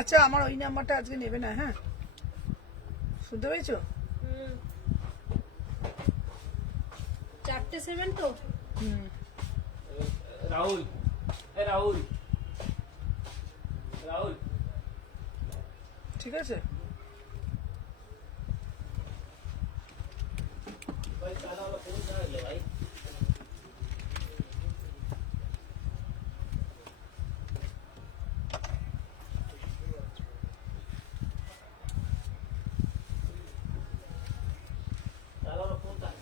আচ্ছা আমার ওই নাম্বারটা আজকে নেবে না, হ্যাঁ শুনতে পেয়েছো? 4-7 তো। রাহুল, এ রাহুল, রাহুল, ঠিক আছে। ভাই তাহলে আমরা ফোন চালালে ভাই। তাহলে আমরা ফোন চালাই।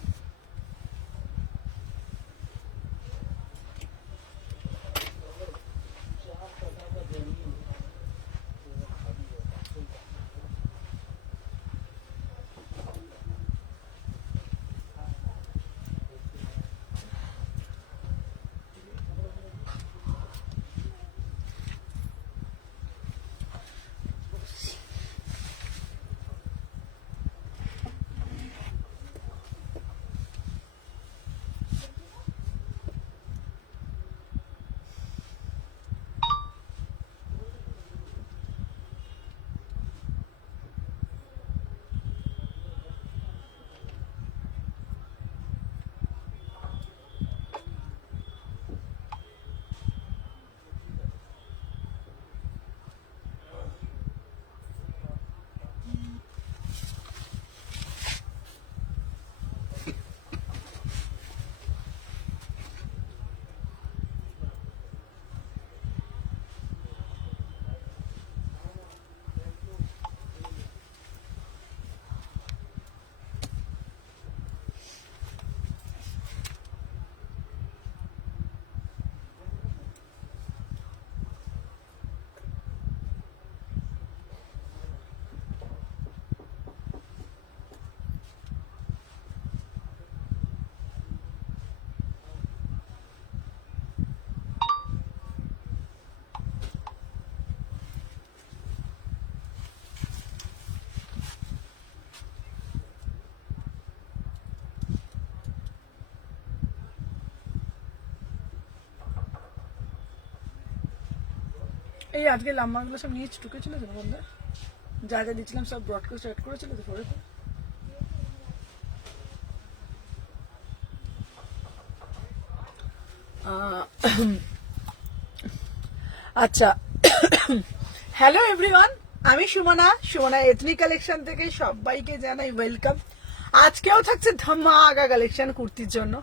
এই আজকে নাম্বারগুলো সব নিয়ে ঢুকেছিল তো বন্ধু, যা যা দিচ্ছিলাম সব ব্রডকাস্ট অ্যাড করেছিল তো পরে। আচ্ছা হ্যালো এভরিওয়ান, আমি সুমনা এথনিক কালেকশন থেকে সবাইকে জানাই ওয়েলকাম। আজকেও থাকছে ধামাকা কালেকশন কুর্তির জন্য।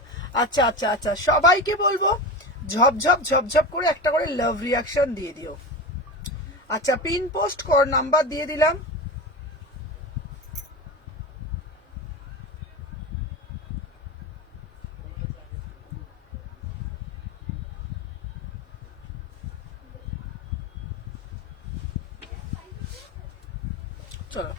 আচ্ছা আচ্ছা আচ্ছা সবাইকে বলবো ঝপঝপ ঝপঝপ করে একটা করে লাভ রিয়াকশন দিয়ে দিও। আচ্ছা পিন পোস্ট কর নাম্বার দিয়ে দিলাম। চলো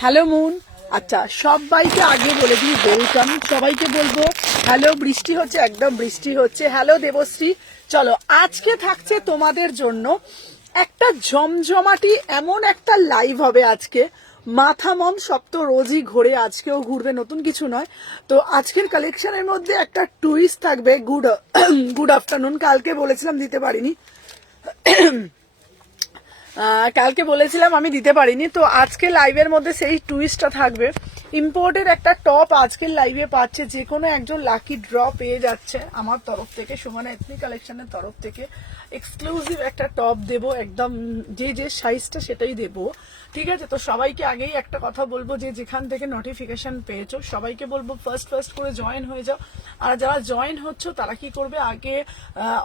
হ্যালো মুন। আচ্ছা সবাইকে আগে বলে দিই ওয়েলকাম, সবাইকে বলবো হ্যালো। বৃষ্টি হচ্ছে, একদম বৃষ্টি হচ্ছে। হ্যালো দেবশ্রী। চলো আজকে থাকছে তোমাদের জন্য একটা জমজমাটি এমন একটা লাইভ হবে আজকে। মাথা মন সব তো রোজই ঘোরে, আজকেও ঘুরবে, নতুন কিছু নয়। তো আজকের কালেকশনের মধ্যে একটা টুইস্ট থাকবে। Good afternoon. কালকে বলেছিলাম দিতে পারিনি, কালকে বলেছিলাম আমি দিতে পারিনি। তো আজকে লাইভের মধ্যে সেই টুইস্টটা থাকবে। ইম্পোর্টের একটা টপ আজকের লাইভে পাচ্ছে, যে কোনো একজন লাকি ড্র পেয়ে যাচ্ছে আমার তরফ থেকে, সুমনা এথনিক কালেকশনের তরফ থেকে এক্সক্লুসিভ একটা টপ দেব, একদম যে যে সাইজটা সেটাই দেব, ঠিক আছে? তো সবাইকে আগেই একটা কথা বলবো, যে যেখান থেকে নোটিফিকেশন পেয়েছো সবাইকে বলবো ফার্স্ট করে জয়েন হয়ে যাও। আর যারা জয়েন হচ্ছ তারা কি করবে, আগে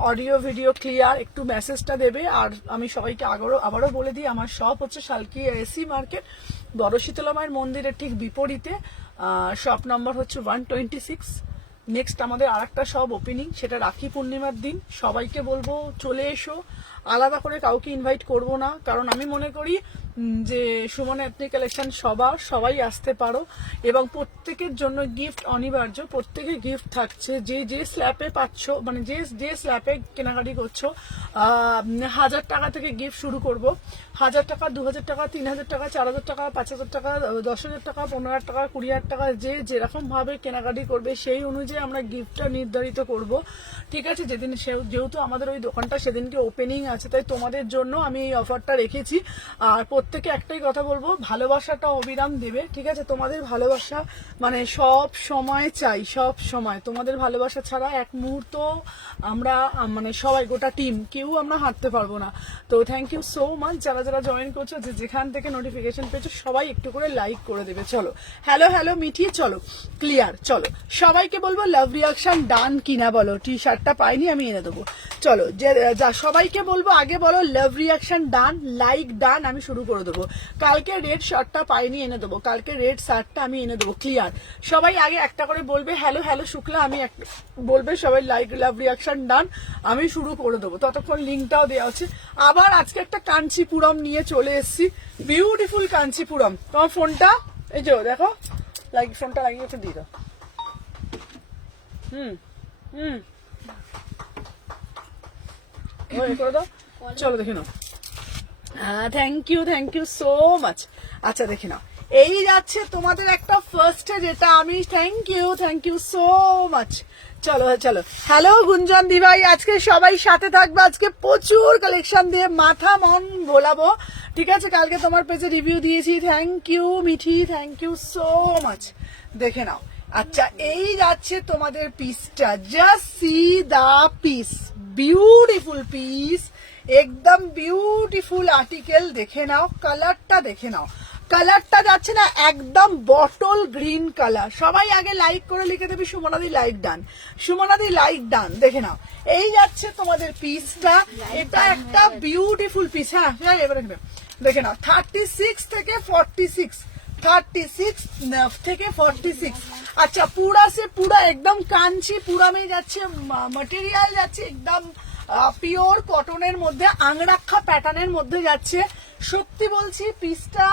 অডিও ভিডিও ক্লিয়ার একটু মেসেজটা দেবে। আর আমি সবাইকে আবারও বলে দিই, আমার শপ হচ্ছে শালকিয়া এসি মার্কেট, বড় শীতলা মায়ের মন্দিরের ঠিক বিপরীতে। শপ নম্বর হচ্ছে 126। নেক্সট আমাদের আর একটা শপ ওপেনিং, সেটা রাখি পূর্ণিমার দিন। সবাইকে বলবো চলে এসো। আলাদা করে কাউকে ইনভাইট করব না, কারণ আমি মনে করি যে সুমন এথনিক কালেকশন সবাই আসতে পারো এবং প্রত্যেকের জন্য গিফট অনিবার্য, প্রত্যেকে গিফট থাকছে। যে যে স্ল্যাপে পাচ্ছ, মানে যে যে স্ল্যাপে কেনাকাটি করছো, 1000 টাকা থেকে গিফট শুরু করব। 1000 টাকা, 2000 টাকা, 3000 টাকা, 4000 টাকা, 5000 টাকা, 10,000 টাকা, 15,000 টাকা, 20,000 টাকা, যে যেরকম ভাবে কেনাকাটি করবে সেই অনুযায়ী আমরা গিফটটা নির্ধারিত করব। ঠিক আছে, যেদিন যেহেতু আমাদের ওই দোকানটা সেদিনকে ওপেনিং আছে, তাই তোমাদের জন্য আমি এই অফারটা রেখেছি। আর প্রত্যেকে একটাই কথা বলবো, ভালোবাসাটা অবিরাম দেবে। ঠিক আছে, তোমাদের ভালোবাসা মানে সব সময় চাই, সব সময়। তোমাদের ভালোবাসা ছাড়া এক মুহূর্ত আমরা মানে সবাই গোটা টিম কেউ আমরা হাঁটতে পারবো না। তো থ্যাংক ইউ সো মাচ যারা যারা জয়েন করছো, যে যেখান থেকে নোটিফিকেশন পেয়েছো সবাই একটু করে লাইক করে দেবে। চলো, হ্যালো হ্যালো মিঠি, চলো ক্লিয়ার, চলো সবাইকে বলবো লাভ রিয়াকশন ডান কিনা বলো। টি শার্টটা পাইনি, আমি এনে দেবো। চলো, যে যা সবাইকে বলবো আগে বলো লাভ রিয়াকশন ডান, লাইক ডান, আমি শুরু করে দেবো। কালকে রেড শার্টটা পাইনি, এনে দেবো। কালকে রেড শার্টটা আমি এনে দেবো। ক্লিয়ার, সবাই আগে একটা করে বলবে হ্যালো হ্যালো শুক্লা, আমি বলবে সবাই লাইক লাভ রিয়াকশন ডান, আমি শুরু করে দেবো। ততক্ষণ লিঙ্কটাও দেওয়া আছে। আবার আজকে একটা কাঞ্চিপুরম নিয়ে চলে এসেছি, বিউটিফুল কাঞ্চিপুরম। তোমার ফোনটা এই যে দেখো, ফোনটা লাগিয়ে একটু দিয়ে দাও। করে দাও, চলো দেখে নাও। Thank you so much. আচ্ছা দেখে নাও, এই যাচ্ছে তোমাদের একটা ফার্স্টে, যেটা আমি থ্যাংক ইউ সো মাচ। চলো চলো, হ্যালো গুঞ্জন দিভাই, আজকে সবাই সাথে থাকবে। আজকে প্রচুর কালেকশন দিয়ে মাথা মন ভোলাবো। ঠিক আছে, কালকে তোমার পেজে রিভিউ দিয়েছি। Thank you Mithi, thank you so much. দেখে নাও। আচ্ছা, এই যাচ্ছে তোমাদের পিসটা, just see the piece, beautiful piece, একদম বিউটিফুল আর্টিকেল। দেখে নাও, কালারটা দেখে নাও, কালারটা যাচ্ছে না একদম বটল গ্রিন কালার। সবাই আগে লাইক করে লিখে দেবে সুমনাদি লাইক ডান, সুমনাদি লাইক ডান। দেখে নাও, এই যাচ্ছে তোমাদের পিসটা, এটা একটা বিউটিফুল পিস। হ্যাঁ এবারে দেখে নাও, 36 থেকে 46, 36 থেকে 46। আচ্ছা, পুরা সে পুরা একদম কাঞ্চি পুরামে যাচ্ছে, ম্যাটেরিয়াল যাচ্ছে একদম পিওর কটনের মধ্যে, আংরাক্ষা প্যাটার্নের মধ্যে যাচ্ছে। সত্যি বলছি, পিসটা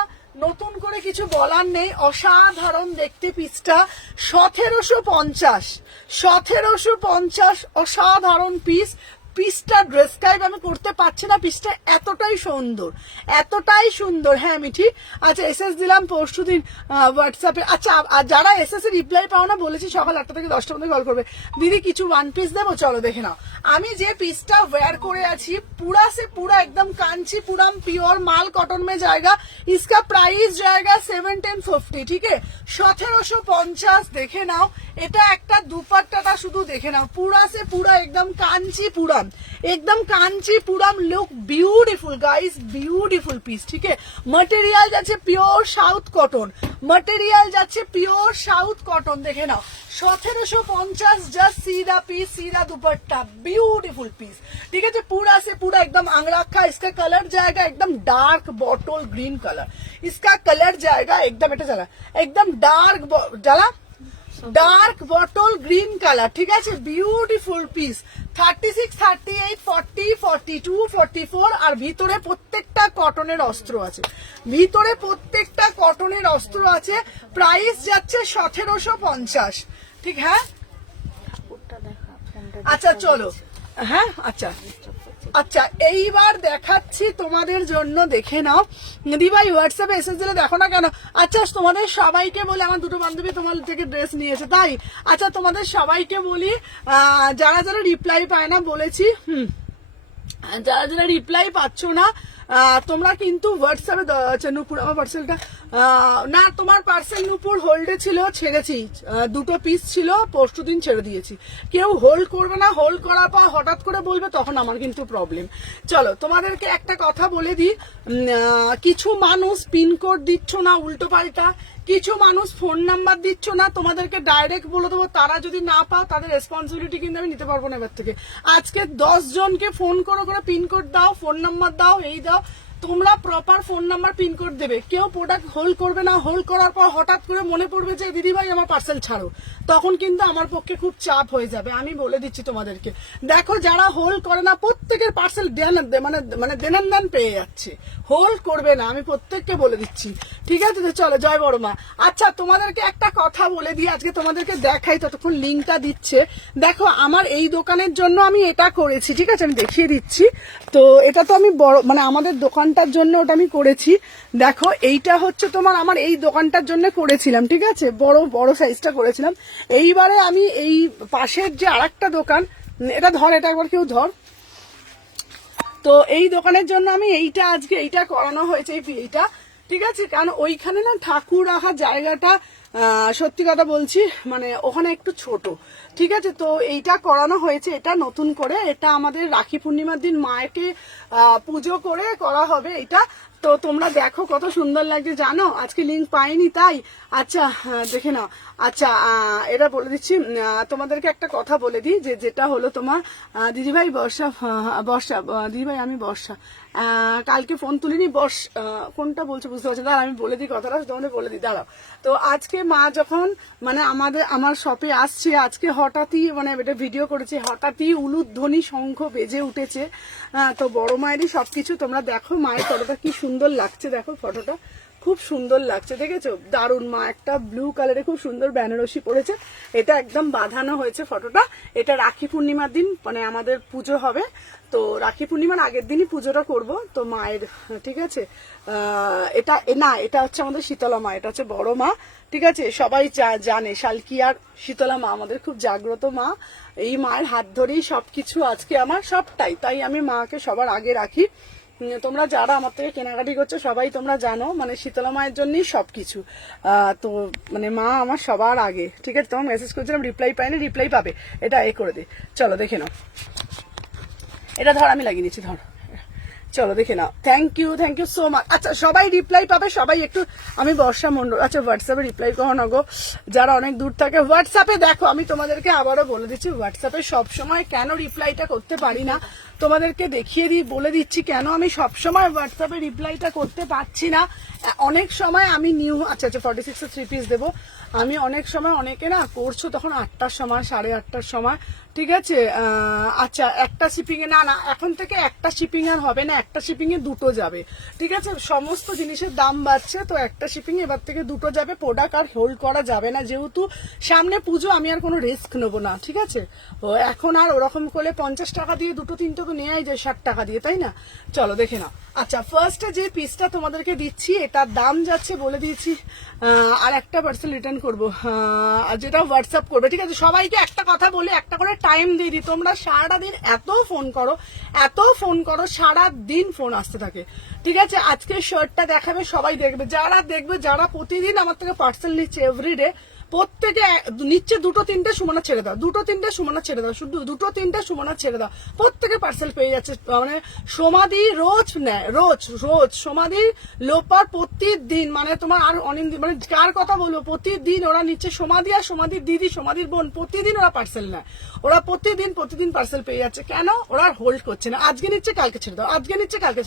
নতুন করে কিছু বলার নেই, অসাধারণ দেখতে পিসটা। 1750, অসাধারণ পিস। পিসটা ড্রেসক্রাইব আমি করতে পারছি না, পিসটা এতটাই সুন্দর। হ্যাঁ মিঠি, আচ্ছা এসএস দিলাম পরশুদিন হোয়াটসঅ্যাপে। আচ্ছা, যারা এসএস এর রিপ্লাই পাও না, বলেছি সকাল 8টা থেকে 10টার মধ্যে কল করবে। দিদি কিছু ওয়ান পিস দেবো, চলো দেখে নাও। আমি যে পিসটা ওয়্যার করে আছি, পুরা সে পুরা एकदम कांचीपुरम प्योर माल कॉटन में जाएगा। इसका प्राइस जाएगा 1750। ठीक है, 1750। দেখে নাও, এটা একটা দুপাট্টাটা শুধু দেখে নাও, পুরা সে পুরা একদম Kanchipuram look, beautiful guys, beautiful piece. ठीक है, मटेरियल যাচ্ছে পিওর সাউথ কটন, मटेरियल যাচ্ছে পিওর সাউথ কটন। দেখে নাও, 1750, জাস্ট सीधा पीस, सीधा दुपट्टा, ब्यूटीफुल पीस। ठीक है, पूरा से पूरा एकदम अंगरखा। इसका कलर जाएगा एकदम डार्क बॉटल ग्रीन कलर, इसका कलर जाएगा एकदम एकदम डार्क बॉटल ग्रीन कलर। ठीक है, ब्यूटीफुल पीस। 36, 38, 40, 42, 44 আর ভিতরে প্রত্যেকটা কটনের অস্ত্র আছে, ভিতরে প্রত্যেকটা কটনের অস্ত্র আছে। প্রাইস যাচ্ছে 1750। ঠিক, হ্যাঁ আচ্ছা চলো, হ্যাঁ আচ্ছা এইবার দেখাচ্ছি তোমাদের জন্য। দেখে নাও দিদি ভাই, হোয়াটসঅ্যাপে এসএস দিলে দেখো না কেন? আচ্ছা, তোমাদের সবাইকে বলি, আমার দুটো বান্ধবী তোমার থেকে ড্রেস নিয়েছে, তাই আচ্ছা তোমাদের সবাইকে বলি, যারা যারা রিপ্লাই পায় না বলেছি, যারা যারা রিপ্লাই পাচ্ছ না, তোমরা কিন্তু হোয়াটসঅ্যাপে। আচ্ছা নুপুর, আমার পার্সেলটা না, তোমার পার্সেল নুপুর হোল্ডে ছিল, ছেড়েছি। দুটো পিস ছিল, পরশুদিন ছেড়ে দিয়েছি। কেউ হোল্ড করবে না, হোল্ড করার পর হঠাৎ করে বলবে, তখন আমার কিন্তু প্রবলেম। চলো, তোমাদেরকে একটা কথা বলে দিই, কিছু মানুষ পিনকোড দিচ্ছ না উল্টো পাল্টা, কিছু মানুষ ফোন নাম্বার দিচ্ছ না, তোমাদেরকে ডাইরেক্ট বলে দেবো। তারা যদি না পাও, তাদের রেসপন্সিবিলিটি কিন্তু আমি নিতে পারবো না এবার থেকে। আজকে 10 জনকে ফোন করে পিনকোড দাও, ফোন নাম্বার দাও, এই দাও, তোমরা প্রপার ফোন নাম্বার পিনকোড দেবে। কেউ প্রোডাক্ট হোল্ড করবে না, হোল্ড করার পর হঠাৎ করে মনে পড়বে যে দিদি ভাই আমার পার্সেল ছাড়ো, তখন কিন্তু আমার পক্ষে খুব চাপ হয়ে যাবে। আমি বলে দিচ্ছি তোমাদেরকে, দেখো যারা হোল্ড করে না প্রত্যেকের পার্সেল মানে দেন পেয়ে যাচ্ছে, হোল্ড করবে না, আমি প্রত্যেককে বলে দিচ্ছি, ঠিক আছে? তো চলো, জয় বড় মা। আচ্ছা তোমাদেরকে একটা কথা বলে দিই, আজকে তোমাদেরকে দেখাই, ততক্ষণ লিঙ্কটা দিচ্ছে। দেখো আমার এই দোকানের জন্য আমি এটা করেছি, ঠিক আছে? আমি দেখিয়ে দিচ্ছি। তো এটা তো আমি বড় মানে আমাদের দোকানটার জন্য ওটা আমি করেছি। দেখো এইটা হচ্ছে তোমার আমার এই দোকানটার জন্য করেছিলাম, ঠিক আছে? বড় সাইজটা করেছিলাম। এইবারে আমি এই পাশের যে আরেকটা দোকান, এটা ধর, এটা একবার কেউ ধর। তো এই দোকানের জন্য আমি এইটা আজকে এইটা করানো হয়েছে, এইটা, ঠিক আছে? কারণ ওইখানে না ঠাকুর রাখার জায়গাটা সত্যি কথা বলছি মানে ওখানে একটু ছোট, ঠিক আছে? তো এইটা করানো হয়েছে, এটা নতুন করে, এটা আমাদের রাখি পূর্ণিমার দিন মায়েকে পুজো করে করা হবে এটা। তো তোমরা দেখো কত সুন্দর লাগছে, জানো? আজকে লিঙ্ক পাইনি তাই। আচ্ছা দেখে নাও। আচ্ছা এটা বলে দিচ্ছি তোমাদেরকে, একটা কথা বলে দিই, যেটা হলো তোমার দিদিভাই বর্ষা দিদিভাই আমি বর্ষা কালকে ফোন তুলিনি, কোনটা বলছো বুঝতে পারছি না, আমি বলে দিই কথাটা, তোমাদের বলে দিই, দাঁড়াও। তো আজকে মা যখন মানে আমার শপে আসছে, আজকে হঠাৎই মানে এটা ভিডিও করেছে, হঠাৎই উলুধ্বনি শঙ্খ বেজে উঠেছে। তো বড় মায়েরই সবকিছু তোমরা দেখো, মায়ের ফটোটা কি সুন্দর লাগছে, দেখো ফটোটা খুব সুন্দর লাগছে, দেখেছো? দারুণ। মা একটা ব্লু কালারে খুব সুন্দর বেনারসি পরেছে, এটা একদম বাঁধানো হয়েছে ফটোটা। এটা রাখি পূর্ণিমার দিন মানে আমাদের পুজো হবে, তো রাখি পূর্ণিমার আগের দিনই পুজোটা করব তো মায়ের, ঠিক আছে? এটা না, এটা হচ্ছে আমাদের শীতলা মা, এটা হচ্ছে বড় মা, ঠিক আছে? সবাই জানে শালকিয়ার শীতলা মা আমাদের খুব জাগ্রত মা। এই মায়ের হাত ধরেই সবকিছু আজকে আমার সবটাই, তাই আমি মাকে সবার আগে রাখি। তোমরা যারা আমার থেকে কেনাকাটি করছো সবাই তোমরা জানো মানে শীতলা মায়ের জন্যই সবকিছু। তো মানে মা আমার সবার আগে, ঠিক আছে? তোমার মেসেজ করছিলাম, রিপ্লাই পাইনি, রিপ্লাই পাবে, এটা করে দে। চলো দেখে নাও, এটা ধর আমি লাগিয়ে নিচ্ছি, ধর, চলো দেখে নাও। Thank you so much. আচ্ছা সবাই রিপ্লাই পাবে, সবাই একটু, আমি বর্ষা মন্ডল। আচ্ছা হোয়াটসঅ্যাপে রিপ্লাই করো না গো, যারা অনেক দূর থাকে। হোয়াটসঅ্যাপে দেখো, আমি তোমাদেরকে আবারও বলে দিচ্ছি, হোয়াটসঅ্যাপে সবসময় কেন রিপ্লাইটা করতে পারি না, তোমাদেরকে দেখিয়ে দিই, বলে দিচ্ছি কেন আমি সবসময় হোয়াটসঅ্যাপে রিপ্লাইটা করতে পারছি না। অনেক সময় আমি আচ্ছা 46 3 পিস দেবো। আমি অনেক সময়, অনেকে না করছো তখন 8টার সময়, 8:30টার সময়, ঠিক আছে? আচ্ছা একটা শিপিং এ না, এখন থেকে একটা শিপিং আর হবে না, একটা শিপিং এ দুটো যাবে, ঠিক আছে? সমস্ত জিনিসের দাম বাড়ছে, তো একটা শিপিং এ এবার থেকে দুটো যাবে। প্রোডাক্ট আর হোল্ড করা যাবে না, যেহেতু সামনে পুজো, আমি আর কোনো রিস্ক নেবো না, ঠিক আছে? ও এখন আর ওরকম করলে 50 টাকা দিয়ে দুটো তিনটে তো নেওয়াই যায় 60 টাকা দিয়ে, তাই না? চলো দেখে নাও। আচ্ছা ফার্স্টে যে পিসটা তোমাদেরকে দিচ্ছি, এটার দাম যাচ্ছে বলে দিয়েছি, আর একটা পার্সেল রিটার্ন করবো, যেটা হোয়াটসঅ্যাপ করবে, ঠিক আছে? সবাইকে একটা কথা বলে একটা করে টাইম দিয়ে দিই, তোমরা সারাটা দিন এত ফোন করো, সারা দিন ফোন আসতে থাকে, ঠিক আছে? আজকে শার্টটা দেখাবে, সবাই দেখবে, যারা প্রতিদিন আমার থেকে পার্সেল নিচ্ছে এভরিডে, প্রত্যেকে নিচ্ছে দুটো তিনটে সুমনা ছেড়ে দাও, শুধু দুটো তিনটে সুমনা ছেড়ে দাও, প্রত্যেকে পার্সেল পেয়ে যাচ্ছে। মানে সমাধি রোজ নেয়, রোজ সমাধি লোপার প্রতিদিন, মানে তোমার আর অনেক মানে কার কথা বলবো, প্রতিদিন ওরা নিচ্ছে, সমাধি আর সমাধির দিদি, সমাধির বোন, প্রতিদিন ওরা পার্সেল নেয়, ওরা প্রতিদিন পার্সেল পেয়ে যাচ্ছে। কেন? ওরা হোল্ড করছে না, আজকে নিচ্ছে কালকে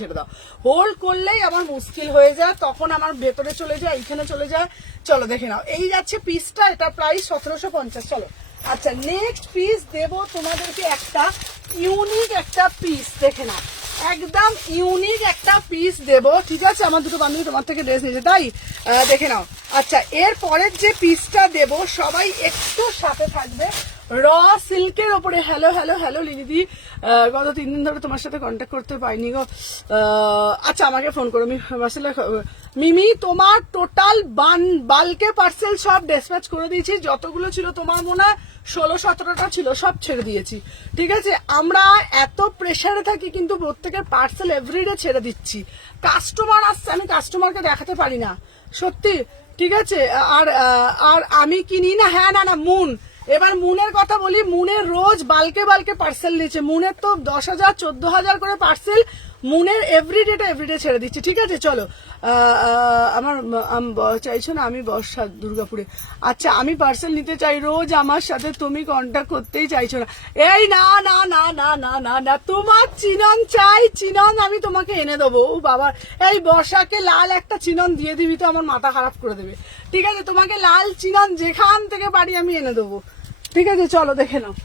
ছেড়ে দাও, হোল্ড করলেই আমার মুশকিল হয়ে যায়, তখন আমার ভেতরে চলে যায়, এইখানে চলে যায়। চলো দেখে নাও, এই যাচ্ছে পিসটা, এটা প্রাইস 1750। চলো আচ্ছা নেক্সট পিস দেবো তোমাদেরকে, একটা ইউনিক একটা পিস, দেখে নাও, একদম ইউনিক একটা পিস দেবো, ঠিক আছে? আমার দুটো বান্ধবী তোমার থেকে ড্রেস নিয়েছে, তাই দেখে নাও। আচ্ছা এর পরের যে পিসটা দেবো, সবাই একটু সাথে থাকবে, র সিল্কের ওপরে। হ্যালো লিলিদি, গত 3 দিন ধরে তোমার সাথে কন্ট্যাক্ট করতে পারিনি গো। আচ্ছা আমাকে ফোন করো, মিমি তোমার টোটাল বাল্কে পার্সেল সব ডিসপ্যাচ করে দিয়েছি, যতগুলো ছিল তোমার মনে হয় 16-17টা ছিল, সব ছেড়ে দিয়েছি, ঠিক আছে? আমরা এত প্রেসারে থাকি কিন্তু প্রত্যেকের পার্সেল এভরিডে ছেড়ে দিচ্ছি, কাস্টমার আসছে, আমি কাস্টমারকে দেখাতে পারি না সত্যি, ঠিক আছে? আর আমি কিনি না, হ্যাঁ না মুন, এবার মুনের কথা বলি। বলি, মুনের রোজ বালকে বালকে পার্সেল নিচ্ছে। মুনের তো 10,000 14,000 করে পার্সেল, মুনের এভরিডে ছেড়ে দিচ্ছে। ঠিক আছে, চলো। আমার চাইছো না আমি বর্ষা দুর্গাপুরে? আচ্ছা, আমি পার্সেল নিতে চাই রোজ, আমার সাথে তুমি কন্ট্যাক্ট করতেই চাইছো না। এই না না না না না না না, তোমার চিনন চাই, চিনন আমি তোমাকে এনে দেবো। ও বাবা, এই বর্ষাকে লাল একটা চিনন দিয়ে দিবি তো আমার মাথা খারাপ করে দেবে। ঠিক আছে, তোমাকে লাল চিনন যেখান থেকে পারি আমি এনে দেবো। ঠিক আছে, চলো দেখে নাও।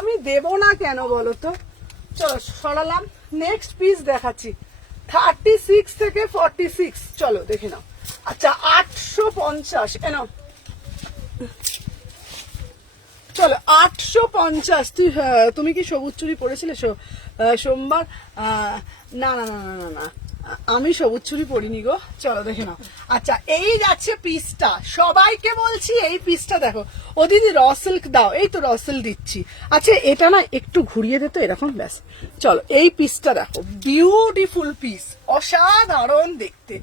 আমি দেবো না কেন বলো তো? চলো সরালাম, নেক্সট পিস দেখাচ্ছি। 36 থেকে 46, চলো দেখে নাও। আচ্ছা 850, এনাও চলো 850। তুমি কি সবুজ চুড়ি পরেছিলে সোমবার? না না না না না না, আমি সবুজ চুড়ি পরিনি গো। চলো দেখে নাও। আচ্ছা, এই যাচ্ছে পিসটা, সবাইকে বলছি এই পিসটা দেখো। ও দিদি র সিল্ক দাও, এই তো র সিল্ক দিচ্ছি। আচ্ছা, এটা না একটু ঘুরিয়ে দিত এরকম, ব্যাস। চলো এই পিসটা দেখো, বিউটিফুল পিস, অসাধারণ দেখতে।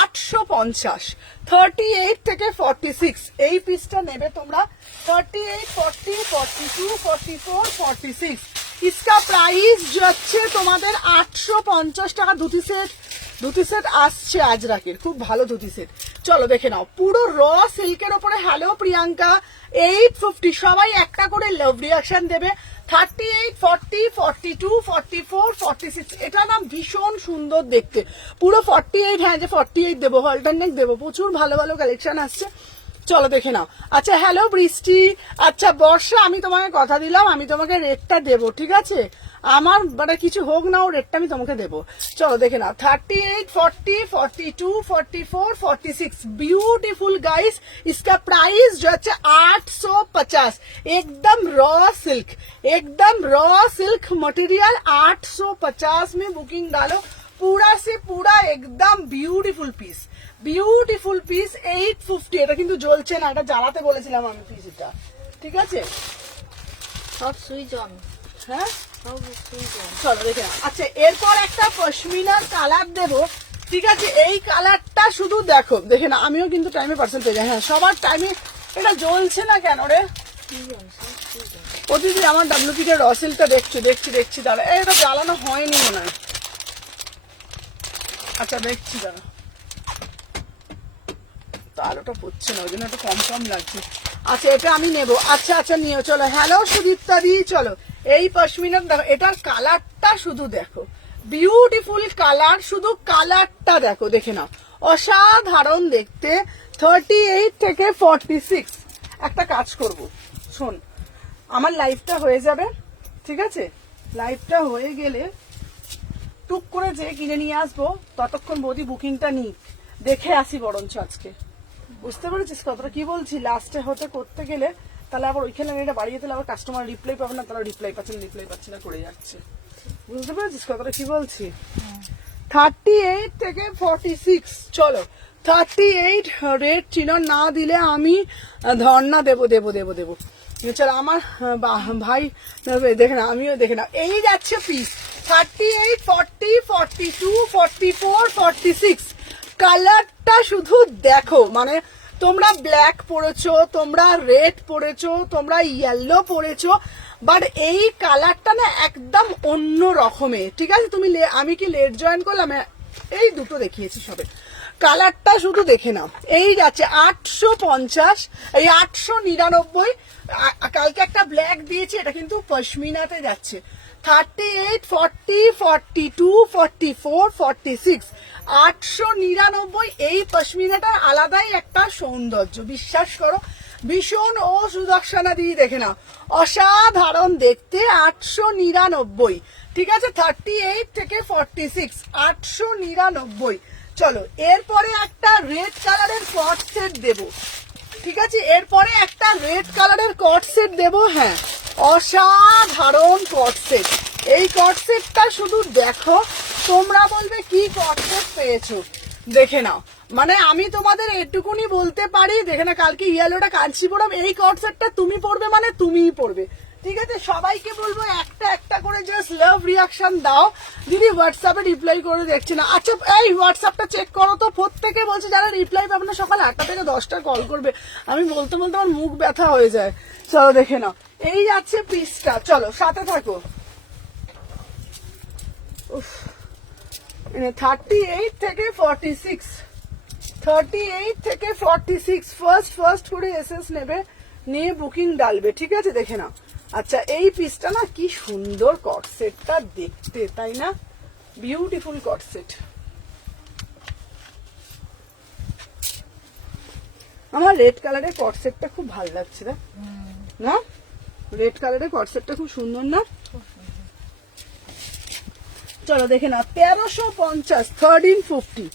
850, 38 থেকে 46 এই পিসটা নেবে তোমরা। 38, 40, 42, 44, 46 इसका प्राइस যাচ্ছে তোমাদের 850 টাকা। ধুতি সেট আসছে আজরাকের, খুব ভালো ধুতি সেট। চলো দেখে নাও, পুরো র সিল্কের ওপরে। হ্যালো প্রিয়াঙ্কা, 850, সবাই একটা করে লাভ রিয়াকশন দেবে। 38, 40, 42, 44, 46, এটা না ভীষণ সুন্দর দেখতে। পুরো 48, হ্যাঁ যে 48 দেবো, হলটারনেক দেবো, প্রচুর ভালো ভালো কালেকশন আসছে। চলো দেখে নাও। আচ্ছা হ্যালো বৃষ্টি, আচ্ছা বর্ষা, আমি তোমাকে কথা দিলাম আমি তোমাকে রেটটা দেবো, ঠিক আছে? আমার মানে কিছু হোক না, ও রেটটা আমি তোমাকে দেবো। চলো দেখে নাও, 38, 40, 42, 44, 46 ब्यूटीफुल गाइस। इसका प्राइस जो है 850, एकदम रॉ सिल्क, एकदम रॉ सिल्क मटेरियल। 850 में बुकिंग डालो, पूरा से पूरा एकदम ब्यूटीफुल पीस, বিউটিফুল পিস। 850, এটা কিন্তু জ্বলছে না, এটা জ্বালাতে বলেছিলাম আমি পিস এটা। ঠিক আছে, সব সুইচ অন, হ্যাঁ সব সুইচ অন। চলো দেখে নাও। আচ্ছা, এরপর একটা পশমিনার কালার দেবো। ঠিক আছে, এই কালারটা শুধু দেখো, দেখে না, আমিও কিন্তু টাইমে পার্সেল পেয়ে যাই। হ্যাঁ, সবার টাইমে। এটা জ্বলছে না কেন রে? সুইচ অন, সব সুইচ অন। ও দিদি আমার ডাব্লিউপি কে রসেলটা দেখছি দাঁড়া। এটা জ্বালানো হয়নি মনে হয়। আচ্ছা দেখছি দাঁড়া, তো আলোটা পড়ছে না, ওই জন্য একটু কম কম লাগছে। আচ্ছা, এটা আমি নেবো। আচ্ছা আচ্ছা নিও, চলো। হ্যালো সুদীপ্তা দি, চলো এই পশমিনার দেখো, এটার কালারটা শুধু দেখো, বিউটিফুল কালার, শুধু কালারটা দেখো, দেখে নাও, অসাধারণ দেখতে। 38 থেকে 46। একটা কাজ করব, শোন, আমার লাইফটা হয়ে যাবে, ঠিক আছে? লাইফটা হয়ে গেলে টুক করে যে কিনে নিয়ে আসবো, ততক্ষণ বৌদি বুকিংটা নিই, দেখে আসি বরঞ্চ আজকে। বুঝতে পেরেছিস কথাটা কি বলছি? লাস্টে হতে করতে গেলে তাহলে আবার ওইখানে এটা বাড়িয়ে দিলে আবার কাস্টমার রিপ্লাই পাবে না, তারা রিপ্লাই পাচ্ছে না করে যাচ্ছে। বুঝতে পেরেছিস কথাটা কি বলছি? 38 থেকে 46, চলো 38 রেট চিহ্ন না দিলে আমি ধর্ণা দেবো। চলো আমার ভাই দেখে না, আমিও দেখে না, এই যাচ্ছে পিস। 38, 40, 42, 44, 46 কালারটা শুধু দেখো, মানে তোমরা ব্ল্যাক পরেছো, তোমরা রেড পরেছো, তোমরা ইয়েলো পরেছো, বাট এই কালারটা না একদম অন্য রকমের। ঠিক আছে, তুমি আমি কি লেট জয়েন করলাম? এই দুটো দেখিয়েছি সবে, কালারটা শুধু দেখে নাও। এই যাচ্ছে 850, এই 899। কালকে একটা ব্ল্যাক দিয়েছি, এটা কিন্তু পশমিনাতে যাচ্ছে। 38, 40, 42, 44, 46 899। এই পশমিনাটা আলাদাই একটা সৌন্দর্য, বিশ্বাস করো, ভীষণ। ও সুদর্শনা দিয়ে দেখে নাও, অসাধারণ দেখতে। 899, ঠিক আছে? 38 থেকে 46, 899। চলো এরপরে একটা রেড কালারের কট সেট দেবো, ঠিক আছে? এরপরে একটা রেড কালারের কট সেট দেবো। হ্যাঁ, অসাধারণ কট সেট। এই কট সেটটা শুধু দেখো, তোমরা বলবে কি কট সেট পেয়েছো, দেখে নাও। মানে আমি তোমাদের এটুকুনি বলতে পারি, দেখে না, কালকে ইয়েলোটা কাঞ্চিপুরম, এই কট সেটটা তুমি পরবে মানে তুমিই পরবে, ঠিক আছে, সবাইকে বলবো একটা একটা করে জাস্ট লাভ রিয়াকশন দাও। দিদি হোয়াটসঅ্যাপে রিপ্লাই করে দেখছি না। আচ্ছা এই হোয়াটসঅ্যাপটা চেক করো তো, প্রত্যেকে বলছে যারা রিপ্লাই পাবে না সকাল 8টা থেকে 10টা কল করবে। আমি বলতে বলতে আমার মুখ ব্যথা হয়ে যায়। চলো দেখে নাও, এই যাচ্ছে পিসটা, চলো সাথে থাকো। 38 থেকে 46, 38 থেকে 46 ফার্স্ট করে এসএস নেবে, নিয়ে বুকিং ডালবে। ঠিক আছে, দেখে নাও। আচ্ছা এই পিসটা না কি সুন্দর কটসেটটা দেখতে, তাই না? বিউটিফুল কটসেট। আমার রেড কালারের কটসেটটা খুব ভালো লাগছে রে, না? রেড কালারের কটসেটটা খুব সুন্দর না? চলো দেখে না, 1350, 1350,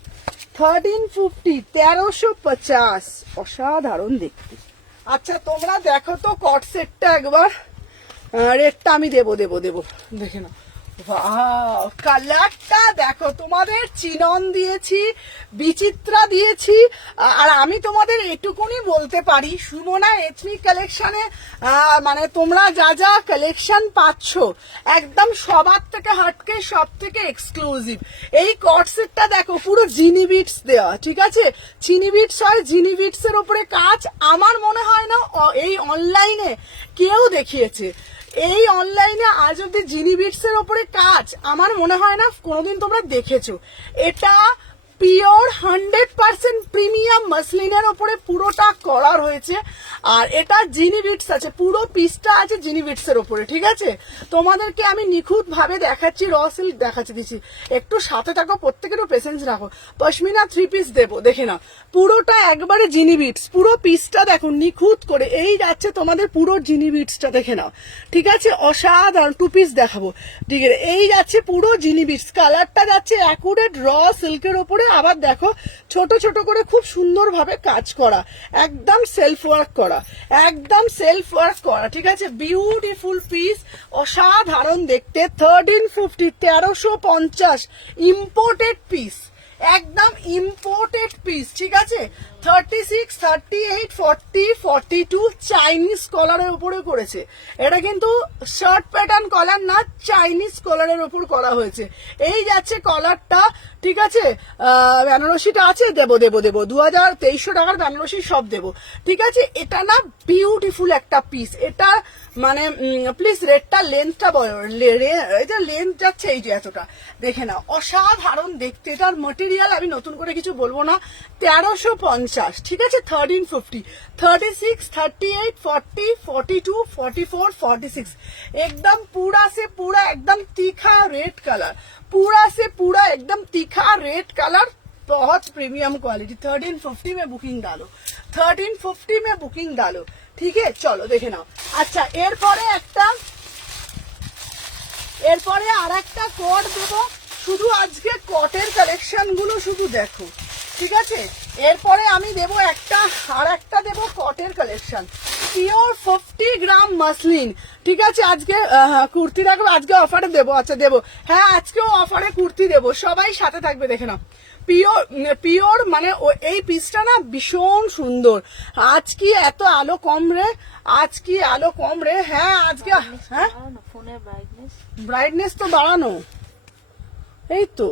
1350, অসাধারণ দেখতে। আচ্ছা তোমরা দেখো তো কট সেটটা একবার, রেটটা আমি দেবো দেখে নাও। ওয়াও, কালারটা দেখো, তোমাদের চিনন দিয়েছি, বিচিত্রা দিয়েছি। আর আমি তোমাদের এটুকুনি বলতে পারি, সুমনা এথনিক কালেকশনে মানে তোমরা যা যা কালেকশন পাচ্ছ একদম সবার থেকে হাটকে সব থেকে এক্সক্লুসিভ। এই কট সেটটা দেখো, পুরো জিনি বিটস দেওয়া, ঠিক আছে? চিনি বিটস হয়, জিনি বিটস এর উপরে কাজ। আমার মনে হয় না এই অনলাইনে কেউ দেখিয়েছে। এই অনলাইনে আজ অব্দি জিনি বিটস এর উপরে কাজ আমার মনে হয় না কোনোদিন তোমরা দেখেছো। এটা পিওর 100% প্রিমিয়াম মাসলিনের উপরে পুরোটা করা হয়েছে। আর এটা জিনি বিটস আছে, পুরো পিসটা আছে জিনি বিটস এর উপরে। ঠিক আছে, তোমাদেরকে আমি নিখুঁত ভাবে দেখাচ্ছি, র সিল্ক দেখাচ্ছি দিচ্ছি, একটু সাথে থাকো, প্রত্যেকেরও পেশেন্স রাখো। পশমিনা 3 পিস দেবো, দেখে নাও পুরোটা একবারে জিনি বিটস, পুরো পিসটা দেখো নিখুঁত করে। এই যাচ্ছে তোমাদের পুরো জিনি বিটসটা, দেখে নাও। ঠিক আছে, অসাধারণ। 2 পিস দেখাবো, ঠিক আছে? এই যাচ্ছে পুরো জিনি বিটস, কালারটা যাচ্ছে অ্যাকুরেট র সিল্কের উপরে। আবার দেখো ছোট ছোট করে খুব সুন্দরভাবে কাজ করা, একদম সেলফ ওয়ার্ক করা, একদম সেলফ ওয়ার্ক করা। ঠিক আছে, বিউটিফুল পিস, অসাধারণ দেখতে। 1350, 1350, ইম্পোর্টেড পিস, একদম ইম্পোর্টেড পিস। ঠিক আছে, 36, 38, 40, 42 চাইনিজ কলারের উপরে করেছে। এটা কিন্তু শার্ট প্যাটার্ন কলার না, চাইনিজ কলারের উপর করা হয়েছে। এই যাচ্ছে কলারটা, ঠিক আছে? বেনারসিটা আছে, দেবো 2300 টাকার বেনারসি সব দেবো। ঠিক আছে, এটা না বিউটিফুল একটা পিস। এটা মানে প্লিজ রেটটা, লেন্থটা এটা লেন্থ যাচ্ছে এই যে এতটা, দেখে না, অসাধারণ দেখতে। এটার মেটেরিয়াল আমি নতুন করে কিছু বলবো না। 1350, ঠিক আছে? 1350, 36, 38, 40, 42, 44, 46, एकदम पूरा से पूरा एकदम तीखा रेड कलर, पूरा से पूरा एकदम तीखा रेड कलर, बहुत प्रीमियम क्वालिटी। 1350 में बुकिंग डालो, 1350 में बुकिंग डालो। ঠিক আছে, চলো দেখে নাও। আচ্ছা এরপরে আর একটা কট দেবো। শুধু আজকে কটের কালেকশন গুলো শুধু দেখো, ঠিক আছে? এরপরে আমি দেবো আর একটা দেবো কটের কালেকশন, পিওর 50 গ্রাম মাসলিন। ঠিক আছে, আজকে কুর্তি দেখো, আজকে অফারে দেবো। আচ্ছা দেবো, হ্যাঁ আজকেও অফারে কুর্তি দেবো, সবাই সাথে থাকবে, দেখে নাও। পিওর মানে এই পিসটা না ভীষণ সুন্দর। আজ কি এত আলো কম রে, আজ কি আলো কম রে? হ্যাঁ আজকে, হ্যাঁ ফোনের ব্রাইটনেস তো বাড়ানো, এই তো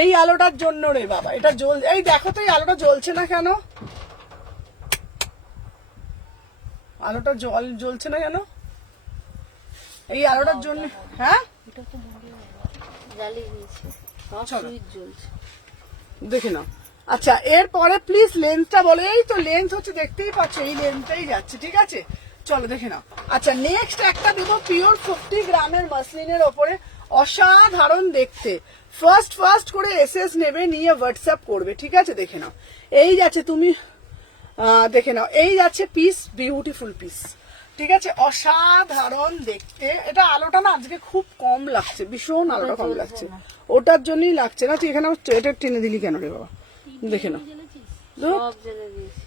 এই আলোটার জন্য রে বাবা, এটা এই দেখো তো এই আলোটা জ্বলছে না কেন? আলোটা জ্বলছে না কেন এই আলোটার জন্য? হ্যাঁ এটা তো জ্বালিয়ে দিয়েছে, সব সুইচ জ্বলছে, দেখে নাও। আচ্ছা এরপরে প্লিজ লেন্থটা বলো। এই তো লেন্থ হচ্ছে, দেখতেই পাচ্ছ এই লেন্থটাই যাচ্ছে। ঠিক আছে, চলো দেখে নাও। আচ্ছা নেক্সট একটা দেবো পিওর 50 গ্রামের মাসলিনের ওপরে, অসাধারণ দেখতে। ফার্স্ট করে এসএস নেবে, নিয়ে হোয়াটসঅ্যাপ করবে। ঠিক আছে, দেখে নাও। এই যাচ্ছে, তুমি দেখে নাও, এই যাচ্ছে পিস, বিউটিফুল পিস। ঠিক আছে, অসাধারণ দেখতে। এটা আলোটা না আজকে খুব কম লাগছে, ভীষণ আলোটা কম লাগছে, ওটার জন্যই লাগছে না। তুই এখানে এটা টেনে দিলি কেন রে বাবা? দেখে নাও, সব জ্বালিয়ে দিয়েছে।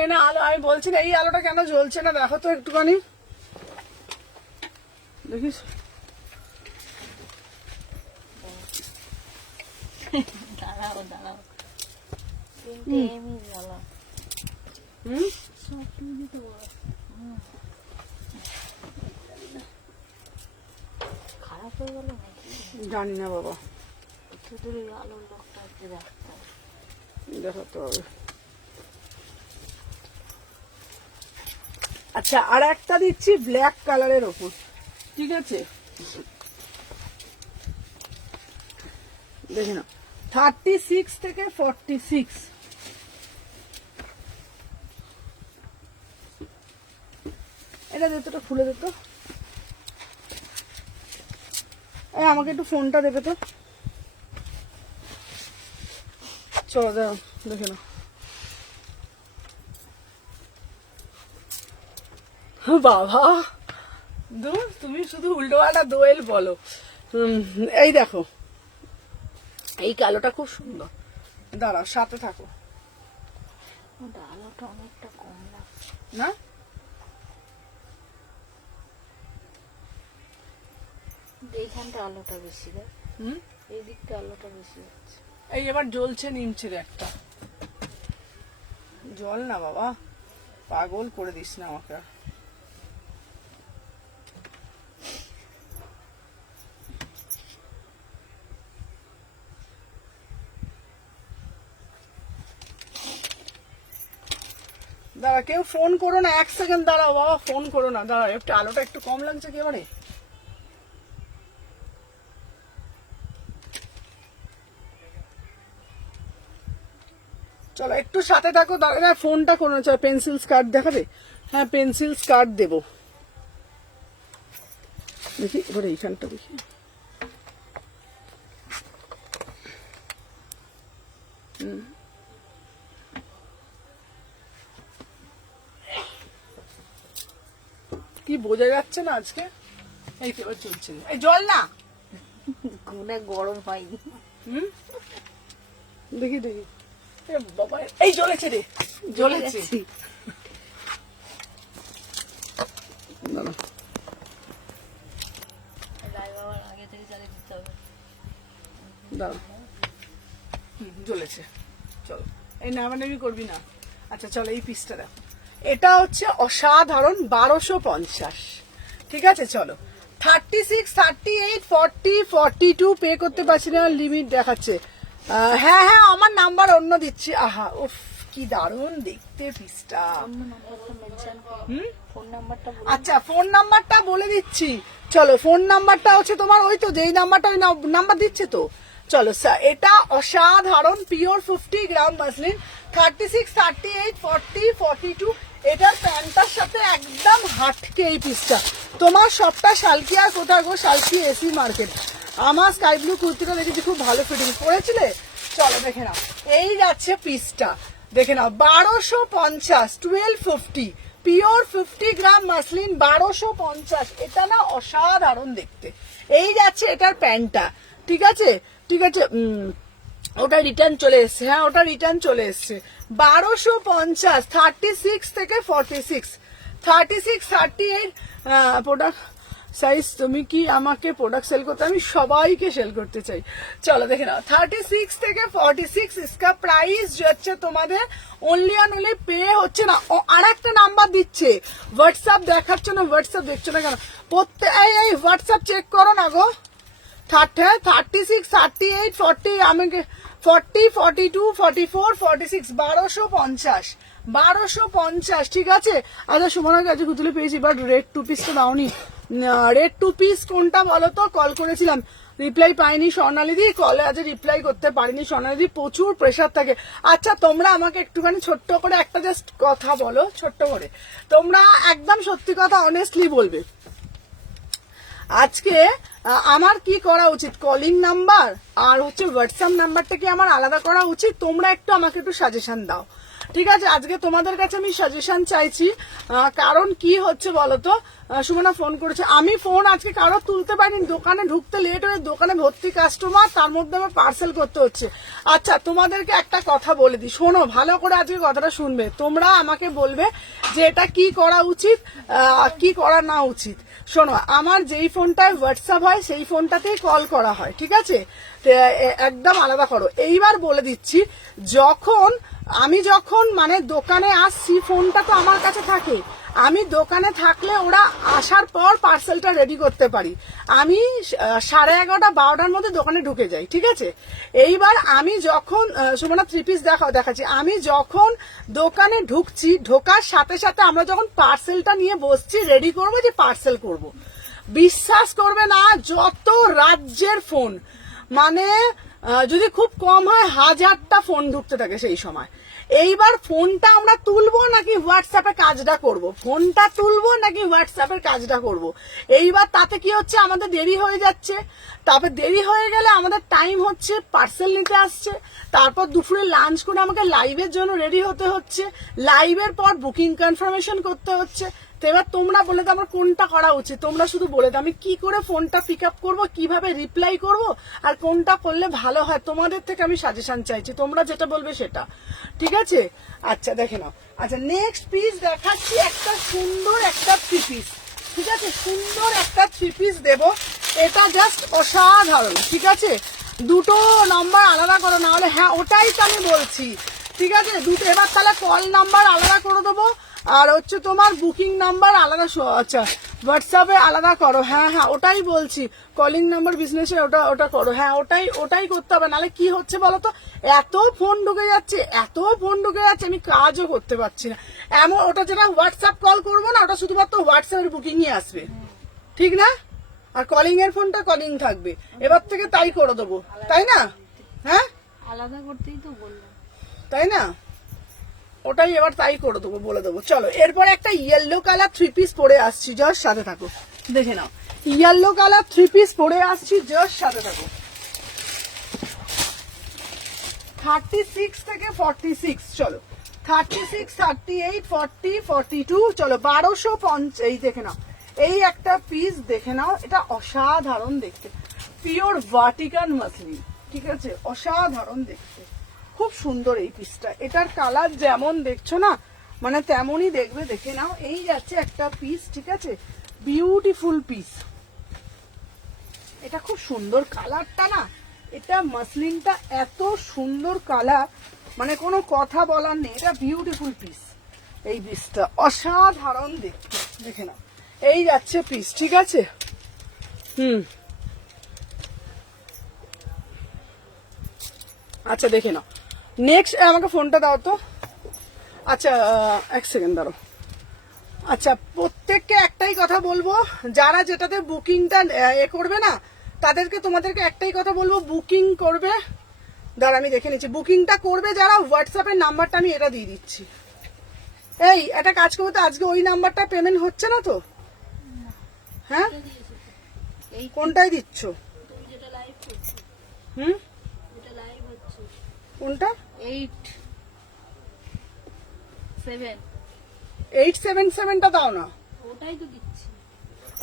এ না আলো, আমি বলছি না এই আলোটা কেন জ্বলছে না, দেখো তো একটুখানি, দেখিস? দাঁড়াও এমনি জ্বালাও। হয়ে গেল নাকি? জানি না বাবা, একটু দূরে আলোর লোকটা একটু রাখতে হবে। দেখাতে হবে। আচ্ছা, আর একটা দিচ্ছি ব্ল্যাক কালারের ওপর, ঠিক আছে? দেখে না, 36 থেকে 46। এটা দে তো, এটা খুলে দে তো। আমাকে একটু ফোনটা দেবে তো। চলো দাও, দেখে না। বাবা দূর, তুমি শুধু উল্টো পাল্টা দোয়েল বলো। এই দেখো, এই কালোটা খুব সুন্দর। দাঁড়াও, সাথে থাকো। ওটা আলোটা অনেকটা কম লাগছে না, এইখানটা আলোটা বেশি দেয়, হুম, এই দিকটা আলোটা বেশি হচ্ছে। এই এবার জ্বলছে নিমছে রে একটা। জল না বাবা, পাগল করে দিস না আমাকে। দাঁড়া, কেউ ফোন করো না, 1 সেকেন্ড দাঁড়াও বাবা, ফোন করো না, দাঁড়াও একটু, আলোটা একটু কম লাগছে কি এবারে। চলো একটু সাথে থাকো, দাঁড়া, ফোনটা কোনো চাই, পেন্সিল স্কার্ট দেখাবে? হ্যাঁ, পেন্সিল স্কার্ট দেবো। দেখি এবার এইখানটা দেখি। কি বোঝা যাচ্ছে না আজকে? এই তো এবার চলছে। এই জল না, ঘুরে গরম হয়নি। হুম, দেখি দেখি। এ বাবা, এই জ্বলেছে রে, জ্বলেছে। দাঁড়া, রায় বাবার আগে থেকে চালিয়ে দিতে হবে। দাঁড়া, জ্বলেছে। চলো, এই নামানামি করবি না। আচ্ছা চলো, এই পিসটা দেখো, এটা হচ্ছে অসাধারণ 1250, ঠিক আছে? চলো, 36, 38, 40, 42 পে করতে পারছি না, লিমিট দেখাচ্ছে। হ্যাঁ হ্যাঁ, আমার নাম্বার অন্য দিচ্ছি। আহা, উফ, কি দারুণ দেখতে পিসটা। অন্য নাম্বারটা মেনশন করো, হুম, ফোন নাম্বারটা বলো। আচ্ছা, ফোন নাম্বারটা বলে দিচ্ছি। চলো, ফোন নাম্বারটা হচ্ছে তোমার ওই তো, যেই নাম্বারটা, ওই নাম্বার দিচ্ছে তো। চলো স্যার, এটা অসাধারণ পিওর 50 গ্রাম মাসলিন, 36, 38, 40, 42। এটার প্যান্টটার সাথে একদম হাটকে এই পিসটা। তোমার সবটা শালকি, আর কোথায় গো, শালকি এসি মার্কেট। আমার স্কাই ব্লু কুর্তিটা দেখেছি, খুব ভালো ফিটিং পড়েছিলে। চলো দেখে নাও, এই যাচ্ছে পিসটা, দেখে নাও, 1250, 1250, পিওর 50 গ্রাম মাসলিন, 1250। এটা না অসাধারণ দেখতে। এই যাচ্ছে এটার প্যান্টটা, ঠিক আছে? ঠিক আছে, ওটা রিটার্ন চলে এসছে। হ্যাঁ, ওটা রিটার্ন চলে এসছে। 1250, 36 থেকে 46, 36, 38 প্রোডাক্ট সাইজ। তুমি কি আমাকে প্রোডাক্ট সেল করতে? আমি সবাইকে সেল করতে চাই। চলো দেখে নাও, 36 থেকে 46, इसका প্রাইস হচ্ছে তোমাদের অনলি অ্যান্ড অনলি পে হচ্ছে না। আর একটা নাম্বার দিচ্ছে, হোয়াটসঅ্যাপ দেখাচ্ছ না, হোয়াটসঅ্যাপ দেখছো না কেন? এই হোয়াটসঅ্যাপ চেক করো না গো। 36, 38, 40, আমাকে 40, 42, 44, 46, 1250, 1250, ঠিক আছে? আচ্ছা, সুমনার কাছে খুতুলে পেয়েছি, বাট রেড 2 পিস তো দাওনি। রেড 2 পিস কোনটা বলো তো? কল করেছিলাম, রিপ্লাই পাইনি। স্বর্ণালীদি কলে আজ রিপ্লাই করতে পারিনি। স্বর্ণালীদি প্রচুর প্রেশার থাকে। আচ্ছা, তোমরা আমাকে একটুখানি ছোট্ট করে একটা জাস্ট কথা বলো, ছোট্ট করে। তোমরা একদম সত্যি কথা অনেস্টলি বলবে, আজকে আমার কি করা উচিত? কলিং নাম্বার আর হচ্ছে হোয়াটসঅ্যাপ নাম্বারটা কি আমার আলাদা করা উচিত? তোমরা একটু আমাকে একটু সাজেশন দাও, ঠিক আছে? আজকে তোমাদের কাছে আমি সাজেশন চাইছি। কারণ কি হচ্ছে বলতো, সুমনা ফোন করেছে, আমি ফোন আজকে কারো তুলতে পারিনি, দোকানে ঢুকতে লেট হয়ে, দোকানে ভর্তি কাস্টমার, তার মধ্যে আমার পার্সেল করতে হচ্ছে। আচ্ছা, তোমাদেরকে একটা কথা বলে দিই, শোনো ভালো করে, আজকে কথাটা শুনবে। তোমরা আমাকে বলবে যে এটা কি করা উচিত, কি করা না উচিত। শোনো, আমার যেই ফোনটায় হোয়াটসঅ্যাপ হয় সেই ফোনটাতেই কল করা হয়, ঠিক আছে? একদম আলাদা করো। এইবার বলে দিচ্ছি, যখন আমি যখন মানে দোকানে আসছি ফোনটা তো আমার কাছে থাকে, আমি দোকানে থাকলে ওরা আসার পর পার্সেলটা রেডি করতে পারি। আমি 11:30 12টার মধ্যে দোকানে ঢুকে যাই, ঠিক আছে। এইবার আমি যখন সুমনা 3 পিস দেখাচ্ছি, আমি যখন দোকানে ঢুকছি, ঢোকার সাথে সাথে আমরা যখন পার্সেলটা নিয়ে বসছি রেডি করবো যে পার্সেল করব, বিশ্বাস করবে না যত রাজ্যের ফোন, মানে যদি খুব কম হয় 1000টা ফোন ঢুকতে থাকে সেই সময়। এইবার ফোনটা আমরা তুলবো নাকি হোয়াটসঅ্যাপে কাজটা করব, ফোনটা তুলবো নাকি হোয়াটসঅ্যাপের কাজটা করব। এইবার তাতে কি হচ্ছে, আমাদের দেরি হয়ে যাচ্ছে। তারপর দেরি হয়ে গেলে আমাদের টাইম হচ্ছে, পার্সেল নিতে আসছে, তারপর দুপুরে লাঞ্চ করে আমাকে লাইভের জন্য রেডি হতে হচ্ছে, লাইভের পর বুকিং কনফার্মেশন করতে হচ্ছে। তো এবার তোমরা বলে দাও আমার কোনটা করা উচিত, তোমরা শুধু বলে দাও আমি কি করে ফোনটা পিক আপ করবো, কিভাবে রিপ্লাই করব, আর কোনটা করলে ভালো হয়। তোমাদের থেকে আমি সাজেশন চাইছি, তোমরা যেটা বলবে সেটা, ঠিক আছে। আচ্ছা দেখে নাও। আচ্ছা নেক্সট পিস দেখাচ্ছি, একটা সুন্দর একটা 3 পিস, ঠিক আছে, সুন্দর একটা 3 পিস দেবো। এটা জাস্ট অসাধারণ, ঠিক আছে। দুটো নাম্বার আলাদা করো, না হলে হ্যাঁ ওটাই তো আমি বলছি, ঠিক আছে। দুটো এবার তাহলে কল নাম্বার আলাদা করে দেবো, আর হচ্ছে তোমার বুকিং নাম্বার আলাদা, আচ্ছা হোয়াটসঅ্যাপে আলাদা করো। হ্যাঁ হ্যাঁ ওটাই বলছি, কলিং নাম্বার বিজনেসে ওটা করো। হ্যাঁ ওটাই করতে হবে, নাহলে কি হচ্ছে বলো তো, এত ফোন ঢুকে যাচ্ছে, আমি কাজও করতে পারছি না। এমন ওটা যেটা হোয়াটসঅ্যাপ কল করবো না, ওটা শুধুমাত্র হোয়াটসঅ্যাপের বুকিংই আসবে, ঠিক না, আর কলিং এর ফোনটা কলিং থাকবে। এবার থেকে তাই করে দেবো, তাই না? হ্যাঁ আলাদা করতেই তো বললাম, তাই না, ওটাই এবার তাই করে দেবো, বলে দেবো। চলো এরপর একটা ইয়েলো কালার 3 পিস পরে আসছি, জাস্ট সাথে থাকো, দেখে নাও। ইয়েলো কালার 3 পিস পরে আসছি, জাস্ট সাথে থাকো। 36 থেকে 46, চলো 36, 38, 40, 42, চলো 1250, এই দেখে নাও। এই একটা পিস দেখে নাও, এটা অসাধারণ দেখতে, পিওর ভার্টিকান মাসলিন, ঠিক আছে, অসাধারণ দেখতে, খুব সুন্দর এই পিসটা। এটার কালার যেমন দেখছো না, মানে তেমনই দেখবে, দেখে নাও। এই যাচ্ছে একটা পিস, ঠিক আছে, বিউটিফুল পিস। এটা খুব সুন্দর কালারটা না, এটা মাসলিনটা এত সুন্দর কালার, মানে কোনো কথা বলার নেই, এটা বিউটিফুল পিস। এই পিসটা অসাধারণ দেখতে, দেখে নাও। এই যাচ্ছে পিস, ঠিক আছে। আচ্ছা দেখে নাও। নেক্সট আমাকে ফোনটা দাও তো। আচ্ছা 1 সেকেন্ড দাঁড়ো। আচ্ছা প্রত্যেককে একটাই কথা বলবো, যারা যেটাতে বুকিংটা করবে না, তাদেরকে তোমাদেরকে একটাই কথা বলবো, বুকিং করবে, দাঁড়া আমি দেখে নিচ্ছি, বুকিংটা করবে যারা, হোয়াটসঅ্যাপের নাম্বারটা আমি এটা দিয়ে দিচ্ছি। এই একটা কাজ করবো তো, আজকে ওই নাম্বারটা পেমেন্ট হচ্ছে না তো? হ্যাঁ এই কোনটাই দিচ্ছ? তুমি যেটা লাইভ করছো, হুম যেটা লাইভ হচ্ছে, কোনটা? 877 877টা দাও না, ওটাই তো দিচ্ছি।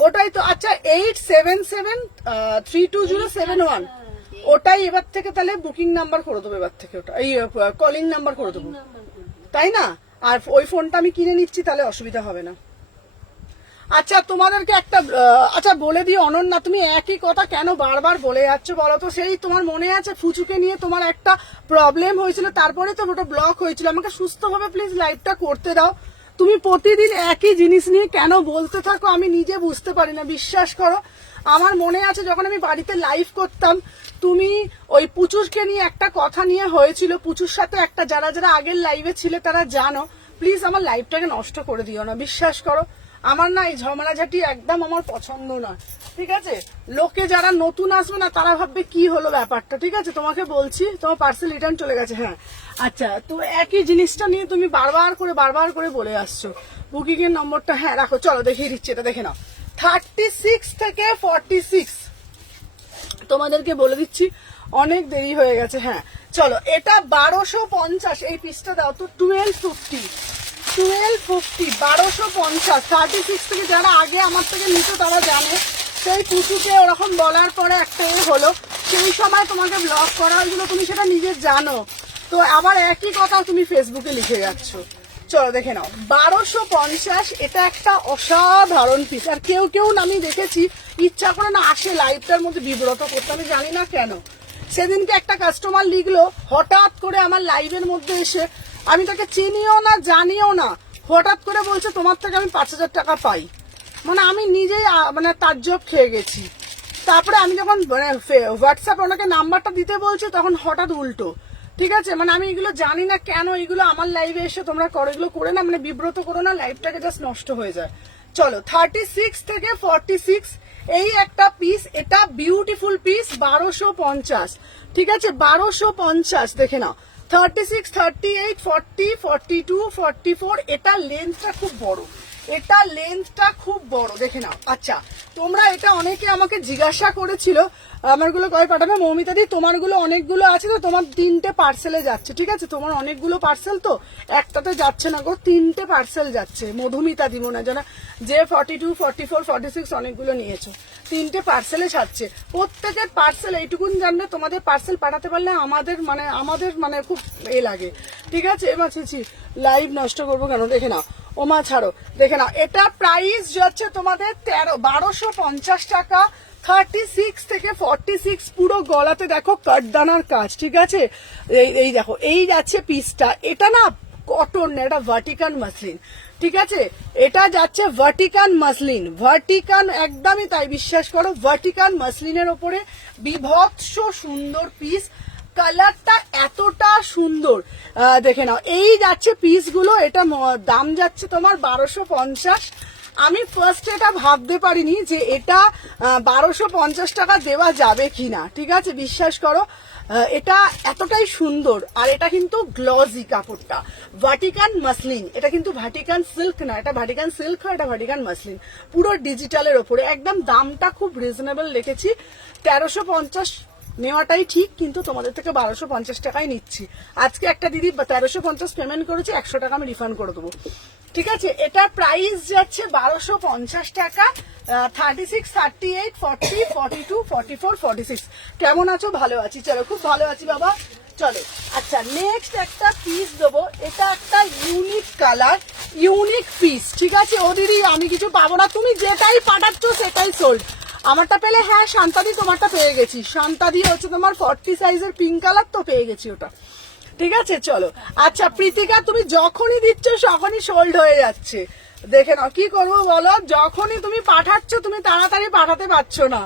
ওটাই তো। আচ্ছা 8773207 ওটাই এবার থেকে তাহলে বুকিং নাম্বার করে দেবো, এবার থেকে ওটা এই কলিং নাম্বার করে দেবো, নাম্বার করবে, তাই না? আর ওই ফোনটা আমি কিনে নিচ্ছি, তাহলে অসুবিধা হবে না। আচ্ছা তোমাদেরকে একটা আচ্ছা বলে দিই অনন্যা, তুমি একই কথা কেন বারবার বলে যাচ্ছ বলো তো? সেই তোমার মনে আছে ফুচুকে নিয়ে তোমার একটা প্রবলেম হয়েছিল, তারপরে তো ওটা ব্লক হয়েছিল। আমাকে সুস্থভাবে প্লিজ লাইভটা করতে দাও। তুমি প্রতিদিন একই জিনিস নিয়ে কেন বলতে থাকো আমি নিজে বুঝতে পারি না, বিশ্বাস করো। আমার মনে আছে যখন আমি বাড়িতে লাইভ করতাম, তুমি ওই পুচুরকে নিয়ে একটা কথা নিয়ে হয়েছিল, পুচুর সাথে একটা, যারা যারা আগের লাইভে ছিলে তারা জানো। প্লিজ আমার লাইভটাকে নষ্ট করে দিও না, বিশ্বাস করো। আমার না এই ঝগড়াঝাটি একদম আমার পছন্দ না, ঠিক আছে। লোকে যারা নতুন আসবে না তারা ভাববে কি হলো ব্যাপারটা, ঠিক আছে। তোমাকে বলছি তোমার পার্সেল রিটার্ন চলে গেছে, হ্যাঁ। আচ্ছা তো একই জিনিসটা নিয়ে তুমি বারবার করে বলে আসছো। বুকিং এর নম্বরটা হ্যাঁ রাখো, চলো দেখিয়ে দিচ্ছি, এটা দেখে নাও। 36 থেকে 46 তোমাদেরকে বলে দিচ্ছি, অনেক দেরি হয়ে গেছে। হ্যাঁ চলো, এটা 1250, এই পিসটা দাও তো। 1250 1250, 36 থেকে যারা আগে আমার থেকে নিত তারা জানে। সেই পুচুকে ওরকম বলার পরে একটা হলো, সেই সময় তোমাকে ব্লক করা হয়েছিল, তুমি সেটা নিজে জানো। তো আবার একই কথা তুমি ফেসবুকে লিখে যাচ্ছ। চলো দেখে নাও, 1250, এটা একটা অসাধারণ পিস। আর কেউ কেউ আমি দেখেছি ইচ্ছা করে না আসে লাইভটার মধ্যে বিব্রত করতে, আমি জানি না কেন। সেদিনকে একটা কাস্টমার লিখলো হঠাৎ করে আমার লাইভের মধ্যে এসে, আমি তাকে চিনিও না জানিও না, হঠাৎ করে বলছে তোমার থেকে আমি 5,000 টাকা পাই। মানে আমি নিজেই মানে তাজ্জব খেয়ে গেছি। তারপরে আমি যখন মানে হোয়াটসঅ্যাপে ওনাকে নাম্বারটা দিতে বলছি তখন হঠাৎ উল্টো। ঠিক আছে, মানে আমি এগুলো জানি না কেন এগুলো আমার লাইভে এসে তোমরা করো, এগুলো করে না মানে বিব্রত করো না, লাইভটাকে জাস্ট নষ্ট হয়ে যায়। চলো 36 থেকে 46 এই একটা পিস, এটা বিউটিফুল পিস 1250। ঠিক আছে 1250 দেখে নাও। 36, 38, 40, 42, 44 এটা লেন্থটা খুব বড়, এটা লেন্থটা খুব বড় দেখে নাও। আচ্ছা তোমরা এটা অনেকে আমাকে জিজ্ঞাসা করেছিল আমারগুলো কয় পাঠাবে মৌমিতা দি, তোমারগুলো অনেকগুলো আছে তো, তোমার 3টে পার্সেলে যাচ্ছে। ঠিক আছে তোমার অনেকগুলো পার্সেল তো, একটাতে যাচ্ছে না গো, 3টে পার্সেল যাচ্ছে। মধুমিতা দিব না জানা যে 42, 44, 46 অনেকগুলো নিয়েছো, 3টে পার্সেলে যাচ্ছে। প্রত্যেকের পার্সেল এইটুকুন জানবে, তোমাদের পার্সেল পাঠাতে পারলে আমাদের মানে খুব লাগে। ঠিক আছে এবার লাইভ নষ্ট করবো কেন, দেখে নাও ওমা ছাড়ো, দেখে নাও এটা প্রাইস যাচ্ছে তোমাদের 1250 টাকা। 36 থেকে 46 পুরো গলাতে দেখো কাটদানার কাজ। ঠিক আছে এই দেখো এই যাচ্ছে পিসটা, এটা না কটন না, এটা ভার্টিকান মাসলিন। ঠিক আছে এটা যাচ্ছে ভার্টিকান মাসলিন, ভার্টিকান একদমই তাই, বিশ্বাস করো ভার্টিকান মাসলিনের ওপরে বিভৎস সুন্দর পিস, কালারটা এতটা সুন্দর। দেখে নাও এই যাচ্ছে পিসগুলো, এটা দাম যাচ্ছে তোমার 1250। আমি ফার্স্ট এটা ভাবতে পারিনি যে এটা 1250 টাকা দেওয়া যাবে কিনা। ঠিক আছে বিশ্বাস করো এটা এতটাই সুন্দর, আর এটা কিন্তু গ্লজি কাপড়টা, ভার্টিকান মাসলিন, এটা কিন্তু ভার্টিকান সিল্ক না, এটা ভার্টিকান সিল্ক, এটা ভার্টিকান মাসলিন, পুরো ডিজিটালের ওপরে একদম দামটা খুব রিজনেবল রেখেছি। 1350 নেওয়াটাই ঠিক, কিন্তু তোমাদের থেকে 1250 টাকায় নিচ্ছি। আজকে একটা দিদি 1350 পেমেন্ট করেছে, 100 টাকা আমি রিফান্ড করে দেবো। ঠিক আছে এটা প্রাইস যাচ্ছে 1250 টাকা। 36, 38, 40, 42, 44, 46 কেমন আছো? ভালো আছি, চলো খুব ভালো আছি বাবা। চলো আচ্ছা নেক্সট একটা পিস দেবো, এটা একটা ইউনিক কালার, ইউনিক পিস। ঠিক আছে ও দিদি আমি কিছু পাবো না, তুমি যেটাই পাঠাচ্ছ সেটাই সোল্ড। আমারটা পেলে হ্যাঁ শান্তাদি, তোমারটা পেয়ে গেছি। শান্তাদি হচ্ছে তোমার 40 সাইজের পিঙ্ক কালার, তো পেয়ে গেছি ওটা। ঠিক আছে চলো আচ্ছা প্রীতিকা তুমি যখনই দিচ্ছ তখনই সোল্ড হয়ে যাচ্ছে। দেখে নাও কি করবো বলো, যখনই তুমি পাঠাচ্ছ তুমি তাড়াতাড়ি পাঠাতে পারছো না।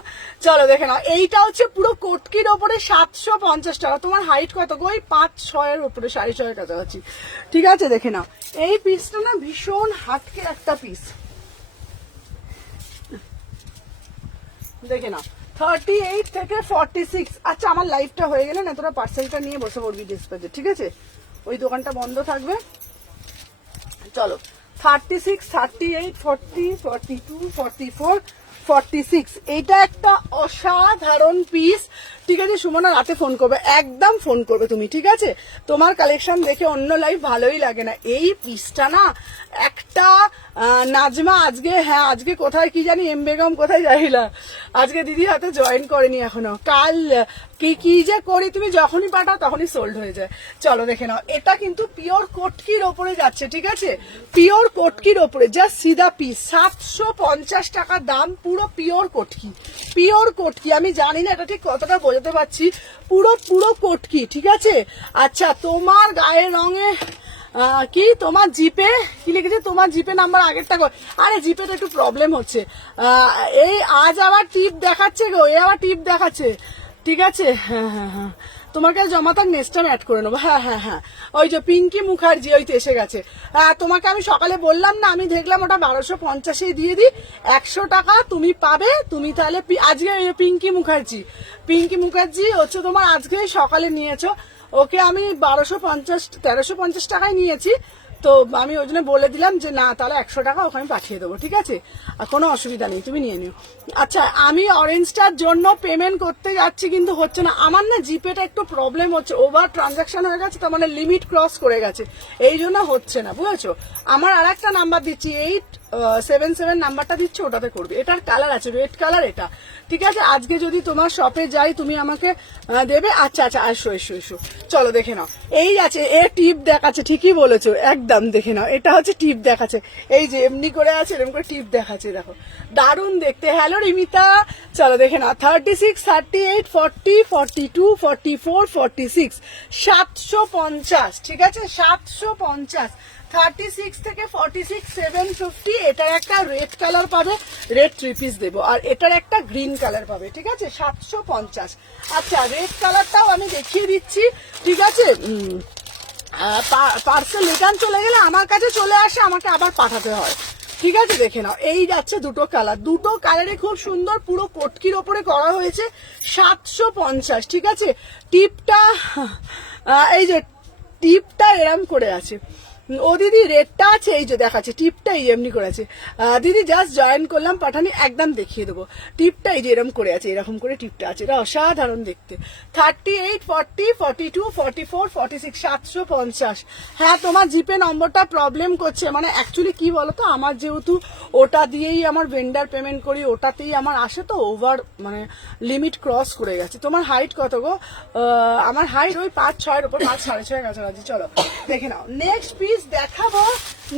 চলো দেখে নাও এইটা হচ্ছে পুরো কোটকির ওপরে 750 টাকা। তোমার হাইট কত গো? 5'6" এর ওপরে, 6.5 কাছাকাছি। ঠিক আছে দেখে নাও এই পিসটা না ভীষণ হাটকে একটা পিস। দেখে নাও 38 থেকে 46। আচ্ছা আমার লাইফটা হয়ে গেলে না তোরা পার্সেলটা নিয়ে বসে পড়বি ডিসপ্লেতে। ঠিক আছে ওই দোকানটা বন্ধ থাকবে। চলো 36, 38, 40, 42, 44, 46 এইটা একটা অসাধারণ পিস। ঠিক আছে সুমনা রাতে ফোন করবে, একদম ফোন করবে তুমি। ঠিক আছে তোমার কালেকশন দেখে অন্য লাইফ ভালোই লাগে না। এই পিসটা না একটা নাজমা আজকে, হ্যাঁ আজকে কোথায় কি জানি, এম বেগম কোথায় জানি না, আজকে দিদি হাতে জয়েন করেনি এখনো, কাল কি যে করি, তুমি যখনই পাঠাও তখনই সোল্ড হয়ে যায়। চলো দেখে নাও এটা কিন্তু পিওর কোটকির ওপরে যাচ্ছে। ঠিক আছে পিওর কোটকির ওপরে জাস্ট সিধা পিস, 750 টাকা দাম, পুরো পিওর কোটকি, পিওর কোটকি। আমি জানি না এটা ঠিক কতটা বোঝাতে পারছি, পুরো কোটকি। ঠিক আছে আচ্ছা তোমার গায়ের রঙে কি তোমার জিপে কি লিখেছে, তোমার জিপে নাম্বার আগেরটা, আরে জিপে তো একটু প্রবলেম হচ্ছে। এই আজ আবার টিপ দেখাচ্ছে গো, এ আবার টিপ দেখাচ্ছে। ঠিক আছে হ্যাঁ হ্যাঁ হ্যাঁ তোমার কাছে জমা থাক, নেক্সট টাইম অ্যাড করে নেবো। হ্যাঁ হ্যাঁ হ্যাঁ ওই যে পিঙ্কি মুখার্জি ওই তো এসে গেছে। তোমাকে আমি সকালে বললাম না, আমি দেখলাম ওটা 1250 দিয়ে দিই, 100 টাকা তুমি পাবে। তুমি তাহলে আজকে পিঙ্কি মুখার্জি হচ্ছে তোমার আজকে সকালে নিয়েছো, ওকে আমি 1350 টাকায় নিয়েছি, তো আমি ওই জন্য বলে দিলাম যে না তাহলে 100 টাকা ওখানে পাঠিয়ে দেবো। ঠিক আছে আর কোনো অসুবিধা নেই, তুমি নিয়ে নিও। আচ্ছা আমি অরেঞ্জটার জন্য পেমেন্ট করতে যাচ্ছি কিন্তু হচ্ছে না, আমার না জিপেটা একটু প্রবলেম হচ্ছে, ওভার ট্রানজাকশন হয়ে গেছে, তার মানে লিমিট ক্রস করে গেছে, এই জন্য হচ্ছে না বুঝেছো। আমার আর একটা নাম্বার দিচ্ছি 77 নাম্বারটা দিচ্ছে ওটাতে করবে। এটার কালার আছে রেড কালার এটা, ঠিক আছে। আজকে যদি তোমার শপে যাই তুমি আমাকে দেবে। আচ্ছা আচ্ছা, এসো এসো এসো, চলো দেখে নাও। এই আছে এ টিপ দেখাচ্ছে, ঠিকই বলেছো একদম, দেখে নাও এটা হচ্ছে টিপ দেখাচ্ছে, এই যে এমনি করে আছে এরকম করে টিপ দেখাচ্ছে, দেখো দারুণ দেখতে। হ্যালো রিমিতা, চলো দেখে নাও। 36, 38, 40, 42, 44, 46, 750, ঠিক আছে 750। 36 থেকে 46 750। এটার একটা রেড কালার পাবে, রেড থ্রি পিস দেবো, আর এটার একটা গ্রিন কালার পাবে, ঠিক আছে 750। আচ্ছা রেড কালারটাও আমি দেখিয়ে দিচ্ছি, ঠিক আছে। পার্সেল রিটার্ন চলে গেলে আমার কাছে চলে আসে, আমাকে আবার পাঠাতে হয়, ঠিক আছে। দেখে নাও এই যাচ্ছে দুটো কালার, দুটো কালারে খুব সুন্দর, পুরো কটকির ওপরে করা হয়েছে 750, ঠিক আছে। টিপটা এই যে টিপটা এরম করে আছে। ও দিদি রেডটা আছে, এই যে দেখাচ্ছে টিপটা এমনি করে আছে। দিদি জাস্ট জয়েন করলাম, পাঠানি একদম দেখিয়ে দেবো। টিপটা এই যে এরকম করে আছে, এরকম করে টিপটা আছে, এটা অসাধারণ দেখতে। 38, 40, 42, 44, 46, 750। হ্যাঁ তোমার জিপে নম্বরটা প্রবলেম করছে, মানে অ্যাকচুয়ালি কি বলতো, আমার যেহেতু ওটা দিয়েই আমার ভেন্ডার পেমেন্ট করি, ওটাতেই আমার আসে, তো ওভার মানে লিমিট ক্রস করে গেছে। তোমার হাইট কত গো? আমার হাইট ওই 5'6" উপর, 5 6.5 কাছাকাছি। চলো দেখে নাও নেক্সট পিস দেখাবো,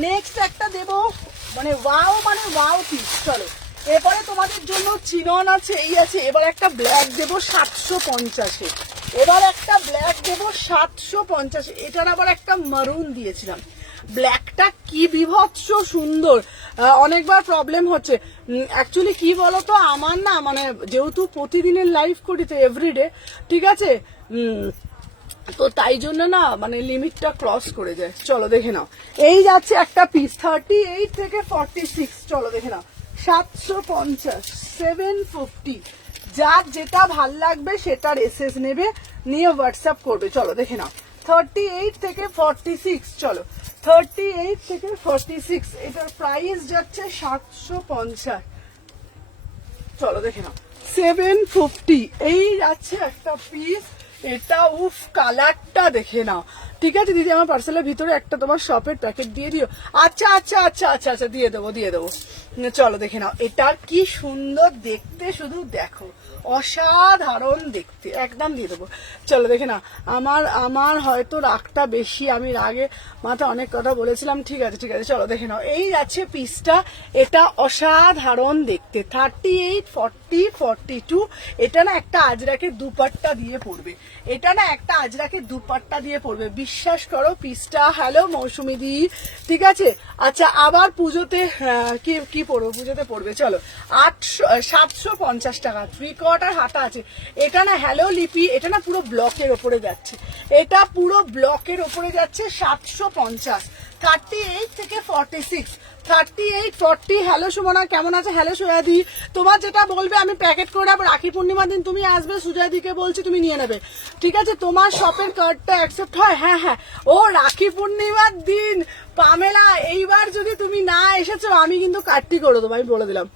নেক্সট একটা দেবো, মানে ওয়াও পিস। চলো এবারে তোমাদের জন্য চিনন আছে, এই আছে। এবার একটা ব্ল্যাক দেবো 750-এ, এবার একটা ব্ল্যাক দেবো 750। এটার আবার একটা মারুন দিয়েছিলাম, ব্ল্যাকটা কি বিভৎস সুন্দর। অনেকবার প্রবলেম হচ্ছে অ্যাকচুয়ালি, কি বলতো আমার না, মানে যেহেতু প্রতিদিনের লাইফ করি তো এভরিডে, ঠিক আছে, তো তাই জন্য না মানে লিমিটটা ক্রস করে যায়। চলো দেখে নাও এই যাচ্ছে একটা পিস 38 থেকে 46। চলো দেখে নাও 750, 750। যার যেটা ভাল লাগবে সেটার এসএস নেবে, নিয়ে হোয়াটসঅ্যাপ করবে। চলো দেখে নাও 38 থেকে 46। চলো 38 থেকে 46, এটার প্রাইস যাচ্ছে 750। চলো দেখে নাও 750। এই যাচ্ছে একটা পিস, এটা উফ কালারটা দেখে নাও, ঠিক আছে। দিদি আমার পার্সেলের ভিতরে একটা তোমার শপের প্যাকেট দিয়ে দিও। আচ্ছা আচ্ছা আচ্ছা আচ্ছা আচ্ছা, দিয়ে দেবো দিয়ে দেবো। চলো দেখে নাও এটার কি সুন্দর দেখতে, শুধু দেখো অসাধারণ দেখতে, একদম দিয়ে দেবো। চলো দেখে নাও আমার হয়তো রাগটা বেশি, আমি রাগে মাথায় অনেক কথা বলেছিলাম, ঠিক আছে ঠিক আছে। চলো দেখে নাও এই আছে পিসটা, এটা অসাধারণ দেখতে। 38, 40, 42। এটা না একটা আজরাকে দুপাট্টা দিয়ে পড়বে, এটা না একটা আজরাকে দুপাট্টা দিয়ে পড়বে, বিশ্বাস করো পিসটা। হ্যালো মৌসুমি দি, ঠিক আছে। আচ্ছা আবার পুজোতে কি পড়বো, পুজোতে পড়বে। চলো 750 টাকা, 3/4 হাতা আছে। এটা না হ্যালো লিপি, এটা না পুরো ব্লকের ওপরে যাচ্ছে, এটা পুরো ব্লকের ওপরে যাচ্ছে 750। 38 থেকে 46, 38, 40। হ্যালো সুমনা কেমন আছে? হ্যালো সোয়াদি, তোমার যেটা বলবে আমি প্যাকেট করে রাখবো। রাখি পূর্ণিমার দিন তুমি আসবে, সুজয়দিকে বলছি তুমি নিয়ে নেবে, ঠিক আছে। তোমার শপের কার্ডটা অ্যাকসেপ্ট হয়? হ্যাঁ হ্যাঁ। ও রাখি পূর্ণিমার দিন পামেলা, এইবার যদি তুমি না এসেছো আমি কিন্তু কার্ডটি করে দেবো, আমি বলে দিলাম।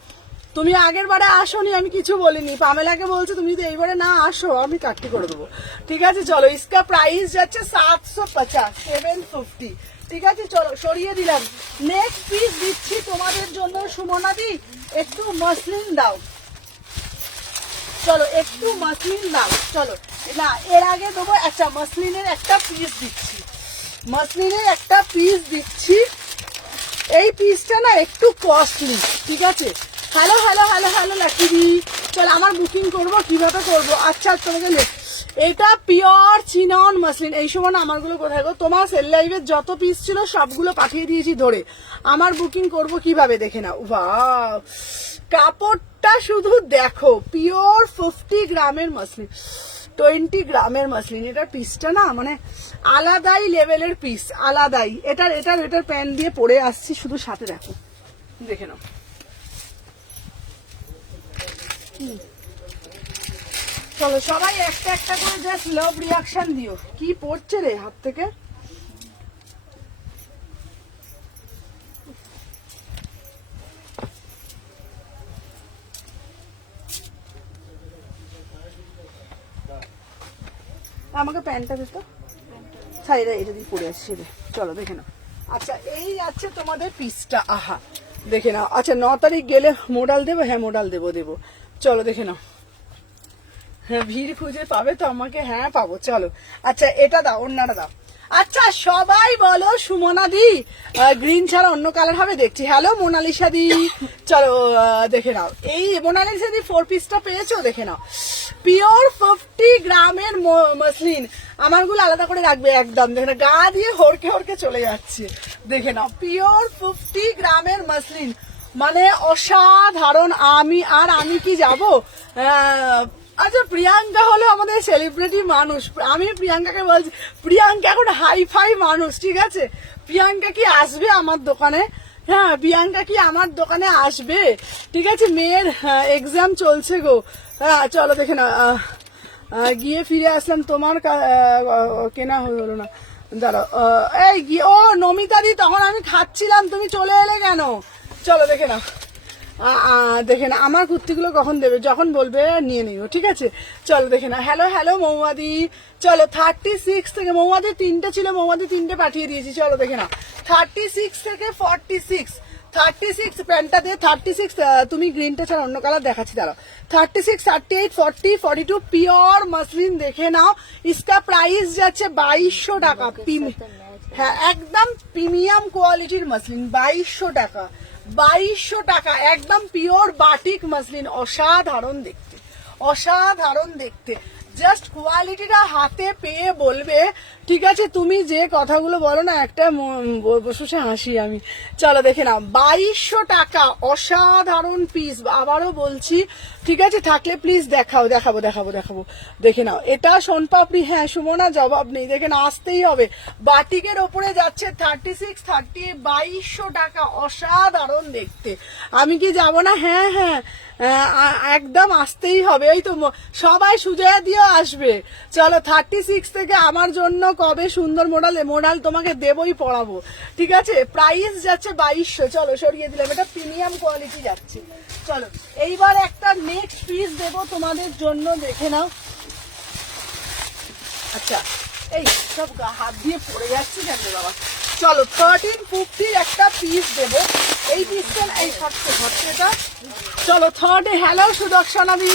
তুমি আগের বারে আসোনি, আমি কিছু বলিনি। পামেলাকে বলছো তুমি যদি এইবারে না আসো আমি কাটটি করে দেবো, ঠিক আছে। চলো ইসকা প্রাইস যাচ্ছে 750, 750, ঠিক আছে। চলো সরিয়ে দিলাম। নেক্সট পিস দিচ্ছি তোমাদের জন্য সুমনা দি, একটু মসলিন দাও, চলো একটু মসলিন দাও। চলো না এর আগে দেবো, আচ্ছা মসলিনের একটা পিস দিচ্ছি, মসলিনের একটা পিস দিচ্ছি। এই পিসটা না একটু কস্টলি, ঠিক আছে। হ্যালো হ্যালো হ্যালো হ্যালো লাকিদি, চলো আমার বুকিং করবো, কিভাবে করবো? আচ্ছা তোমাকে এটা পিওর চিনন মাসলিন। এই সময় না আমারগুলো কোথায় গো? তোমার সেল লাইভের যত পিস ছিল সবগুলো পাঠিয়ে দিয়েছি ধরে। আমার বুকিং করব কিভাবে দেখে নাও। ওয়াও কাপড়টা শুধু দেখো, পিওর 50 গ্রামের মাসলিন, 20 গ্রামের মাসলিন। এটার পিসটা না মানে আলাদাই লেভেলের পিস, আলাদাই। এটার প্যান্ট দিয়ে পরে আসছি, শুধু সাথে দেখো, দেখে নাও। চলো সবাই একটা একটা করে জাস্ট লাভ রিয়াকশন দিও। কি পড়ছে রে হাত থেকে? আমাকে প্যান্টটা দিত, সাইডে এটা দিয়ে পরে আসছি রে। চলো দেখে নাও। আচ্ছা এই আছে তোমাদের পিসটা, আহা দেখে নাও। আচ্ছা 9 তারিখ গেলে মোডাল দেবো, হ্যাঁ মোডাল দেবো। চলো দেখে নাও। হ্যাঁ ভিড় খুঁজে পাবে তো আমাকে, হ্যাঁ পাবো। চলো আচ্ছা এটা দাও, অন্যটা দাও। আচ্ছা সবাই বলো সুমনা দি গ্রিন ছাড়া অন্য কালার হবে দেখছি। হ্যালো মোনালিসা দি, চলো দেখে নাও। এই মোনালিসা দি 4 পিসটা পেয়েছো, দেখে নাও। পিওর 50 গ্রামের মসলিন, আমারগুলো আলাদা করে রাখবে একদম। দেখে নাও গা দিয়ে হরকে হরকে চলে যাচ্ছে, দেখে নাও। পিওর 50 গ্রামের মসলিন, মানে অসাধারণ। আমি কি যাবো? আচ্ছা প্রিয়াঙ্কা হলো আমাদের সেলিব্রিটি মানুষ, আমি প্রিয়াঙ্কাকে বলছি, প্রিয়াঙ্কা এখন হাইফাই মানুষ, ঠিক আছে? প্রিয়াঙ্কা কি আসবে আমার দোকানে? হ্যাঁ প্রিয়াঙ্কা কি আমার দোকানে আসবে? ঠিক আছে, মেয়ের এক্সাম চলছে গো। হ্যাঁ চলো দেখে না, গিয়ে ফিরে আসলাম, তোমার কেনা হলো না। দাঁড়াও, এই গিয়ে ও নমিতা দি, তখন আমি খাচ্ছিলাম, তুমি চলে এলে কেন? চলো দেখে না, দেখে না আমার কুর্তিগুলো কখন দেবে, যখন বলবে নিয়ে নিও, ঠিক আছে? চলো দেখে না। হ্যালো মৌমাদি, চলো 36 থেকে, মৌমাদি 3টে ছিল, মৌমাদি 3টে পাঠিয়ে দিয়েছি। চলো দেখে না 36 থেকে 46, 36 প্যান্টটা দিয়ে 36, তুমি গ্রিনটা ছাড়া অন্য কালার দেখাচ্ছি, দাঁড়াও। 36, 38, 40, 42 পিওর মসলিন, দেখে নাও। ইসকা প্রাইস যাচ্ছে 2200 টাকা। হ্যাঁ একদম প্রিমিয়াম কোয়ালিটির মসলিন, 2200 টাকা, 2200 টাকা, একদম পিওর বাটিক মসলিন, অসাধারণ দেখতে, অসাধারণ দেখতে। জাস্ট কোয়ালিটিটা হাতে পেয়ে বলবে, ঠিক আছে? তুমি যে কথাগুলো বলো না, একটা বসে হাসি আমি। চলো দেখে নাও 2200 টাকা, অসাধারণ পিস, আবারও বলছি, ঠিক আছে? থাকলে প্লিজ দেখাবো। দেখে নাও এটা সোনপাপড়ি, হ্যাঁ সুমনা জবাব নেই, দেখে না আসতেই হবে। বাটিকের ওপরে যাচ্ছে 36, 30, 2200 টাকা, অসাধারণ দেখতে। আমি কি যাব না? হ্যাঁ একদম আসতেই হবে। এই তো সবাই সুজয়া দিয়েও আসবে। চলো 36 থেকে আমার জন্য কবে সুন্দর মোডাল তোমাকে দেবই, পড়াবো, ঠিক আছে? প্রাইস যাচ্ছে 2200। চলো সরিয়ে দিলাম, এটা প্রিমিয়াম কোয়ালিটি যাচ্ছে। চলো এইবার একটা নেক্সট পিস দেবো তোমাদের জন্য, দেখে নাও। আচ্ছা এই সব হাত দিয়ে পড়ে যাচ্ছে কেন বাবা? চলো 1350 একটা পিস দেবো। এই পিসটা এই ঘটটা, চলো থার্ডে। হ্যালো সুদর্শনা দি,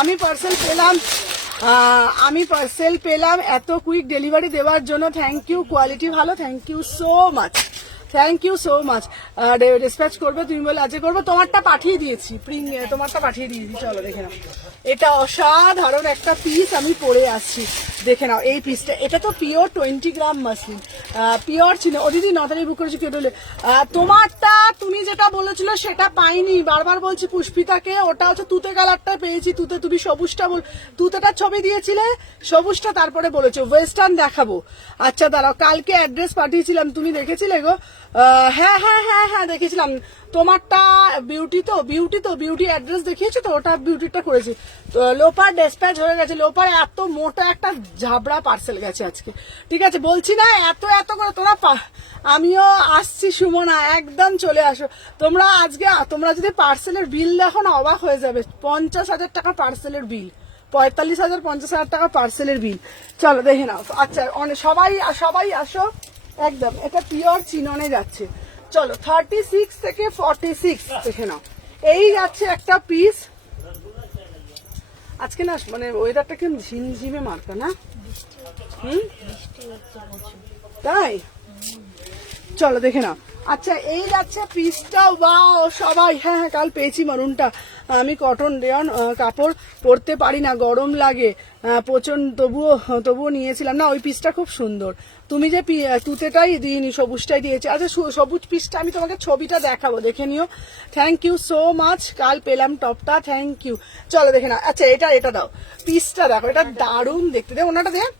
আমি পার্সেল পেলাম এত কুইক ডেলিভারি দেওয়ার জন্য, থ্যাংক ইউ। কোয়ালিটি ভালো, thank you so much. Dispatch করবে তুমি বলে আজকে করবো, তোমারটা পাঠিয়ে দিয়েছি, তোমারটা পাঠিয়ে দিয়েছি। চলো দেখে নাও, এটা অসাধারণ একটা পিস, আমি পরে আসছি, দেখে নাও এই পিসটা। এটা তো পিওর 20 গ্রাম মাসলিন, পিওর ছিল। ও দিদি 9 তারিখ বুক করেছি, কেটে তোমারটা তুমি যেটা বলেছিল সেটা পাইনি, বারবার বলছি পুষ্পিতাকে, ওটা হচ্ছে তুতে কালারটা পেয়েছি। তুতে, তুমি সবুজটা তুতেটার ছবি দিয়েছিলে, সবুজটা তারপরে বলেছো ওয়েস্টার্ন দেখাবো। আচ্ছা দাঁড়াও, কালকে অ্যাড্রেস পাঠিয়েছিলাম, তুমি দেখেছিলে গো? হ্যাঁ দেখেছিলাম। তোমারটা বিউটি অ্যাড্রেস দেখিয়েছো তো, ওটা বিউটিটা করেছি। লোপার ডেসপ্যাচ হয়ে গেছে, লোপার এত মোটা একটা ঝাবড়া পার্সেল গেছে আজকে, ঠিক আছে? বলছি না এত করে তোরা আমিও আসছি সুমনা, একদম চলে আসো তোমরা। আজকে তোমরা যদি পার্সেলের বিল দেখো না, অবাক হয়ে যাবে। 50,000 টাকা পার্সেলের বিল, 45,000 50,000 টাকা পার্সেলের বিল। চলো দেখে নাও। আচ্ছা সবাই আসো একদম, এটা পিওর চিননে যাচ্ছে। চলো 36 থেকে 46 দেখে নাও, এই যাচ্ছে একটা পিস। আজকে না মানে ওয়েদারটা কেমন ঝিমঝিমে মার্কা না, তাই? চলো দেখে নাও। আচ্ছা এই যাচ্ছে পিসটা, ওয়াও সবাই। হ্যাঁ কাল পেয়েছি মারুনটা, আমি কটন রেয়ন কাপড় পরতে পারি না, গরম লাগে প্রচন্ড, তবুও নিয়েছিলাম না। ওই পিসটা খুব সুন্দর, তুমি যে তুতেটাই দিইনি, সবুজটাই দিয়েছি। আচ্ছা সবুজ পিসটা আমি তোমাকে ছবিটা দেখাবো, দেখে নিও। থ্যাংক ইউ সো মাচ, কাল পেলাম টপটা, থ্যাংক ইউ। চলো দেখে নাও। আচ্ছা এটা দাও, পিসটা দেখো, এটা দারুণ দেখতে। দেখ ওনাটা দেখ,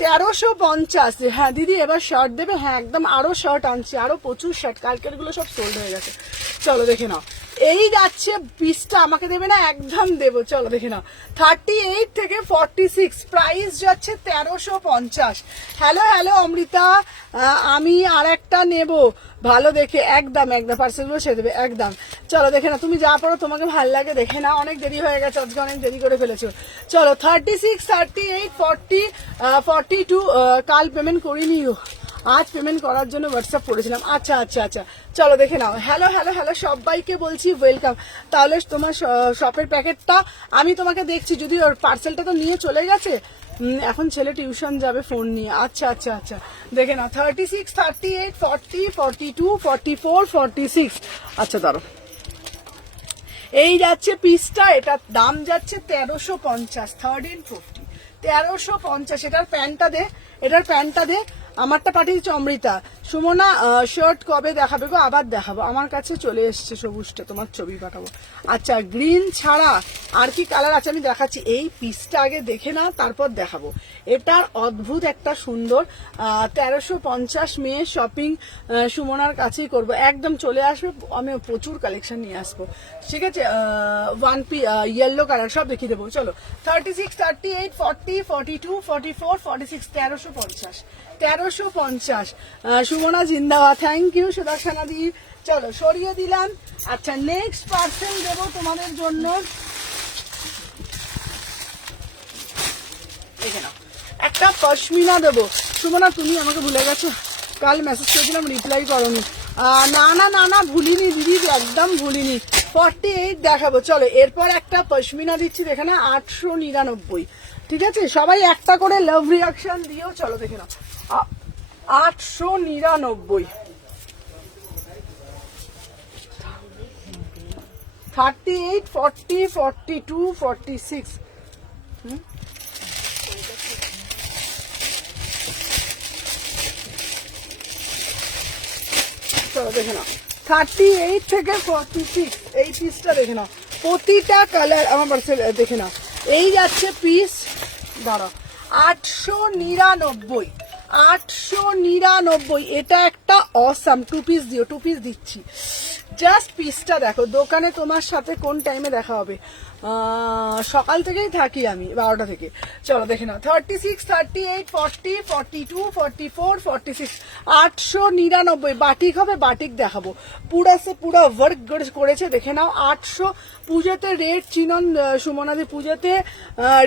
1350। হ্যাঁ দিদি এবার শার্ট দেবে? হ্যাঁ একদম, আরো শার্ট আনছি, আরো প্রচুর শার্ট, কালকের গুলো সব সোল্ড হয়ে গেছে। চলো দেখে নাও, এই যাচ্ছে পিসটা, আমাকে দেবে না? একদম দেবো। চলো দেখে নাও 38 থেকে 46, প্রাইস যাচ্ছে 1350। হ্যালো অমৃতা, আমি আর একটা নেবো ভালো দেখে, একদম পার্সেলগুলো সে দেবে একদম। চলো দেখে না, তুমি যা পড়ো তোমাকে ভালো লাগে, দেখে না। অনেক দেরি হয়ে গেছে আজকে, অনেক দেরি করে ফেলেছো। চলো 36, 38, 40, 42 কাল পেমেন্ট করিনি। আজ পেমেন্ট করার জন্য হোয়াটসঅ্যাপ করেছিলাম। আচ্ছা আচ্ছা আচ্ছা, চলো দেখে নাও। হ্যালো হ্যালো হ্যালো সবাইকে বলছি ওয়েলকাম। তাহলে তোমার শপের প্যাকেটটা আমি তোমাকে দেখছি, যদি ওর পার্সেলটা তো নিয়ে চলে গেছে। এখন ছেলে টিউশন যাবে ফোন নিয়ে। আচ্ছা আচ্ছা আচ্ছা, দেখে নাও 36, 38, 40, 42, 44, 46। আচ্ছা দাঁড়ো, এই যাচ্ছে পিসটা, এটার দাম যাচ্ছে 1350, 1350, 1350। এটার প্যান্টটা দে, এটার প্যান্টটা দে। আমারটা পাঠিয়েছে অমৃতা। সুমনা শার্ট কবে দেখাবে গো? আবার দেখাবো, আমার কাছে চলে এসছে সবুজটা, তোমার ছবি পাঠাবো। আচ্ছা গ্রিন ছাড়া আর কি কালার আছে আমি দেখাচ্ছি। এই পিসটা আগে দেখে নাও, তারপর দেখাবো। এটার অদ্ভুত একটা সুন্দর 1350 মেয়ে শপিং সুমনার কাছেই করব, একদম চলে আসবে। আমি প্রচুর কালেকশন নিয়ে আসবো, ঠিক আছে। ওয়ান পি ইয়েলো কালার সব দেখিয়ে দেবো। চলো 36, 38, 40, 42, 44, 46, 1350, 1350। সুমনা জিন্দাবাদ, থ্যাংক ইউ সুদর্শনা দি। চলো সরিয়ে দিলাম। আচ্ছা নেক্সট পার্সেল দেবো তোমাদের জন্য, দেখে নাও। একটা পশমিনা দেবো। সুমনা তুমি আমাকে ভুলে গেছো, কাল মেসেজ করেছিলাম রিপ্লাই করনি। না না না না ভুলিনি দিদি, একদম ভুলিনি। 48 দেখাবো। চলো এরপর একটা পশমিনা দিচ্ছি, দেখে না 899। ঠিক আছে, সবাই একটা করে লাভ রিয়াকশন দিও। চলো দেখে নাও 899, 38, 40, 42, 46। চলো দেখে নাও 38 থেকে 46, এই পিসটা দেখে নাও। প্রতিটা কালার আমার পার্সেল দেখে নাও। এই যাচ্ছে পিস, দাঁড়াও, 899, 899। এটা একটা অসাম। 2 পিস দিও, 2 পিস দিচ্ছি। জাস্ট পিসটা দেখো। দোকানে তোমার সাথে কোন টাইমে দেখা হবে? সকাল থেকেই থাকি আমি, 12টা থেকে। চলো দেখে নাও 36, 38, 40, 42, 44, 46, 899। বাটিক হবে, বাটিক দেখাবো। পুরো ওয়ার্ক করেছে, দেখে নাও। 800। পুজোতে রেড চিনন সুমনাদি, পুজোতে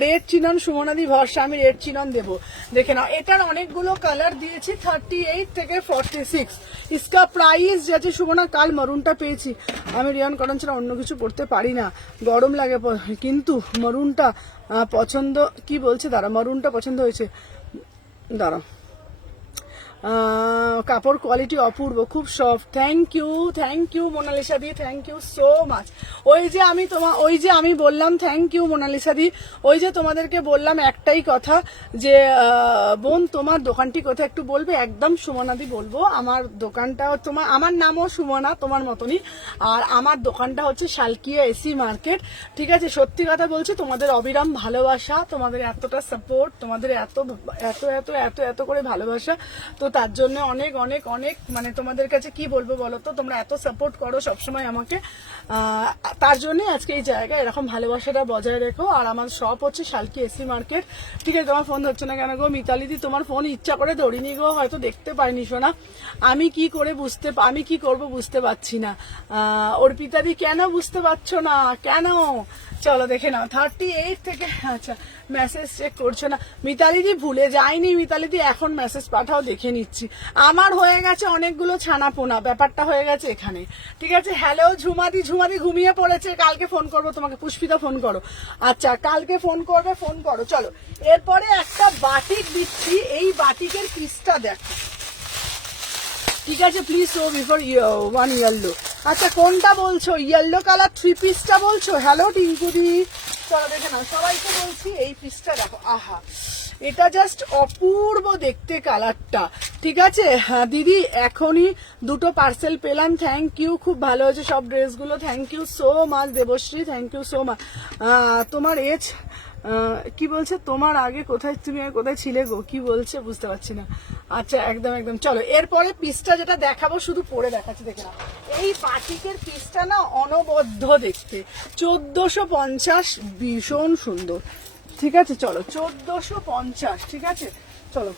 রেড চিনন সুমনাদি ভরসা, আমি রেড চিনন দেবো। দেখে নাও এটার অনেকগুলো কালার দিয়েছি, 38 থেকে 46। ইসকা প্রাইস যাচ্ছে সুমনা, কাল মরুনটা পেয়েছি। আমি রিয়ন কটন ছাড়া অন্য কিছু পড়তে পারি না, গরম লাগে, কিন্তু মরুনটা পছন্দ। কি বলছে দাঁড়া, মরুনটা পছন্দ হয়েছে, দাঁড়া। কাপড় কোয়ালিটি অপূর্ব, খুব সফট। থ্যাংক ইউ মোনালিসা দি, থ্যাংক ইউ সো মাচ। ওই যে আমি বললাম থ্যাংক ইউ মোনালিসা দি। ওই যে তোমাদেরকে বললাম একটাই কথা, যে বোন তোমার দোকানটি কোথায় একটু বলবে? একদম সুমনাদি বলবো। আমার দোকানটা আমার নামও সুমনা, তোমার মতনই। আর আমার দোকানটা হচ্ছে শালকিয়া এসি মার্কেট। ঠিক আছে, সত্যি কথা বলছি, তোমাদের অবিরাম ভালোবাসা, তোমাদের এতটা সাপোর্ট, তোমাদের এত এত এত এত এত করে ভালোবাসা, তো তার জন্য অনেক অনেক অনেক মানে তোমাদের কাছে কি বলবো বলো তো, তোমরা এত সাপোর্ট করো সবসময় আমাকে, তার জন্য আজকে এই জায়গায় এরকম ভালোবাসাটা বজায় রেখো। আর আমার শপ হচ্ছে শালকি এসি মার্কেট। ঠিক আছে, তোমার ফোন ধরছে না কেন গো? মিতালিদি তোমার ফোন ইচ্ছা করে ধরিনি গো, হয়তো দেখতে পাইনি শোনা। আমি কি করব বুঝতে পারছি না। অর্পিতাদি কেন বুঝতে পারছো না কেন? চলো দেখে নাও 38 থেকে। আচ্ছা মেসেজ চেক করছো না মিতালিদি? ভুলে যাইনি মিতালিদি, এখন মেসেজ পাঠাও, দেখে নিচ্ছি। আমার হয়ে গেছে অনেকগুলো ছানাপোনা, ব্যাপারটা হয়ে গেছে এখানে। ঠিক আছে, হ্যালো ঝুমাদি ঘুমিয়ে পড়েছে, কালকে ফোন করবো তোমাকে। পুষ্পিতা ফোন করো। আচ্ছা কালকে ফোন করো। চলো এরপরে একটা বাটিক দিচ্ছি, এই বাটিকের পিসটা দেখো। ঠিক আছে, please show before one yellow. আচ্ছা কোনটা বলছো? ইয়েলো কালার 3 পিসটা বলছো? হ্যালো টিঙ্কুদি, চলো দেখে নাও। সবাইকে বলছি এই পিসটা দেখো, আহা এটা জাস্ট অপূর্ব দেখতে কালারটা। ঠিক আছে, হ্যাঁ দিদি এখনই 2টো পার্সেল পেলাম, থ্যাংক ইউ, খুব ভালো হয়েছে সব ড্রেসগুলো, thank you so much Debashree, thank you so much. তোমার এজ কি বলছে? তোমার আগে তুমি কোথায় ছিলে গো? কি বলছে বুঝতে পারছি না। আচ্ছা একদম চলো এরপরে পিসটা যেটা দেখাবো, শুধু পরে দেখাচ্ছি, দেখে না। এই বাটিকের পিসটা না অনবদ্য দেখতে, 1450, ভীষণ সুন্দর। ঠিক আছে চলো 1450। ঠিক আছে চলো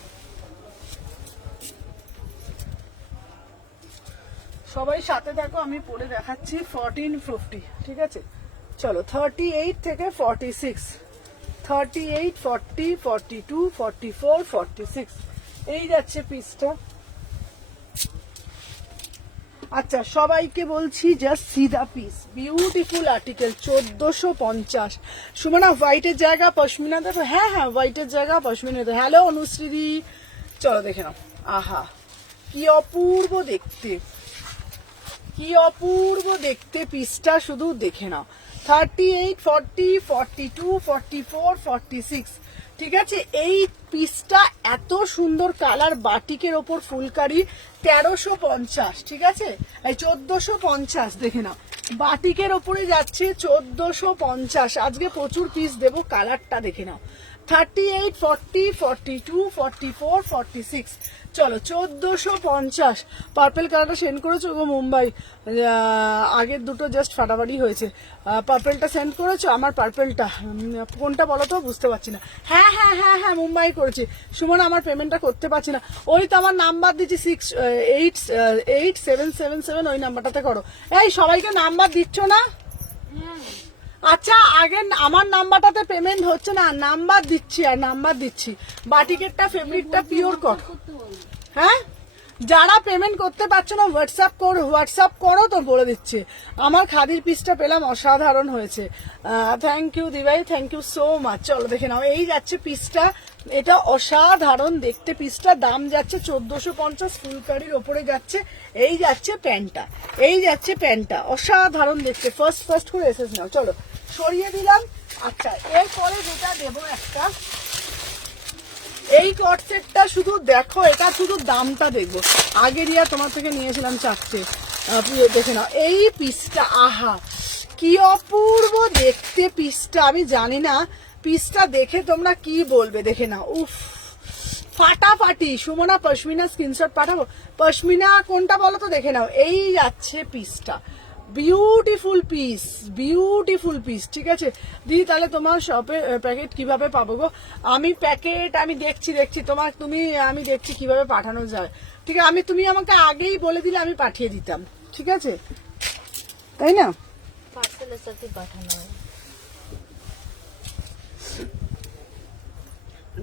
সবাই সাথে দেখো, আমি পরে দেখাচ্ছি 1450। ঠিক আছে চলো 38 থেকে 46, 38, 40, 42, 44, 46, এই যাচ্ছে পিসটা। আচ্ছা সবাইকে বলছি just see the piece, beautiful article 1450। Sumana হোয়াইটের জায়গা পশমিনা দেখো, হ্যাঁ হ্যাঁ হোয়াইটের জায়গা পশমিনা দেখো। হ্যালো অনুশ্রী, চলো দেখে নাও। আহা কি অপূর্ব দেখতে, কি অপূর্ব দেখতে পিসটা, শুধু দেখে নাও। 38, 40, 42, 44, 46, ঠিক আছে। এই পিসটা এত সুন্দর কালার, বাটিকের ওপর ফুলকারি, 1350, ঠিক আছে। এই 1450 দেখে নাও, বাটিকের ওপরে যাচ্ছে 1450। আজকে প্রচুর পিস দেবো, কালারটা দেখে নাও। 38, 40, 42, 44, 46, চলো 1450। পার্পেল কালারটা সেন্ড করেছো গো মুম্বাই, আগের দুটো জাস্ট ফাটাফাটি হয়েছে। পার্পেলটা সেন্ড করেছো, আমার পার্পেলটা কোনটা বলো তো, বুঝতে পারছি না। হ্যাঁ হ্যাঁ হ্যাঁ হ্যাঁ মুম্বাই করেছি। সুমন আমার পেমেন্টটা করতে পারছি না, ওই তো আমার নাম্বার দিচ্ছি 68777, ওই নাম্বারটাতে করো। এই সবাইকে নাম্বার দিচ্ছ না? আচ্ছা আগে আমার নাম্বারটাতে পেমেন্ট হচ্ছে না, নাম্বার দিচ্ছি আর নাম্বার দিচ্ছি। বাটিকেরটা ফেব্রিকটা পিওর কট, হ্যাঁ। যারা পেমেন্ট করতে পারছো না হোয়াটসঅ্যাপ করো তো বলে দিচ্ছি। আমার খাদির পিসটা পেলাম, অসাধারণ হয়েছে। থ্যাংক ইউ দিভাই, থ্যাংক ইউ সো মাচ। চলো দেখে নাও, এই যাচ্ছে পিসটা, এটা অসাধারণ দেখতে পিসটা, দাম যাচ্ছে 1450, ফুলকারির ওপরে যাচ্ছে। এই যাচ্ছে প্যান্টটা, এই যাচ্ছে প্যান্টটা, অসাধারণ দেখতে। ফার্স্ট করে এসেস নাও, চলো সরিয়ে দিলাম। আচ্ছা এরপরে যেটা দেবো একটা, এই কট সেটটা শুধু দেখো, এটা শুধু দামটা দেখবো। আগে রিয়া তোমার থেকে নিয়েছিলাম 4টে, দেখে নাও এই পিসটা, আহা কি অপূর্ব দেখতে পিসটা। আমি জানি না পিসটা দেখে তোমরা কি বলবে, দেখে নাও, উফ ফাটাফাটি। সুমনা পশমিনা স্ক্রিনশট পাঠাবো, পশমিনা কোনটা বলো তো, দেখে নাও। এই যাচ্ছে পিসটা, বিউটিফুল পিস, বিউটিফুল পিস, ঠিক আছে দিদি। তাহলে তোমার শপে প্যাকেট কিভাবে পাবো গো? আমি প্যাকেট আমি দেখছি তোমার, আমি দেখছি কিভাবে পাঠানো যায়, ঠিক আছে। তুমি আমাকে আগেই বলে দিলে আমি পাঠিয়ে দিতাম, ঠিক আছে, তাই না? পার্সেলের সাথে পাঠানো হয়।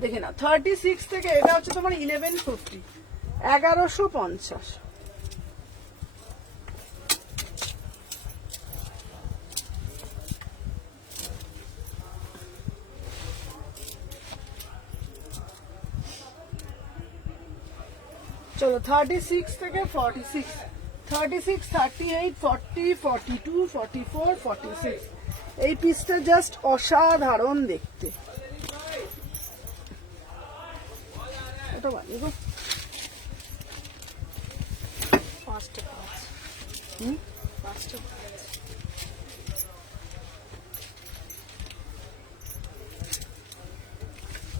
দেখে না 36 থেকে এটা হচ্ছে তোমার 1150, 1150। চলো 36 থেকে 46, 36, 38, 40, 42, 44, 46। এই পিসটা জাস্ট অসাধারণ দেখতে। এটা বানিয়ে গো, পাঁচটা পাঁচ, পাঁচটা পাঁচ।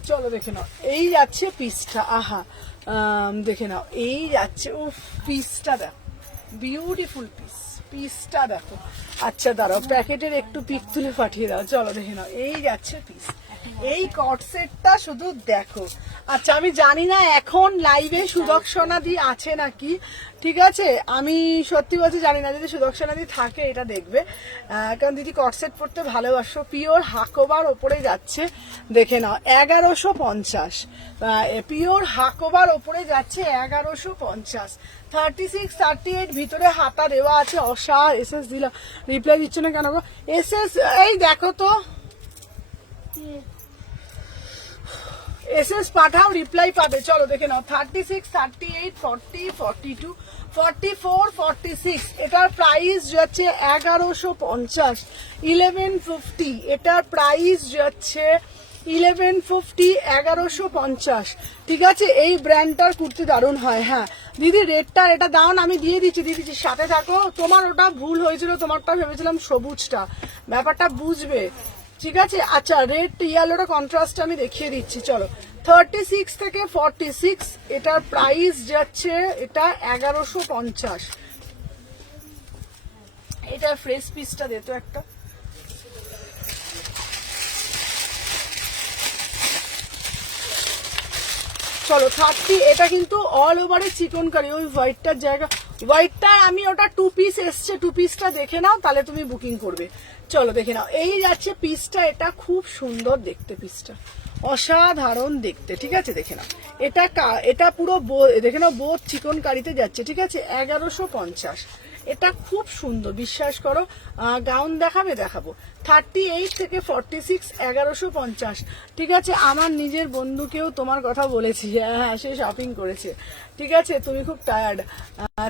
চলো দেখে নাও, এই যাচ্ছে পিসটা, আহা দেখে নাও, এই যাচ্ছে, উফ পিসটা দেখো, বিউটিফুল পিস, পিসটা দেখো। আচ্ছা দাঁড়াও, প্যাকেটের একটু পিক তুলে পাঠিয়ে দাও। চলো দেখে নাও, এই যাচ্ছে পিস, এই কট সেটটা শুধু দেখো। আচ্ছা আমি জানি না এখন লাইভে সুদর্শনাদি আছে নাকি, ঠিক আছে, আমি সত্যি বলছি জানি না। যদি সুদর্শনাদি থাকে এটা দেখবে, কারণ দিদি কট সেট পড়তে ভালোবাসো। পিওর হাকোবার ওপরে যাচ্ছে, দেখে নাও 1150, পিওর হাকোবার ওপরে যাচ্ছে 1150। 36, 38 ভিতরে হাতা দেওয়া আছে, এসএস দিলাম, রিপ্লাই দিচ্ছে না কেন গো? এসএস এই দেখো তো, এসএস পাঠাও, রিপ্লাই পাবে। চলো দেখে নাও 36, 38, 40, 42, 44, 46। এটার প্রাইস যাচ্ছে 1150, 1150। এটার প্রাইস যাচ্ছে 1150, 1150, ঠিক আছে। এই ব্র্যান্ডটার কুর্তি দারুণ হয়। হ্যাঁ দিদি রেডটা এটা দাও না, আমি দিয়ে দিচ্ছি, সাথে থাকো। তোমার ওটা ভুল হয়েছিল, তোমারটা ভেবেছিলাম সবুজটা, ব্যাপারটা বুঝবে, ঠিক আছে। আচ্ছা রেড ইয়েলোটা কন্ট্রাস্ট আমি দেখিয়ে দিচ্ছি। চলো 36 থেকে 46, এটার প্রাইস যাচ্ছে, এটা 1150। এটা ফ্রেশ পিসটা দে তো একটা। চলো 30, এটা কিন্তু অল ওভারে চিকন কারি, ওই হোয়াইটটার জায়গা, হোয়াইটটা আমি ওটা 2 পিস এসছে, 2 পিসটা দেখে নাও, তাহলে তুমি বুকিং করবে। চলো দেখে নাও, এই যাচ্ছে পিসটা, এটা খুব সুন্দর দেখতে পিসটা, অসাধারণ দেখতে, ঠিক আছে? দেখে নাও, এটা পুরো দেখে নাও বোথ চিকন কারিতে যাচ্ছে, ঠিক আছে? 1150। এটা খুব সুন্দর, বিশ্বাস করো। গাউন দেখাবো 38 থেকে 46, 1150, ঠিক আছে? আমার নিজের বন্ধুকেও তোমার কথা বলেছি, হ্যাঁ সে শপিং করেছে, ঠিক আছে? তুমি খুব টায়ার্ড।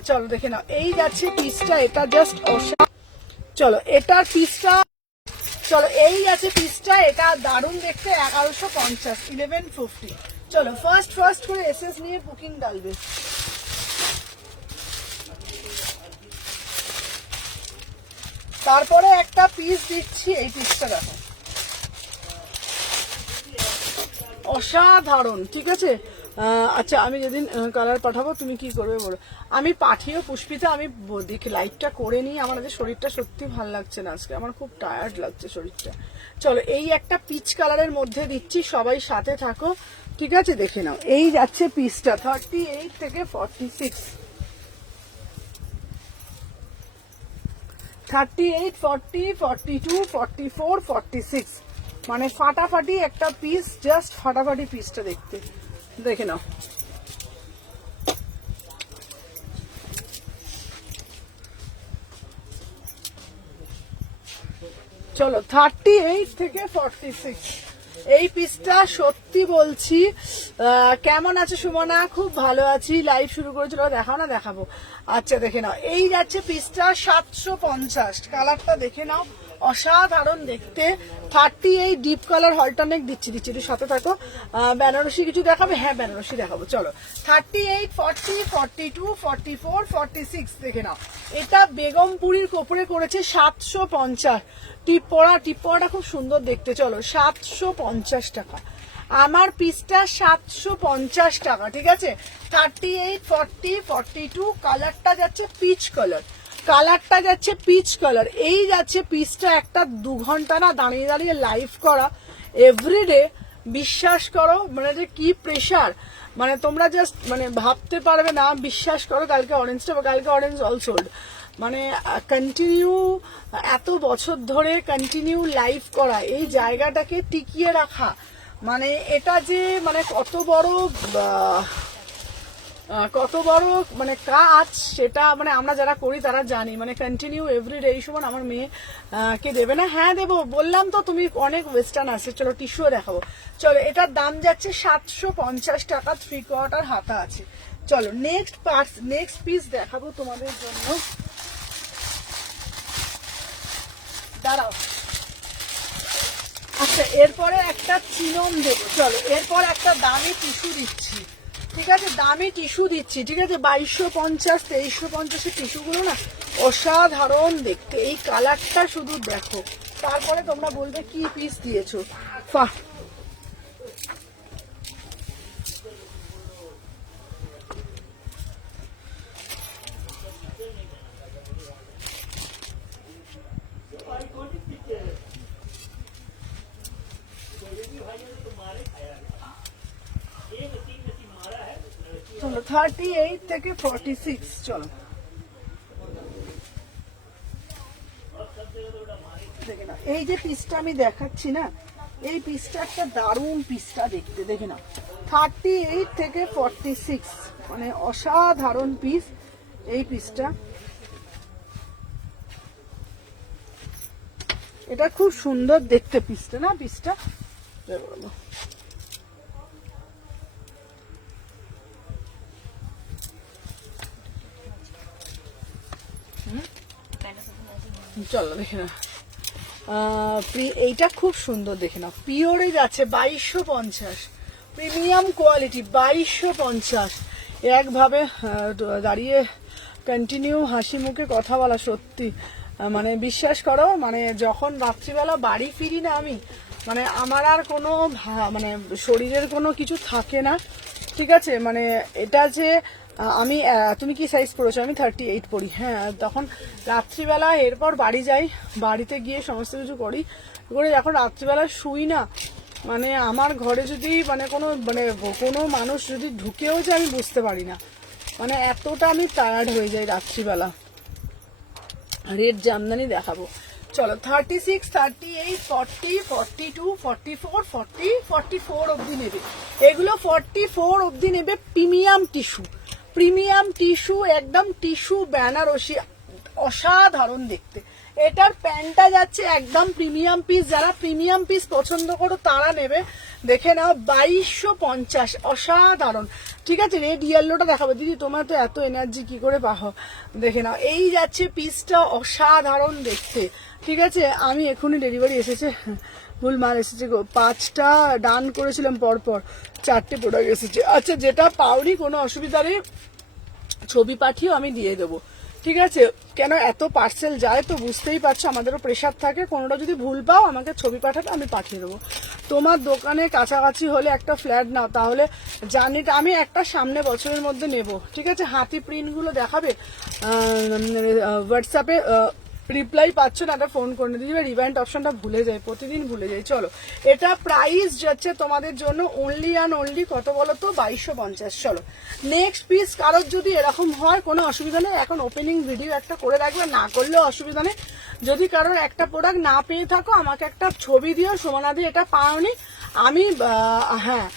চলো দেখে নাও, এই যাচ্ছে পিসটা, এটা জাস্ট চলো এটার পিসটা, চলো এই আছে পিসটা, এটা দারুণ দেখতে, 1150, 1150। চলো ফার্স্ট করে এসএস নিয়ে বুকিং ডালবে। তারপরে একটা পিস দিচ্ছি, এই পিসটা দেখো, অসাধারণ, ঠিক আছে? আচ্ছা, আমি যেদিন কালার পাঠাবো তুমি কি করবে বলো? আমি পাঠিয়েও পুষ্পিতা, আমি দেখি লাইভটা করে নিই, আমার আজকে শরীরটা সত্যি ভালো লাগছে না, আজকে আমার খুব টায়ার্ড লাগছে শরীরটা। চলো এই একটা পিচ কালারের মধ্যে দিচ্ছি, সবাই সাথে থাকো, ঠিক আছে? দেখে নাও, এই যাচ্ছে পিসটা 38 থেকে 46, 38, 40, 42, 44, 46, মানে ফাটাফাটি একটা পিস, জাস্ট ফাটাফাটি পিসটা দেখতে, দেখে নাও। চলো 38 থেকে 46, এই পিসটা সত্যি বলছি। কেমন আছে সুমনা? খুব ভালো আছি, লাইভ শুরু করেছিল, দেখাও না? দেখাবো। আচ্ছা দেখে নাও, এই যাচ্ছে পিসটা 750, কালারটা দেখে নাও, অসাধারণ দেখতে। 38 ডিপ কালার হলটানেক দিচ্ছি একটু সাথে থাকো। বেনারসি কিছু দেখাবে? হ্যাঁ বেনারসি দেখাবো। চলো 38, 40, 42, 44, 46 দেখে নাও। এটা বেগমপুরীর কোপরে করেছে 750, টিপ পড়াটা খুব সুন্দর দেখতে। চলো 750 টাকা, আমার পিসটা 750 টাকা, ঠিক আছে? 38, 40, 42, কালারটা যাচ্ছে পিচ কালার, কালারটা যাচ্ছে পিচ কালার। এই যাচ্ছে পিসটা, একটা 2 ঘন্টা না দাঁড়িয়ে লাইভ করা এভরিডে, বিশ্বাস করো মানে যে কি প্রেশার, মানে তোমরা জাস্ট মানে ভাবতে পারবে না। বিশ্বাস করো, কালকে অরেঞ্জ অল সোল্ড, মানে কন্টিনিউ এত বছর ধরে কন্টিনিউ লাইভ করা, এই জায়গাটাকে টিকিয়ে রাখা, মানে এটা যে মানে কত বড় মানে কাজ, সেটা মানে আমরা যারা করি তারা জানি। মানে কন্টিনিউ এভরিডে। এই সময় আমার মেয়ে কে দেবে না? হ্যাঁ দেবো, বললাম তো, তুমি অনেক ওয়েস্টার্ন আছে। চলো টিস্যুও দেখাবো। চলো এটার দাম যাচ্ছে 750 টাকা, 3/4 হাতা আছে। চলো নেক্সট পিস দেখাবো তোমাদের জন্য, দাঁড়াও। আচ্ছা এরপরে একটা চিনম দেবো। চলো এরপর একটা দামি টিস্যু দিচ্ছি, ঠিক আছে? দামি টিস্যু দিচ্ছি, ঠিক আছে? 2250, 2350 টিস্যুগুলো না অসাধারণ দেখতে। এই কালারটা শুধু দেখো, তারপরে তোমরা বলবে কি পিস দিয়েছো। চলো 38 থেকে 46, চলো দেখে না, এই যে পিসটা আমি দেখাচ্ছি না, এই পিসটা একটা দারুণ পিসটা দেখতে, দেখে না। 38 থেকে 46, মানে অসাধারণ পিস এই পিসটা। এটা খুব সুন্দর দেখতে পিসটা, না পিসটা চলো দেখে না। এইটা খুব সুন্দর দেখে না, পিওরে যাচ্ছে 2250, প্রিমিয়াম কোয়ালিটি 2250। একভাবে দাঁড়িয়ে কন্টিনিউ হাসি মুখে কথা বলা, সত্যি মানে বিশ্বাস করো, মানে যখন রাত্রিবেলা বাড়ি ফিরি না আমি, মানে আমার আর কোনো মানে শরীরের কোনো কিছু থাকে না, ঠিক আছে? মানে এটা যে আমি, তুমি কি সাইজ পড়েছো? আমি 38 পড়ি, হ্যাঁ। তখন রাত্রিবেলা এরপর বাড়ি যাই, বাড়িতে গিয়ে সমস্ত কিছু করি করে যখন রাত্রিবেলা শুই না, মানে আমার ঘরে যদি মানে কোনো মানুষ যদি ঢুকেও যায় আমি বুঝতে পারি না, মানে এতটা আমি টায়ার্ড হয়ে যাই রাত্রিবেলা। রেড জামদানি দেখাবো, চলো 36, 38, 40, 42, 44, 40, 44 অবধি নেবে। এগুলো 44 অবধি নেবে। প্রিমিয়াম টিস্যু একদম টিস্যু বেনারসি, অসাধারণ দেখতে। এটার প্যান্টটা যাচ্ছে একদম প্রিমিয়াম পিস, যারা প্রিমিয়াম পিস পছন্দ করো তারা নেবে। দেখে নাও 2250, অসাধারণ। ঠিক আছে, রেড ইয়েলোটা দেখাবো দিদি, তোমার তো এত এনার্জি কি করে পাও। দেখে নাও, এই যাচ্ছে পিসটা, অসাধারণ দেখতে। ঠিক আছে, আমি এখনই ডেলিভারি এসেছে, ভুল মাল এসেছে গো, 5টা ডান করেছিলাম পরপর, 4টে প্রোডাক্ট এসেছে। আচ্ছা, যেটা পাওনি কোনো অসুবিধা নেই, ছবি পাঠিয়েও আমি দিয়ে দেবো। ঠিক আছে, কেন এত পার্সেল যায় তো বুঝতেই পারছো, আমাদেরও প্রেশার থাকে, কোনোটা যদি ভুল পাও আমাকে ছবি পাঠাবে, আমি পাঠিয়ে দেবো। তোমার দোকানে কাছাকাছি হলে একটা ফ্ল্যাট নাও, তাহলে জার্নিটা আমি একটা সামনে বছরের মধ্যে নেব। ঠিক আছে, হাতি প্রিন্টগুলো দেখাবে, হোয়াটসঅ্যাপে রিপ্লাই পাচ্ছ না, একটা ফোন করে দিবে, রিভাইন্ড অপশনটা ভুলে যায়, প্রতিদিন ভুলে যাই। চলো, এটা প্রাইস যাচ্ছে তোমাদের জন্য অনলি অ্যান্ড অনলি কত বলো তো, 2250। চলো নেক্সট পিস। কারোর যদি এরকম হয় কোনো অসুবিধা নেই, এখন ওপেনিং ভিডিও একটা করে রাখবে, না করলেও অসুবিধা নেই। যদি কারোর একটা প্রোডাক্ট না পেয়ে থাকো, আমাকে একটা ছবি দিও, সমানা দিয়ে এটা পাওনি, আমি হ্যাঁ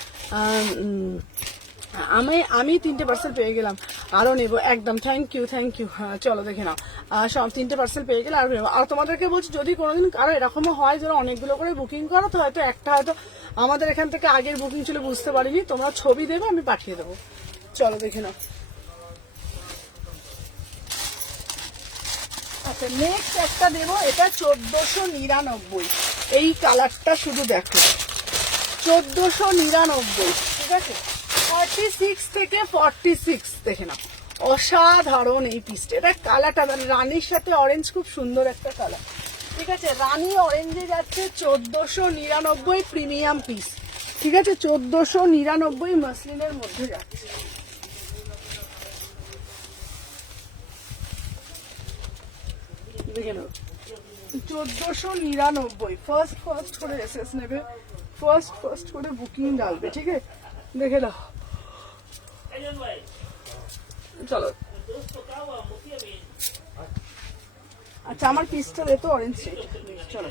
আমি 3টে পার্সেল পেয়ে গেলাম, আরো নেবো একদম। Thank you. হ্যাঁ চলো দেখে নাও, সব 3টে পার্সেল পেয়ে গেলে আরো নেবো। আর তোমাদেরকে বলছি, যদি কোনোদিন কারো এরকমও হয় যেন অনেকগুলো করে বুকিং করো, তো হয়তো একটা হয়তো আমাদের এখান থেকে আগের বুকিং ছিল, বুঝতে পারিনি, তোমরা ছবি দেবে, আমি পাঠিয়ে দেবো। চলো দেখে নাও। আচ্ছা, নেক্সট একটা দেবো, এটা 1499। এই কালারটা শুধু দেখো, 1499। ঠিক আছে, 36 থেকে 46 দেখে নাও, অসাধারণ এই পিসটা। এটা কালারটা রানীর সাথে অরেঞ্জ, খুব সুন্দর একটা কালার। ঠিক আছে, রানী অরেঞ্জে যাচ্ছে 1499, প্রিমিয়াম পিস। ঠিক আছে, 1499 মাসলিনের মধ্যে যাচ্ছে। দেখে নাও, 1499। ফার্স্ট করে এসএস নেবে, ফার্স্ট করে বুকিং ডালবে। ঠিক আছে, দেখে নাও। अजय भाई চলো, दोस्त तो क्या हुआ मुखिया भी আচ্ছা আমার পিসটা দে তো, অরেঞ্জ শেড। চলো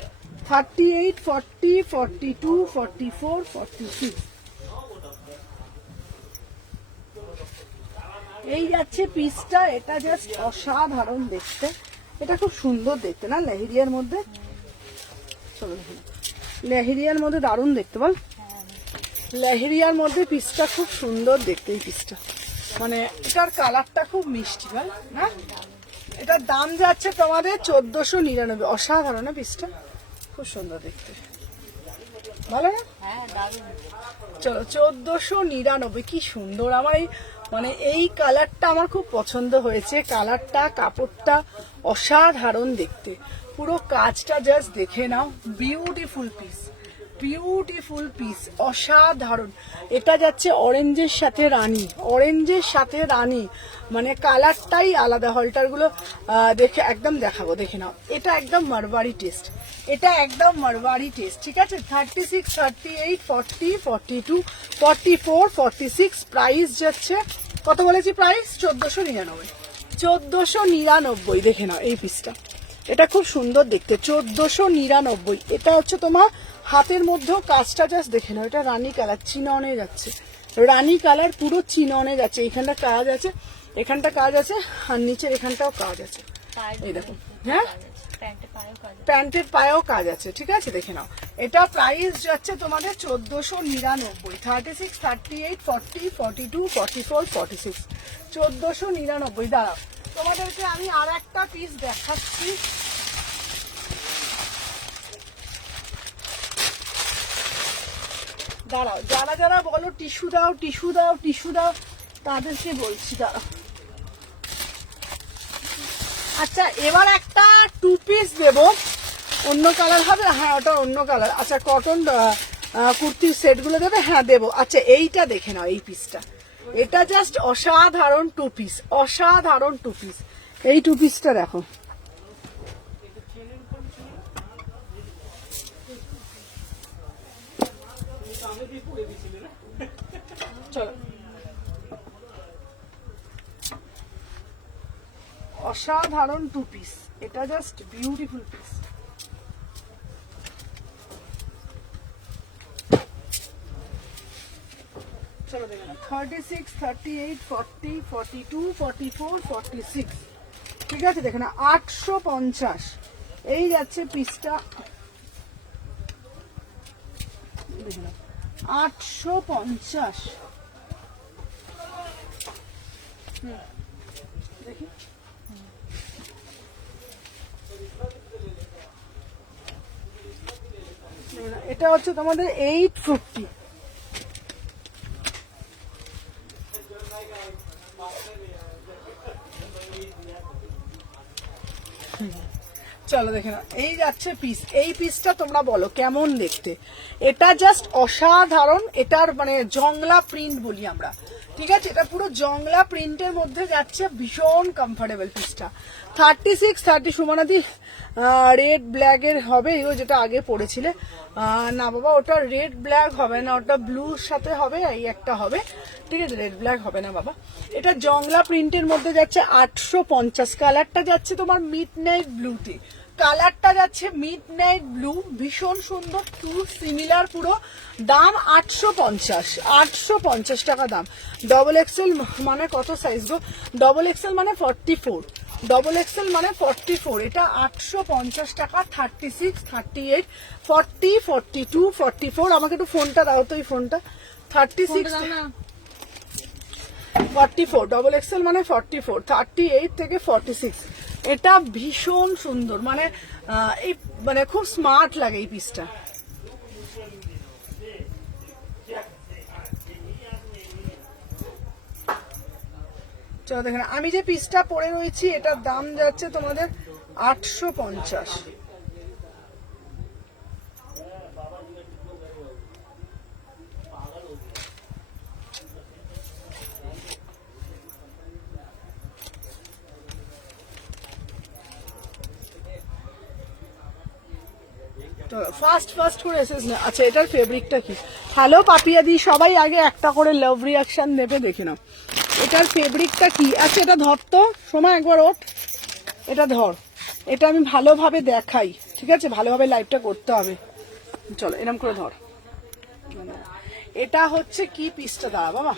38, 40, 42, 44, 46 এই যাচ্ছে পিসটা। এটা জাস্ট অসাধারণ দেখতে, এটা খুব সুন্দর দেখতে না, লেহেরিয়ার মধ্যে। চলো দেখুন, লেহেরিয়ার মধ্যে দারুণ দেখতে, বল। লেহেরিয়ার মধ্যে পিসটা খুব সুন্দর দেখতে, এই পিসটা মানে এটার কালারটা খুব মিষ্টি, বল না। এটার দাম যাচ্ছে তোমাদের 1499, অসাধারণ না পিসটা, খুব সুন্দর দেখতে, ভালো না। হ্যাঁ দারুণ। চলো 1499, কি সুন্দর। আমার এই মানে এই কালারটা আমার খুব পছন্দ হয়েছে, কালারটা, কাপড়টা অসাধারণ দেখতে, পুরো কাজটা জাস্ট দেখে নাও, বিউটিফুল পিস, বিউটিফুল পিস, অসাধারণ। এটা যাচ্ছে অরেঞ্জের সাথে রানী, অরেঞ্জের সাথে রানী, মানে কালারটাই আলাদা। হলটারগুলো দেখে একদম দেখাবো, দেখে নাও। এটা একদম মারওয়ারি টেস্ট, এটা একদম মারওয়ারি টেস্ট। ঠিক আছে, 36, 38, 40, 42, 44, 46 প্রাইস যাচ্ছে কত বলেছি, প্রাইস 1499। 1499 দেখে নাও এই পিসটা, এটা খুব সুন্দর দেখতে, 1499। এটা হচ্ছে তোমার হাতের মধ্যেও কাজটা জাস্ট দেখে নাও, এটা রানী কালার, চিননে যাচ্ছে, রানী কালার পুরো চিননে যাচ্ছে। এইখানটা কাজ আছে, এখানটা কাজ আছে, আর নিচের এখানটাও কাজ আছে, এই দেখো। হ্যাঁ, প্যান্টে পায়েও কাজ। প্যান্টের পায়েও কাজ আছে। ঠিক আছে, দেখে নাও। এটা প্রাইস যাচ্ছে তোমাদের 1499। 36, 38, 40, 42, 44, 46 1499। দাঁড়াও, তোমাদেরকে আমি আর একটা পিস দেখাচ্ছি। দাঁড়াও, যারা যারা বলো টিস্যু দাও টিস্যু দাও টিস্যু দাও, তাদেরকে বলছি, দাঁড়াও। আচ্ছা, এবার একটা 2 পিস দেবো, অন্য কালার হবে। হ্যাঁ, ওটা অন্য কালার। আচ্ছা, কটন কুর্তির সেটগুলো দেবে, হ্যাঁ দেবো। আচ্ছা, এইটা দেখে নাও, এই পিসটা, এটা জাস্ট অসাধারণ 2 পিস, অসাধারণ 2 পিস। এই 2 পিসটা দেখো, চলো, অসাধারণ 2 পিস, এটা জাস্ট বিউটিফুল পিস। চলো দেখে না 36, 38, 40, 42, 44, 46, ঠিক আছে দেখে না 850 এই যাচ্ছে পিসটা, দেখে না 850। দেখি এটা হচ্ছে তোমাদের 850। চলো দেখে না এই যাচ্ছে পিস, এই পিসটা তোমরা বলো কেমন দেখতে, এটা জাস্ট অসাধারণ, এটার মানে জংলা প্রিন্ট বলি আমরা, ঠিক আছে, এটা পুরো জংলা প্রিন্টের মধ্যে যাচ্ছে, ভীষণ কমফোর্টেবল পিসটা। 36, 30 সুমনাদি রেড ব্ল্যাক এর হবে, এগুলো যেটা আগে পড়েছিলে, না বাবা ওটা রেড ব্ল্যাক হবে না, ওটা ব্লুর সাথে হবে, এই একটা হবে, ঠিক আছে, রেড ব্ল্যাক হবে না বাবা। এটা জংলা প্রিন্টের মধ্যে যাচ্ছে 850, কালারটা যাচ্ছে তোমার মিড নাইট ব্লুতে, কালারটা যাচ্ছে মিড নাইট ব্লু, ভীষণ সুন্দর, টু সিমিলার পুরো, দাম 850 টাকা দাম। ডবল এক্সেল মানে কত সাইজ গো, ডবল এক্সেল মানে 44, ডবল এক্সেল মানে 44, এটা 850 টাকা। 36, 38, 40, 42, 44, আমাকে একটু ফোনটা দাও তো, এই ফোনটা 36, 44, ডবল এক্সেল মানে 44, 38 থেকে 46, এটা ভীষণ সুন্দর, মানে এই মানে খুব স্মার্ট লাগে এই পিসটা। চলো দেখেন আমি যে পিসটা পরে রয়েছি এটার দাম যাচ্ছে তোমাদের 850। ফার্স্ট করে এসেস না। আচ্ছা এটার ফেব্রিকটা কি, হ্যালো পাপিয়া দি, সবাই আগে একটা করে লাভ রিয়াকশন দেবে, দেখে নাও এটার ফেব্রিকটা কি। আচ্ছা এটা ধর তো সময় একবার ওঠ, এটা ধর, এটা আমি ভালোভাবে দেখাই, ঠিক আছে, ভালোভাবে লাইভটা করতে হবে, চলো এরকম করে ধর, এটা হচ্ছে কি পিসটা, দাঁড়া বাবা,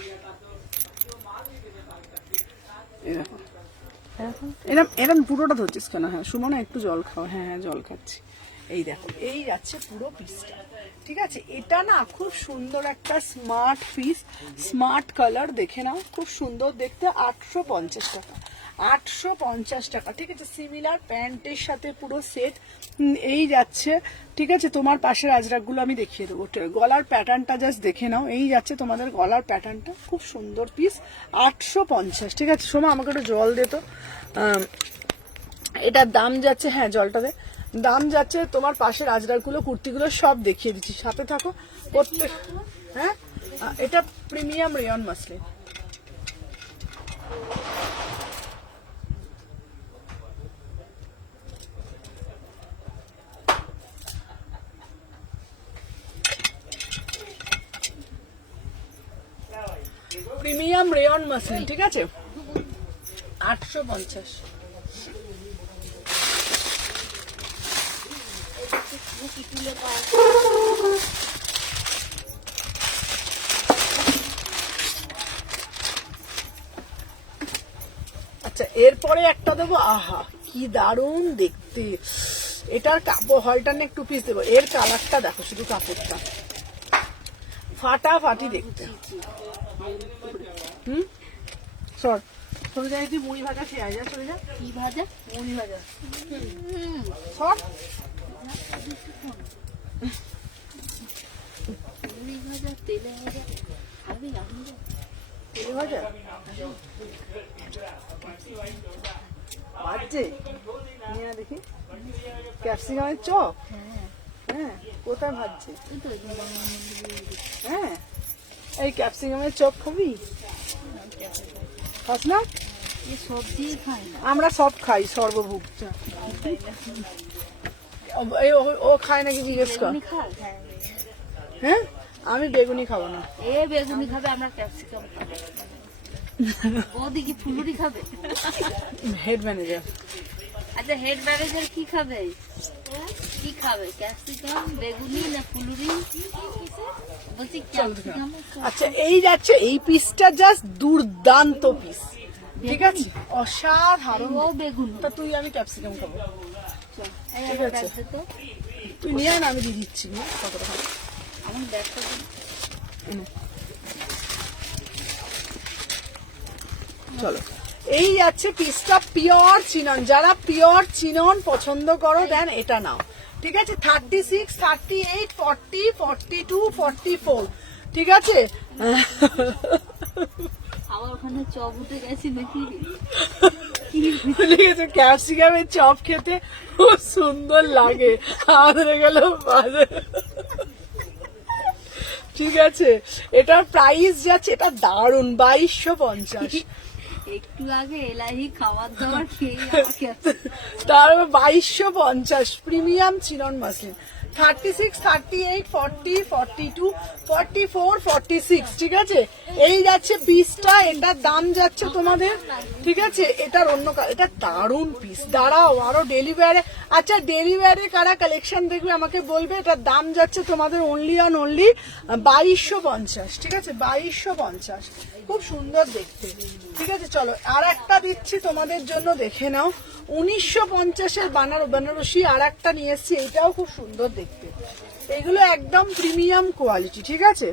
এরকম এরকম পুরোটা ধরছিস কেন, হ্যাঁ সুমনা একটু জল খাও, হ্যাঁ হ্যাঁ জল খাচ্ছি, এই দেখো এই যাচ্ছে পুরো পিসটা, ঠিক আছে, এটা না খুব সুন্দর একটা স্মার্ট পিস, স্মার্ট কালার, দেখে নাও খুব সুন্দর দেখতে, 850 টাকা, 850 টাকা, ঠিক আছে, সিমিলার প্যান্টের সাথে পুরো সেট এই যাচ্ছে, ঠিক আছে, তোমার পাশের আজরাকগুলো আমি দেখিয়ে দেবো, গলার প্যাটার্নটা জাস্ট দেখে নাও, এই যাচ্ছে তোমাদের গলার প্যাটার্নটা, খুব সুন্দর পিস, 850, ঠিক আছে। সোমা আমাকে একটু জল দে তো, এটার দাম যাচ্ছে, হ্যাঁ জলটা দে, দাম যাচ্ছে তোমার পাশের আজরাগুলো কুর্তিগুলো সব দেখিয়ে দিচ্ছি, সাথে থাকো প্রত্যেক, হ্যাঁ এটা premium rayon muslin, premium rayon muslin, ঠিক আছে, 850। আচ্ছা এরপরে একটা দেবো, আহা কি দারুণ দেখতে, এটার কাপড় অল্টারনেট টু পিস দেবো, এর কালারটা দেখো শুধু, কাপড়টা ফাটাফাটি দেখতে, সর সরে যাই, তুই মুড়ি ভাজা খেয়ে যা, সরে যা, কি ভাজা? মুড়ি ভাজা, সর মুড়ি ভাজা, তেলে ভাজা, খাবি আমি যা। তেলে ভাজা ভাজছে, নিয়ে আয় দেখি, ক্যাপসিকামের চপ, হ্যাঁ কোথায় ভাজছে, এই তো একদম বাংলা মন্দিরে হ্যাঁ এই ক্যাপসিকামের চপ খাবি, খাস না, এই সবজি খাই না। আমরা সব খাই সর্বভুক্ত, ও খায় নাকি জিজ্ঞেস কর, বেগুনি খাও? হ্যাঁ। হ্যাঁ আমি বেগুনি খাবো না, এ বেগুনি খাবে, আমরা ক্যাপসিকাম খাবো। ওদি কি ফুলুরি খাবে? হেড ম্যানেজার, আচ্ছা হেড ম্যানেজার কি খাবে? কি খাবে, ক্যাপসিকাম, বেগুনি না ফুলুরি? বলছি ক্যাপসিকাম। আচ্ছা এই যাচ্ছে এই পিসটা জাস্ট দুর্দান্ত পিস, ঠিক আছে, অসাধারণ। ও বেগুন। তা তুই আমি ক্যাপসিকাম খাবো, এই ঠিক আমার আছে। ব্যাগ দে তো। তুই নিয়ে আয় না, আমি দিয়ে দিচ্ছি না কতটা খাবো। আমার ব্যাগটা দে। চলো এই যাচ্ছে পিসটা পিওর চিনন, যারা পিওর চিনন পছন্দ করো দেন এটা নাও, ঠিক আছে। 36, 38, 40, 42, 44, ঠিক আছে। আবার ওখানে চপ উঠে গেছি নাকি? ঠিক আছে, ক্যাপসিকামের চপ খেতে খুব সুন্দর লাগে, আমাদের গেল ঠিক আছে। এটার প্রাইস যাচ্ছে, এটা দারুন 2250। একটু আগে এলাহি খাবার দাবার খেয়ে আমাকে তার 2250 প্রিমিয়াম চিনন মাসলিন। 36, 38, 40, 42, 44, 46, ঠিক আছে। এই যাচ্ছে পিসটা, এটার দাম যাচ্ছে তোমাদের, ঠিক আছে। এটার অন্য এটা দারুন পিস। দাঁড়াও আরো ডেলিভারি, আচ্ছা ডেলিভারি কারা কালেকশন দেখবে আমাকে বলবে। এটার দাম যাচ্ছে তোমাদের অনলি 2250, ঠিক আছে, 2250। খুব সুন্দর দেখতে, ঠিক আছে। চলো আর একটা দিচ্ছি তোমাদের জন্য, দেখে নাও। 1950-এর বেনারসি আর একটা নিয়ে এসছি, এটাও খুব সুন্দর দেখতে। এগুলো একদম প্রিমিয়াম কোয়ালিটি, ঠিক আছে।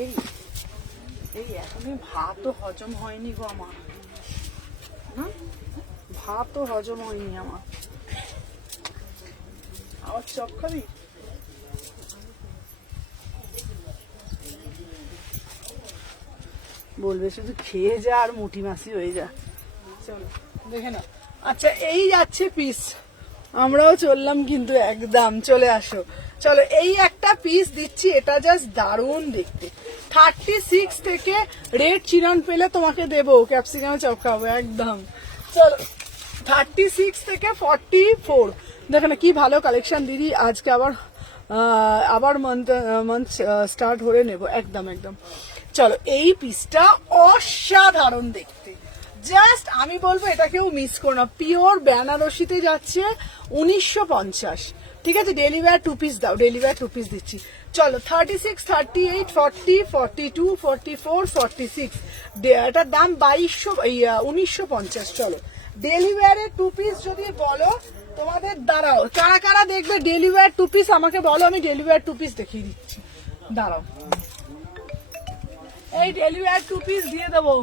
এই এই এখনই ভাতও হজম হয়নি গো আমার, না ভাতও হজম হয়নি আমার। আবার চপ খাবি? বলবে শুধু খেয়ে যা আর মুঠি মাসি হয়ে যা। চলো দেখে না। আচ্ছা এই যাচ্ছে পিস, আমরাও চললাম কিন্তু একদম, চলে আসো। চলো এই একটা পিস দিচ্ছি, এটা জাস্ট দারুণ দেখতে। 36 থেকে রেড চিনন পেলে তোমাকে দেবো, ক্যাপসিকামে চপ খাবো একদম। চলো 36 থেকে 44, দেখো না কি ভালো কালেকশন দিদি। আজকে আবার মান্থ স্টার্ট হয়ে নেব একদম একদম। চলো এই পিসটা অসাধারণ দেখতে, জাস্ট আমি বলবো এটা কেউ মিস করো না। পিওর বেনারসিতে যাচ্ছে 1950, ঠিক আছে। ডেলিভার 2 পিস দাও, ডেলিভার 2 পিস দিচ্ছি। চলো 36, 38, 40, 42, 44, 46, এটার দাম 1950। চলো ডেলিভারে 2 পিস যদি বলো তোমাদের, দাঁড়াও কারা কারা দেখবে ডেলিভার 2 পিস আমাকে বলো, আমি ডেলিভার 2 পিস দেখিয়ে দিচ্ছি। দাঁড়াও এই ডেলিভার 2 পিস দিয়ে দেবো।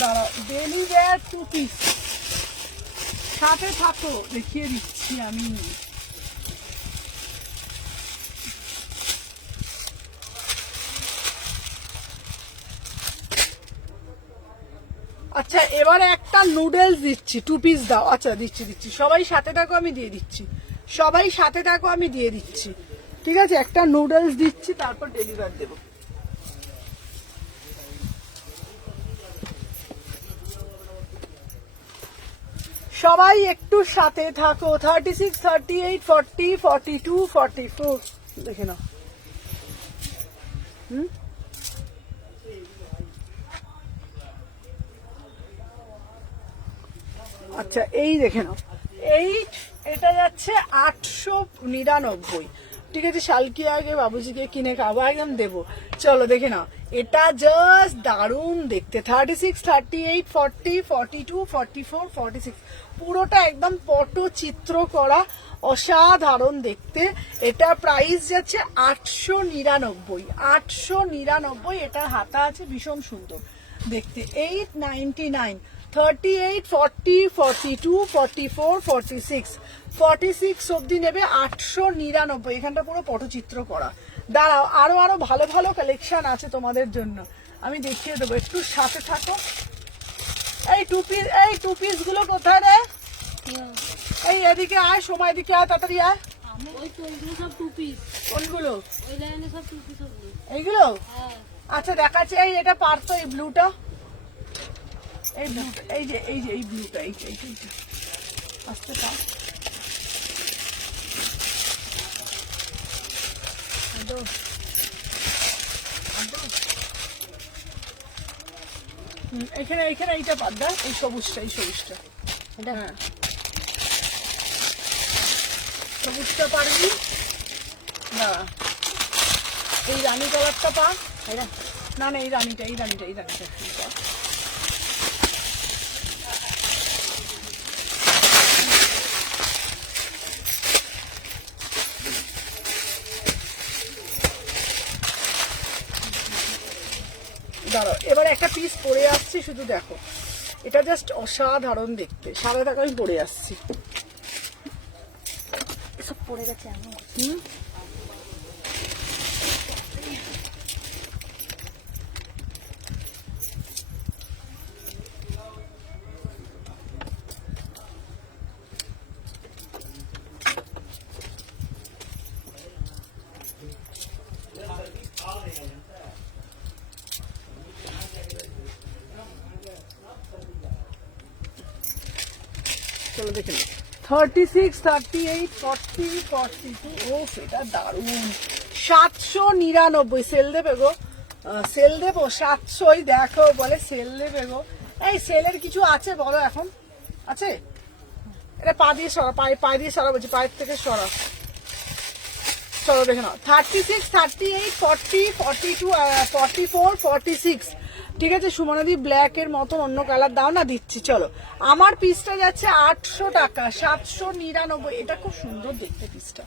দাঁড়াও ডেলিভার 2 পিস, সাথে থাকো দেখিয়ে দিচ্ছি আমি। আচ্ছা এবারে একটা নুডলস দিচ্ছি, 2 পিস দাও। আচ্ছা দিচ্ছি, সবাই সাথে থাকো আমি দিয়ে দিচ্ছি, সবাই সাথে থাকো আমি দিয়ে দিচ্ছি, ঠিক আছে। একটা নুডলস দিচ্ছি, তারপর ডেলিভার দেবো। সবাই একটু সাথে থাকো। 36, 38, 40, 42, 44, দেখে নাও। আচ্ছা এই দেখে নাও, এটা যাচ্ছে 899, ঠিক আছে। শালকি আগে বাবুজিকে কিনে খাবো একদম দেবো। চলো দেখে নাও, এটা জাস্ট দারুণ দেখতে। 36, 38, 40, 42, 44, 46, পুরোটা একদম পটচিত্র করা, অসাধারণ দেখতে। এটা প্রাইস যাচ্ছে 899, 899। এটা হাতা আছে, ভীষণ সুন্দর দেখতে। 899, 38, 40, 42, 44, 46, 46 অব্দি নেবে 899। এখানটা পুরো পটচিত্র করা। দাঁড়াও আরো আরো ভালো ভালো কালেকশন আছে তোমাদের জন্য, আমি দেখিয়ে দেবো, একটু সাথে থাকো। এই 2 পিস গুলো কোথায় রে? এই এদিকে আয়, সময় দিকে আয়, তাড়াতাড়ি আয়। ওই তো ওইগুলো সব 2 পিস, কোনগুলো? ওই লাইনে সব 2 পিস হবে। এইগুলো? হ্যাঁ আচ্ছা দেখাচ্ছে। এই এটা পারতো, এই ব্লুটা, এই ব্লুটা, এই ব্লুটা, এই আস্তে থাক। এখানে এখানে এইটা বাদ দাও, এই সবুজটা এটা হ্যাঁ সবুজটা পারবি না, এই রানী কালারটা পা, এটা না না এই রানীটা পা। দাঁড়াও, এবার একটা পিস পরে আসছি, শুধু দেখো, এটা জাস্ট অসাধারণ দেখতে। সাদা টাকা আমি পরে আসছি। সব পড়ে গেছে এমন। হুম, চলো দেখে নিই। 36, 38, 40, 42, ও সেটা দারুণ। 799 সেল দেবে গো, সেল দেবো 700। দেখো বলে সেল দেবে গো। এই সেলের কিছু আছে বলো এখন, আছে? এটা পা দিয়ে সরা, পায়ে দিয়ে সরা বলছি, পায়ের থেকে সরা। চলো দেখে নাও। 36, 38, 40, 42, 44, 46। ঠিক আছে সুমনাদি, ব্ল্যাক এর মতন অন্য কালার দাও না, দিচ্ছি। চলো, আমার পিসটা যাচ্ছে 800 টাকা, 799। এটা খুব সুন্দর দেখতে পিসটা,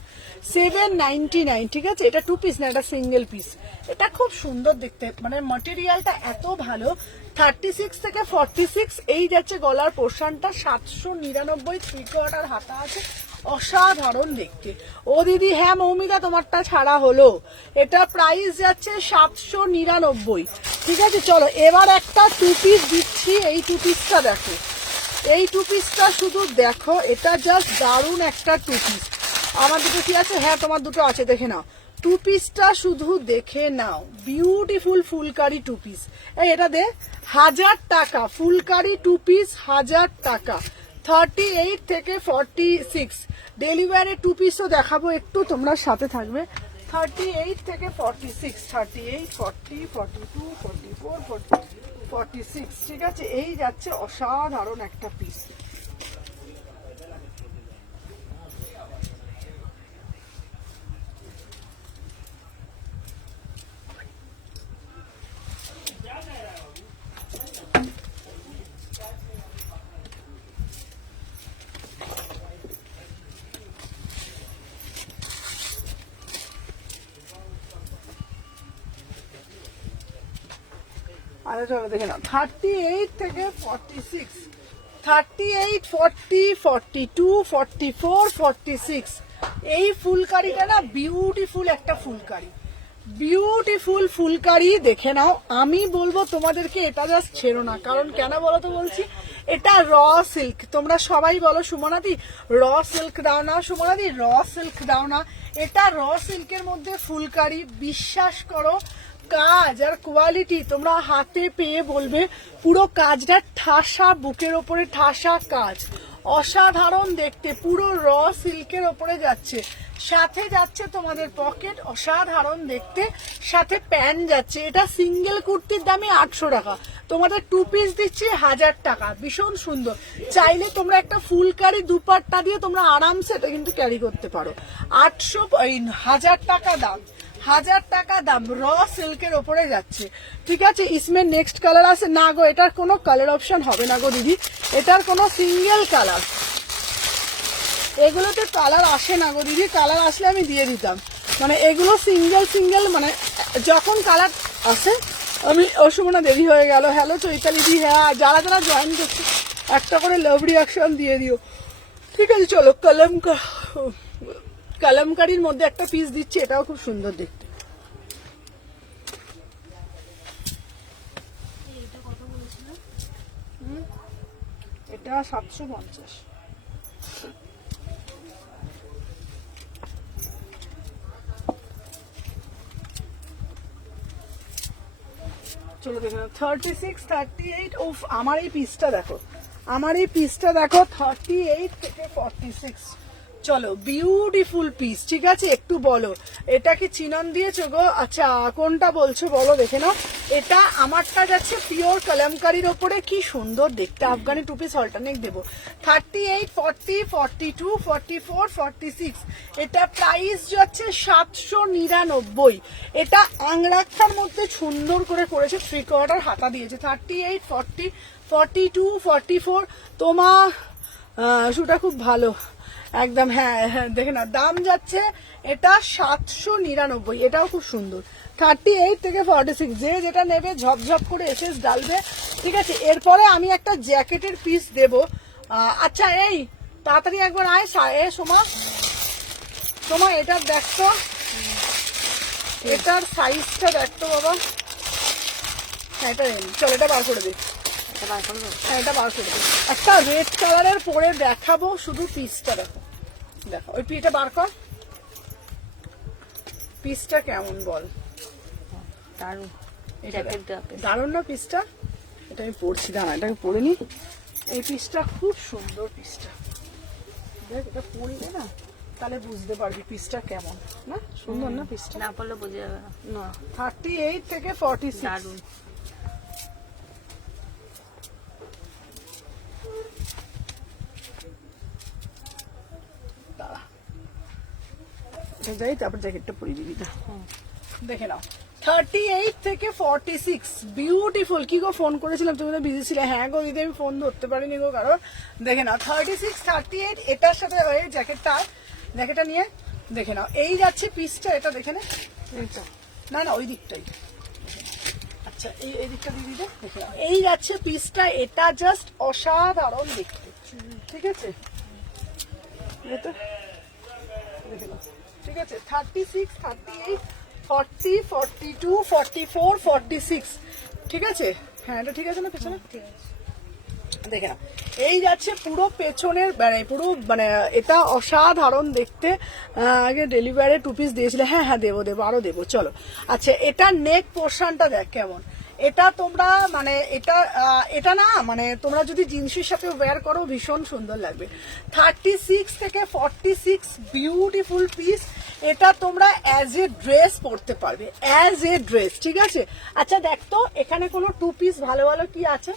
799। ঠিক আছে, এটা 2 পিস না, এটা সিঙ্গেল পিস। এটা খুব সুন্দর দেখতে, মানে ম্যাটেরিয়ালটা এত ভালো। 36 থেকে 46 এই যাচ্ছে গলার পোর্শনটা, 799। 3/4 হাতা আছে, অসাধারণ দেখতে। ও দিদি, হ্যাঁ মৌমিতা তোমারটা ছাড়া হলো। এটা প্রাইস যাচ্ছে 799। ঠিক আছে, চলো এবার একটা 2 পিস দিচ্ছি। এই 2 পিসটা দেখো, এই 2 পিসটা শুধু দেখো, এটা জাস্ট দারুণ একটা 2 পিস। আমার দুটো কি আছে? হ্যাঁ তোমার দুটো আছে, দেখে নাও। 2 পিসটা শুধু দেখে নাও, বিউটিফুল ফুলকারি 2 পিস। এই এটা দে, 1000 টাকা ফুলকারি 2 পিস, 1000 টাকা। 38 থেকে 46 ডেলিভারি 2 পিসও দেখাবো, একটু তোমরা সাথে থাকবে। 38 থেকে 46, 38, 40, 42, 44, 46। ঠিক আছে, এই যাচ্ছে অসাধারণ একটা পিস। আরে চলো দেখে নাও। 38 থেকে 46, 38, 40, 42, 44, 46। এই ফুলকারিটা না বিউটিফুল একটা ফুলকারি, বিউটিফুল ফুলকারি। দেখে নাও, আমি বলবো তোমাদেরকে এটা জাস্ট ছেড়ো না। কারণ কেন বলো তো বলছি, এটা র সিল্ক। তোমরা সবাই বলো সুমনাদি র সিল্ক দাও না, সুমনাদি র সিল্ক দাও না। এটা র সিল্কের মধ্যে ফুলকারি, বিশ্বাস করো কাজ আর কোয়ালিটি তোমরা হাতে পেয়ে বলবে। পুরো কাজটা ঠাসা, বুকের ওপরে ঠাসা কাজ, অসাধারণ দেখতে। পুরো র সিল্কের ওপরে যাচ্ছে, সাথে যাচ্ছে তোমাদের পকেট, অসাধারণ দেখতে। সাথে প্যান্ট যাচ্ছে। এটা সিঙ্গেল কুর্তির দামে 800 টাকা, তোমাদের 2 পিস দিচ্ছি 1000 টাকা। ভীষণ সুন্দর। চাইলে তোমরা একটা ফুলকারি দুপাট্টা দিয়ে তোমরা আরামসে এটা কিন্তু ক্যারি করতে পারো। 1000 টাকা দাম, 1000 টাকা দাম, র সিল্কের ওপরে যাচ্ছে। ঠিক আছে, ইসমে নেক্সট কালার আছে না গো, এটার কোনো কালার অপশন হবে না গো দিদি, এটার কোনো সিঙ্গেল কালার, এগুলোতে কালার আসে না গো দিদি। কালার আসলে আমি দিয়ে দিতাম, মানে এগুলো সিঙ্গেল, মানে যখন কালার আসে আমি অসুমনা দেরি হয়ে গেল। হ্যালো চৈতালি দি, হ্যাঁ যারা যারা জয়েন করছে একটা করে লাভ রিয়াকশন দিয়ে দিও। ঠিক আছে, চলো কালামকারির মধ্যে একটা পিস দিচ্ছি, এটাও খুব সুন্দর দেখতে। এটা 750। চলো দেখো 36, 38। উফ, আমার এই পিসটা দেখো, আমার এই পিসটা দেখো, 38 থেকে 46। চলো বিউটিফুল পিস, ঠিক আছে? একটু বলো এটা কি চিনন দিয়েছো গো? আচ্ছা কোনটা বলছো বলো দেখে নাও। এটা আমারটা যাচ্ছে পিওর কালামকারির ওপরে, কি সুন্দর দেখতে। আফগানি টু পিস অল্টারনেট দেবো 38, 40, 42, 44, 46। এটা প্রাইস যাচ্ছে 799। এটা আংরাক্ষার মধ্যে সুন্দর করে করেছে, 3/4 হাতা দিয়েছে। 38, 40, 42, 44। তোমার শুটা খুব ভালো একদম। হ্যাঁ হ্যাঁ দেখে না, দাম যাচ্ছে এটা 799। এটাও খুব সুন্দর। 38 থেকে 46 যে যেটা নেবে ঝপঝপ করে এসএস ডালবে, ঠিক আছে? এরপরে আমি একটা জ্যাকেটের পিস দেব। আচ্ছা এই তাড়াতাড়ি একবার আয় সোমা, সোমা এটার দেখতো, এটার সাইজটা দেখতো বাবা। হ্যাঁ এটা চল, এটা বার করে দে। হ্যাঁ এটা বার করে দে। একটা রেড কালারের পরে দেখাবো, শুধু পিসটা দেখো। দেখো ওই পিটা বার কর, পিসটা কেমন বল? দারুণ এটা জ্যাকেট দেওয়া পিস। দারুণ না পিসটা? এটা আমি পরছি, দাঁড়া এটাকে পরে নি। এই পিসটা খুব সুন্দর পিসটা, দেখ এটা পরলে না তাহলে বুঝতে পারবি পিসটা কেমন। না সুন্দর না পিসটা? না পড়লে বোঝা যাবে না। না 38 থেকে 46। দারুণ। দাঁড়া এটা যাই, তারপর জ্যাকেটটা পরিয়ে দিবি। দেখে নাও 38 থেকে 46 বিউটিফুল। কি গো ফোন করেছিলাম, তুমি তো বিজি ছিলে? হ্যাঁ গো দিদি আমি ফোন ধরতে পারিনি গো, কারণ দেখে নাও 36, 38 এটার সাথে এই জ্যাকেটটা নিয়ে দেখে নাও। এই যাচ্ছে পিসটা, এটা দেখে নে। এইটা না না ওই দিকটাই, আচ্ছা এই দিকটা দিয়ে দিবে। দেখে নাও এই যাচ্ছে পিসটা, এটা জাস্ট অসাধারণ দেখতে, ঠিক আছে? এটা দেখে নাও, ঠিক আছে? 36, 38, 40, 42, 44, 46, ঠিক আছে? হ্যাঁ এটা ঠিক আছে না পেছনে? ঠিক আছে। দেখে না এই যাচ্ছে পুরো পেছনের পুরো এটা অসাধারণ দেখতে। আগে ডেলিভারি 2 পিস দিয়েছিলে। হ্যাঁ হ্যাঁ দেবো আরো দেবো, চলো। আচ্ছা এটা নেক পোর্শনটা দেখ কেমন। এটা তোমরা এটা না তোমরা যদি জিন্সের সাথে ওয়্যার করো ভীষণ সুন্দর লাগবে। 36 থেকে 46 বিউটিফুল পিস। এটা তোমরা অ্যাজ এ ড্রেস পরতে পারবে, অ্যাজ এ ড্রেস, ঠিক আছে? আচ্ছা দেখ তো এখানে কোনো 2 পিস ভালো ভালো কি আছে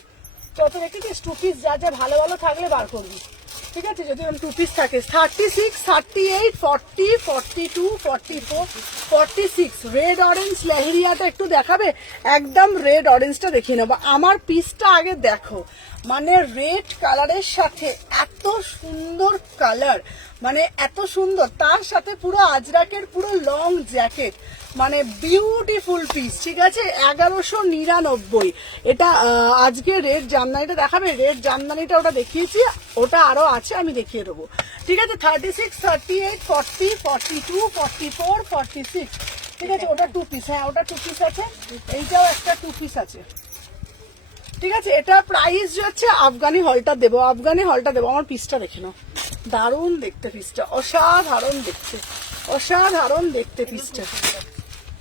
কত রেখেছিস? 2 পিস যা যা ভালো ভালো থাকলে বার করবি, ঠিক আছে? যদি 2 পিস থাকে 36, 38, 40, 42, 44, 46 রেড অরেঞ্জ লেহেরিয়াটা একটু দেখাবে? একদম রেড অরেঞ্জটা দেখিয়ে নেবো। আমার পিসটা আগে দেখো, রেড কালারের সাথে এত সুন্দর কালার, এত সুন্দর, তার সাথে পুরো আজরাকের পুরো লং জ্যাকেট, বিউটিফুল পিস, ঠিক আছে? 1199। এটা আজকে রেড জামদানিটা দেখাবে? রেড জামদানিটা ওটা দেখিয়েছি, ওটা আরো আছে, আমি দেখিয়ে দেবো, ঠিক আছে? 36, 38, 40, 42, 44, 46, ঠিক আছে? ওটা 2 পিস, হ্যাঁ ওটা 2 পিস আছে। এইটাও একটা 2 পিস আছে, ঠিক আছে? এটা প্রাইস হচ্ছে আফগানি হলটা দেবো, আফগানি হলটা দেবো। আমার পিসটা দেখে নাও, দারুণ দেখতে পিসটা, অসাধারণ দেখতে, অসাধারণ দেখতে পিসটা।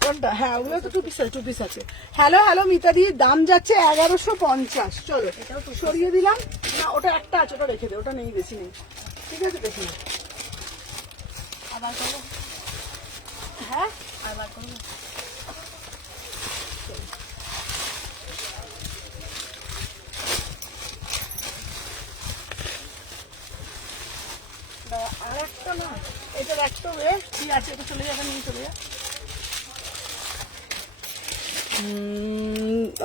কোনটা? হ্যাঁ ওগুলো তো 2 পিস আছে, 2 পিস আছে। হ্যালো হ্যালো মিতাদি, দাম যাচ্ছে 1150। চলো সরিয়ে দিলাম। না ওটা একটা আছে, ওটা রেখে দে, ওটা নেই, বেশি নেই, ঠিক আছে? দেখি আবার করবো, হ্যাঁ আবার করবো। আর একটা না, এটার একটা কি আছে, এটা চলে যাবে, নিয়ে চলে যা।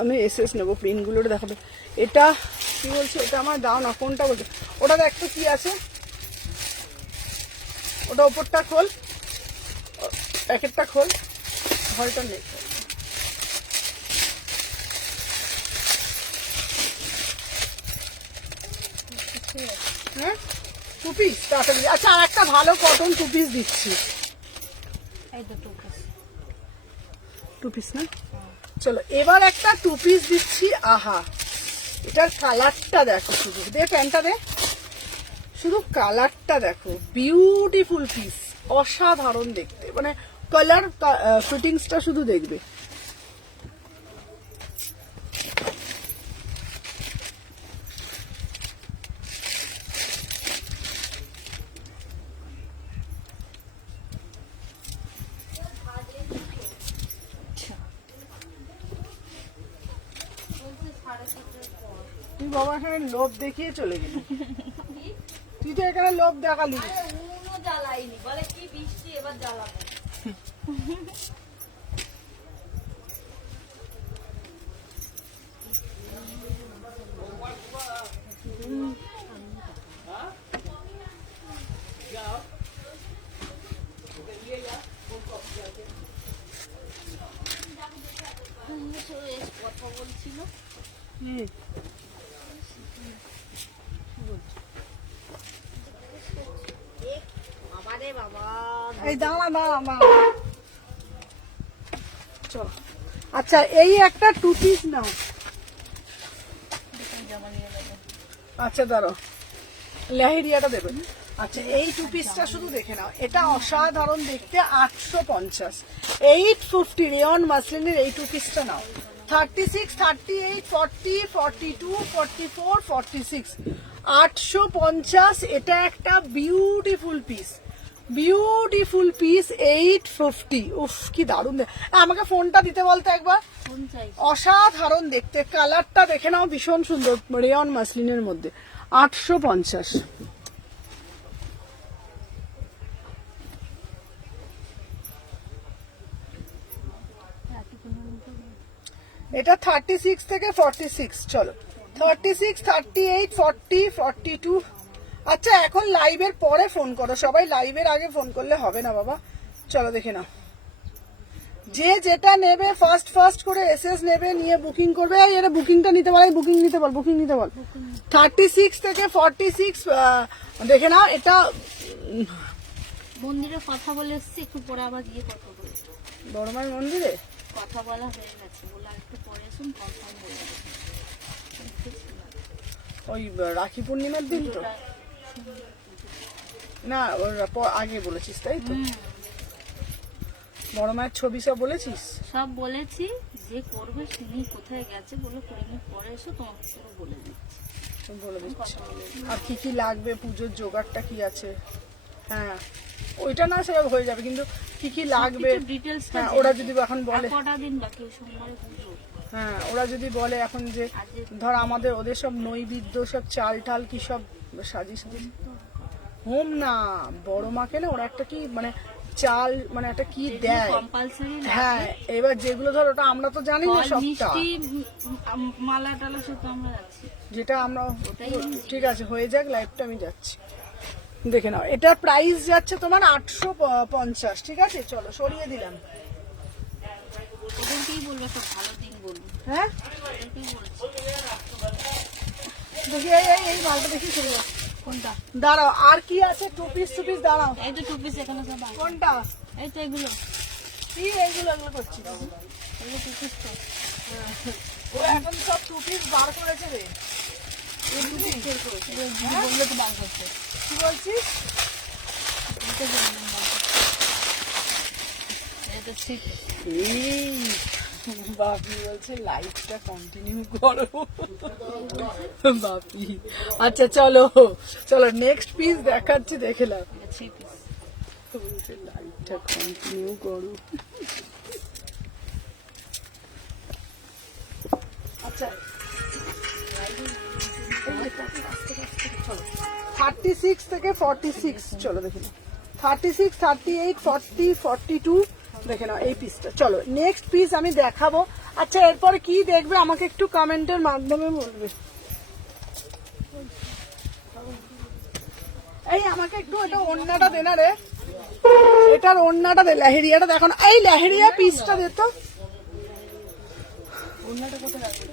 আমি এসএস নেবো, প্রিন্টগুলোটা দেখাবে। এটা কি বলছে, এটা আমার দাও না, কোনটা বলছে? ওটা দেখ তো কি আছে, ওটা ওপরটা খোল, প্যাকেটটা খোল, হলটা নেই। হ্যাঁ 2 পিস তাড়াতাড়ি। আচ্ছা আর একটা ভালো কটন 2 পিস দিচ্ছি। এই দুটো পিস। 2 পিস না, চলো এবার একটা 2 পিস দিচ্ছি। আহা এটার কালারটা দেখো, শুধু দে প্যান্টটা দে, শুধু কালারটা দেখো, বিউটিফুল পিস, অসাধারণ দেখতে, কালার ফিটিংসটা শুধু দেখবে। বাবা এখানে লোভ দেখিয়ে চলে গেলি। তুই তো এখানে লোভ দেখালি। উনুনও জ্বালাইনি, বলে কি বৃষ্টি এবার জ্বালাবো। কথা বলছিল বাবারে বাবা। এই দাঁড়া দাঁড়া দাঁড়া। চল আচ্ছা এই একটা 2 পিস নাও। জামা নিয়ে যাবো। আচ্ছা দাঁড়াও, লেহেরিয়াটা দেবে। আচ্ছা এই 2 পিসটা শুধু দেখে নাও, এটা অসাধারণ দেখতে। 850, 850 রেয়ন মাসলিনের এই 2 পিসটা নাও। 36, 38, 40, 42, 44, 46, 850। এটা একটা বিউটিফুল পিস, বিউটিফুল পিস। 850। উফ কি দারুণ। আমাকে ফোনটা দিতে বলতো একবার। কোন চাই? অসাধারণ দেখতে, কালারটা দেখে নাও, ভীষণ সুন্দর রেয়ন মাসলিনের মধ্যে। 850। এটা 36 থেকে 46। চলো 36, 38, 40, 42। আচ্ছা এখন লাইভের পরে ফোন করো, সবাই লাইভের আগে ফোন করলে হবে না বাবা। চলো দেখে নাও, যে যেটা নেবে ফার্স্ট ফার্স্ট করে এসএস নেবে, নিয়ে বুকিং করবে। এই এটা বুকিংটা নিতে বল, বুকিং নিতে বল, বুকিং নিতে বল। 36 থেকে 46 দেখে নাও। এটা মন্দিরে কথা বলে এসছি, একটু পরে আবার গিয়ে কথা বলে। বড়মার মন্দিরে কথা বলা হয়ে গেছে, বলে একটু পরে এসুন, কনফার্ম বলে দেবো। ওই রাখি পূর্ণিমার দিন তো না, ওর আগে বলেছিস তাই তো? বড় মায়ের ছবি সব বলেছিস? সব বলেছি, যে করবে তিনি কোথায় গেছে বলে 2 মিনিট পরে এসো, তোমাকে পুরো বলে দিচ্ছি। বলে দিচ্ছি। আর কি কি লাগবে, পুজোর জোগাড়টা কি আছে? হ্যাঁ ওইটা না সেভাবে হয়ে যাবে, কিন্তু কি কি লাগবে ডিটেলস। হ্যাঁ ওরা যদি এখন বলে। কটা দিন বাকি, সোমবারে পুজো। হ্যাঁ ওরা যদি বলে এখন যে ধর আমাদের ওদের সব নৈবেদ্য সব চাল টাল কি সব সাজিয়ে সাজিয়ে হোম না, বড় মাকে না ওরা একটা কি মানে চাল মানে একটা কি দেয় কম্পালসারি। হ্যাঁ এবার যেগুলো ধর ওটা আমরা তো জানি না সবটা, মিষ্টি, মালা টালা সব তো আমরা আছি। যেটা আমরা ঠিক আছে হয়ে যাক, লাইভটা আমি যাচ্ছি। দেখে নাও এটার প্রাইস যাচ্ছে তোমার 850। ঠিক আছে চলো সরিয়ে দিলাম। ওদেরকেই বলবো একটা ভালো দিন বলবো। হ্যাঁ ওদেরকেই বলছি। দেখি এই মালটা দেখি শুরু কোনটা। দাঁড়াও আর কি আছে, 2 পিস দাঁড়াও। এই তো 2 পিস এখানে সব আছে। কোনটা? এই তো এগুলো, কি এগুলো করছি এগুলো 2 পিস তো। ও এখন সব 2 পিস বার করেছে রে। এই 2 পিস বের করেছে। বললে তো বার করতে। কি বলছিস? এটা ঠিক। এই বাপি বলছে লাইভটা কন্টিনিউ করো। বাপি আচ্ছা চলো চলো নেক্সট পিস দেখাচ্ছি, দেখে নাও। এটা 3 পিস। বলছে লাইভটা কন্টিনিউ করো। আচ্ছা 36 থেকে 46 চলো দেখে নাও। 36, 38, 40, 42 দেখে নাও এই পিসটা। চলো নেক্সট পিস আমি দেখাবো। আচ্ছা এরপরে কি দেখবে আমাকে একটু কমেন্টের মাধ্যমে বলবে। এই আমাকে একটু এটা ওড়নাটা দে না রে, এটার ওড়নাটা দে, লেহেরিয়াটা দেখো না। এই লেহেরিয়া পিসটা দে তো। ওড়নাটা কোথায় রাখবে?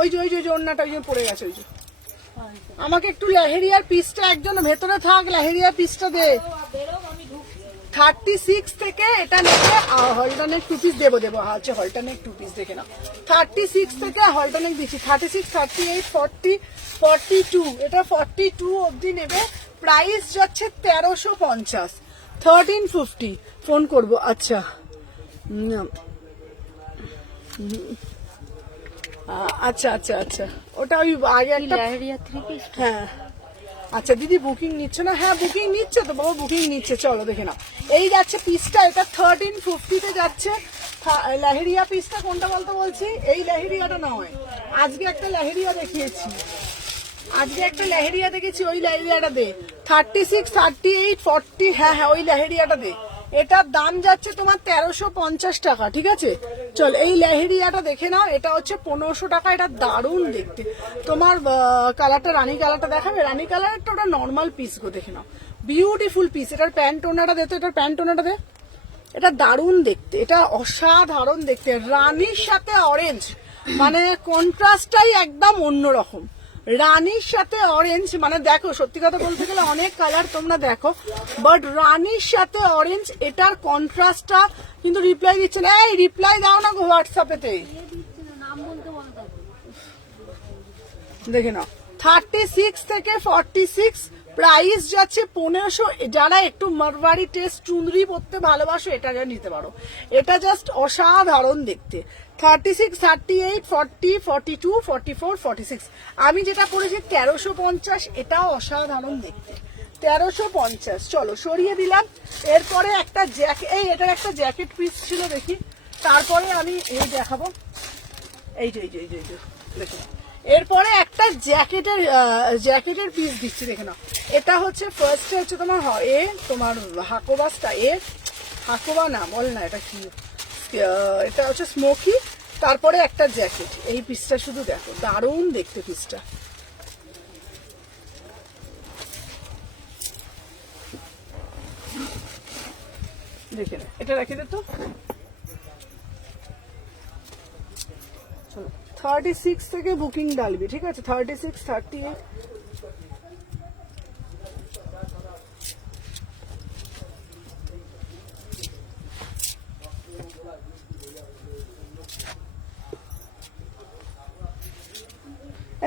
ওই যে ওড়নাটা ওই যে পড়ে গেছে ওই যে। আমাকে একটু লেহেরিয়ার পিসটা, একজন ভেতরে থাক, লেহেরিয়া পিসটা দে। 36 থেকে এটা নেবে হলটানেক 2 পিস দেবো আচ্ছা হলটানেক 2 পিস দেখে নাও। 36 থেকে হলটানেক দিচ্ছি। 36, 38, 40, 42 এটা 42 অবধি নেবে। প্রাইস যাচ্ছে 1350, 1350 ফোন করবো। আচ্ছা আচ্ছা আচ্ছা আচ্ছা ওটা ওই আগে একটা লেহেরিয়া 3 পিস। হ্যাঁ আচ্ছা দিদি বুকিং নিচ্ছে না? হ্যাঁ বুকিং নিচ্ছে তো বাবা, বুকিং নিচ্ছে। চলো দেখে নাও এই যাচ্ছে পিসটা, এটা 1350 তে যাচ্ছে। লেহেরিয়া পিসটা কোনটা বলতে বলছি, এই লেহেরিয়াটা নয়, আজকে একটা লেহেরিয়া দেখিয়েছি, ওই লেহেরিয়াটা দে। 36, 38, 40, হ্যাঁ হ্যাঁ ওই লেহেরিয়াটা দে। এটার দাম যাচ্ছে তোমার 1350 টাকা, ঠিক আছে। চল এই লেহেরিয়াটা দেখে নাও, এটা হচ্ছে 1500 টাকা। এটা দারুণ দেখতে। তোমার কালারটা রানী কালারটা দেখাবে, রানী কালারটা ওটা নর্মাল পিস গো, দেখে নাও বিউটিফুল পিস। এটার প্যান্ট ওনাটা দে তো, এটার প্যান্ট ওনাটা দে। এটা দারুণ দেখতে, এটা অসাধারণ দেখতে। রানীর সাথে অরেঞ্জ, মানে কন্ট্রাস্টটাই একদম অন্যরকম। রানীর সাথে অরেঞ্জ, মানে দেখো সত্যি কথা বলতে গেলে অনেক কালার তোমরা দেখো, বাট রানীর সাথে অরেঞ্জ, এটার কন্ট্রাস্টটা কিন্তু। রিপ্লাই দিচ্ছে না, এই রিপ্লাই দাও না গো হোয়াটসঅ্যাপেতে, নাম বলতে বলো তাকে। দেখে নাও 36 থেকে 46, প্রাইস যাচ্ছে 1500। যারা একটু মারওয়ারি টেস্ট চুনরি পরতে ভালোবাসো এটা নিতে পারো, এটা জাস্ট অসাধারণ দেখতে। 36, 38, 40, 42, 44, 46, আমি যেটা পরেছি 1350, এটাও অসাধারণ দেখতে, 1350। চলো সরিয়ে দিলাম। এরপরে একটা জ্যাকেট, এই এটার একটা জ্যাকেট পিস ছিল দেখি, তারপরে আমি এই দেখাবো। এই যে দেখো, এরপরে একটা জ্যাকেটের পিস দিচ্ছি, দেখে নাও। এটা হচ্ছে ফার্স্টে হচ্ছে তোমার তোমার হাকোবাসটা, হাকোবা না বল না, এটা কি, এটা হচ্ছে স্মোকি, তারপরে একটা জ্যাকেট। এই পিসটা শুধু দেখো, দারুণ দেখতে পিসটা। দেখে না, এটা রেখে দে তো। 36 থেকে বুকিং ডালবি, ঠিক আছে। 36, 38,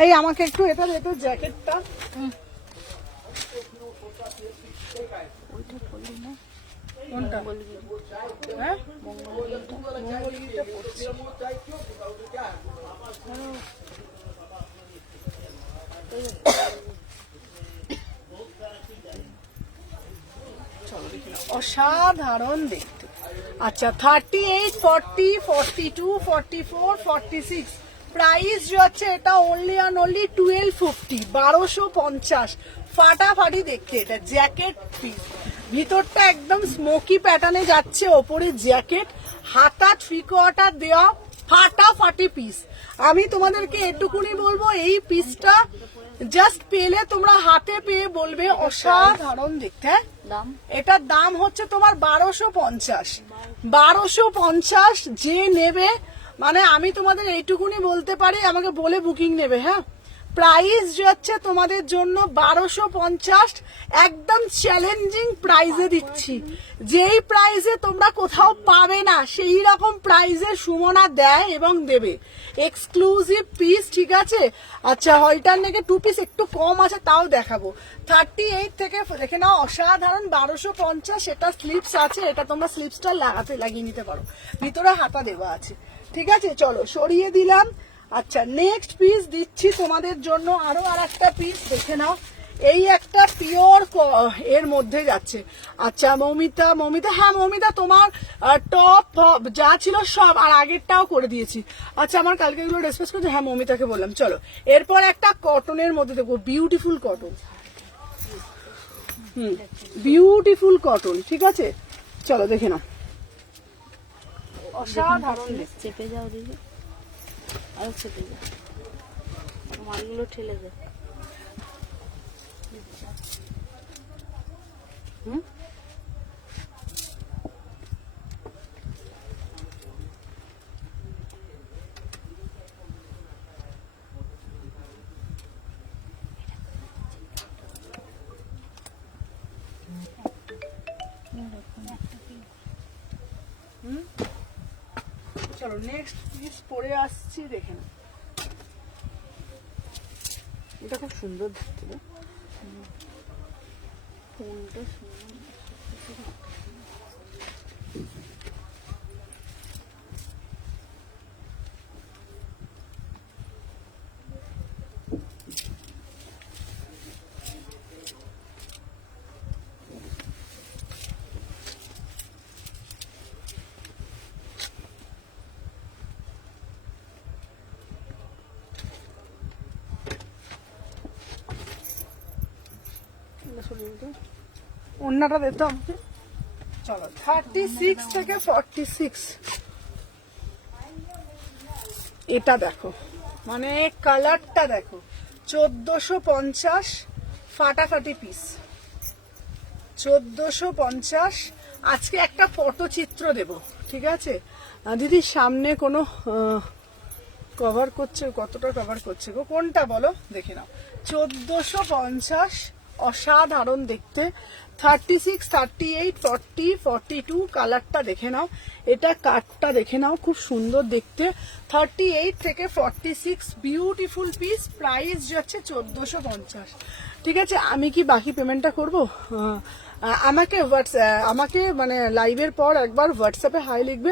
এই আমাকে একটু এটা দে তো, জ্যাকেটটা। কোনটা? হ্যাঁ মঙ্গলগিরিটা পড়ছি। অসাধারণ দেখতে। আচ্ছা 38, 40, 42, 44, 46, প্রাইস হচ্ছে এটা অনলি অ্যান্ড অনলি 1250, 1250। ফাটাফাটি দেখতে, এটা জ্যাকেট পিস, ভিতরটা একদম স্মোকি প্যাটার্নে যাচ্ছে, ওপরে জ্যাকেট, হাতা 3/4 দেওয়া, ফাটাফাটি পিস। আমি তোমাদেরকে এটুকুনি বলবো, এই পিসটা জাস্ট পেলে তোমরা হাতে পেয়ে বলবে অসাধারণ দেখতে। হ্যাঁ দাম, এটার দাম হচ্ছে তোমার 1250, 1250। যে নেবে, মানে আমি তোমাদের এইটুকুনি বলতে পারি, আমাকে বলে বুকিং নেবে। হ্যাঁ প্রাইস হচ্ছে তোমাদের জন্য 1250, একদম চ্যালেঞ্জিং প্রাইসে দিচ্ছি। যেই প্রাইসে তোমরা কোথাও পাবে না, সেই রকম প্রাইসে সুমনা দেয় এবং দেবে। এক্সক্লুসিভ পিস, ঠিক আছে। আচ্ছা হলটার নেকে 2 পিস একটু কম আছে, তাও দেখাবো। 38 থেকে দেখে নাও, অসাধারণ 1250। এটা স্লিপস আছে, এটা তোমরা স্লিপসটা লাগিয়ে নিতে পারো, ভিতরে হাতা দেওয়া আছে, ঠিক আছে। চলো সরিয়ে দিলাম। আচ্ছা নেক্সট পিস দিচ্ছি তোমাদের জন্য, আরো আর একটা পিস দেখে নাও। এই একটা পিওর এর মধ্যে যাচ্ছে। আচ্ছা মৌমিতা, হ্যাঁ মৌমিতা, তোমার টপ যা ছিল সব, আর আগেরটাও করে দিয়েছি। আচ্ছা আমার কালকে এগুলো ডিসকাস করছি, হ্যাঁ মৌমিতাকে বললাম। চলো এরপর একটা কটনের মধ্যে দেখবো, বিউটিফুল কটন, বিউটিফুল কটন, ঠিক আছে। চলো দেখে নাও, অসাধারণ। চেপে যাও দিদি, আরো চেপে যাও, মালগুলো ঠেলে দে। চলো নেক্সট পিস পরে আসছি, দেখে না। এটা খুব সুন্দর দেখতে, ফোনটা সুন্দর। অন্যটা দিত আমাকে। চলো 36 থেকে 46, এটা দেখো, মানে কালারটা দেখো, 1450 ফাটাফাটি পিস, 1450। আজকে একটা পটচিত্র দেব, ঠিক আছে দিদি? সামনে কোনো কভার করছে, কতটা কভার করছে গো, কোনটা বলো দেখে নাও। 1450, অসাধারণ দেখতে। 36, 38, 40, 42 কালারটা দেখে নাও, এটা কাটটা দেখে নাও, খুব সুন্দর দেখতে। 38 থেকে 46 বিউটিফুল পিস, প্রাইস যাচ্ছে 1450, ঠিক আছে? আমি কি বাকি পেমেন্টটা করবো? আমাকে মানে লাইভের পর একবার হোয়াটসঅ্যাপে হাই লিখবে,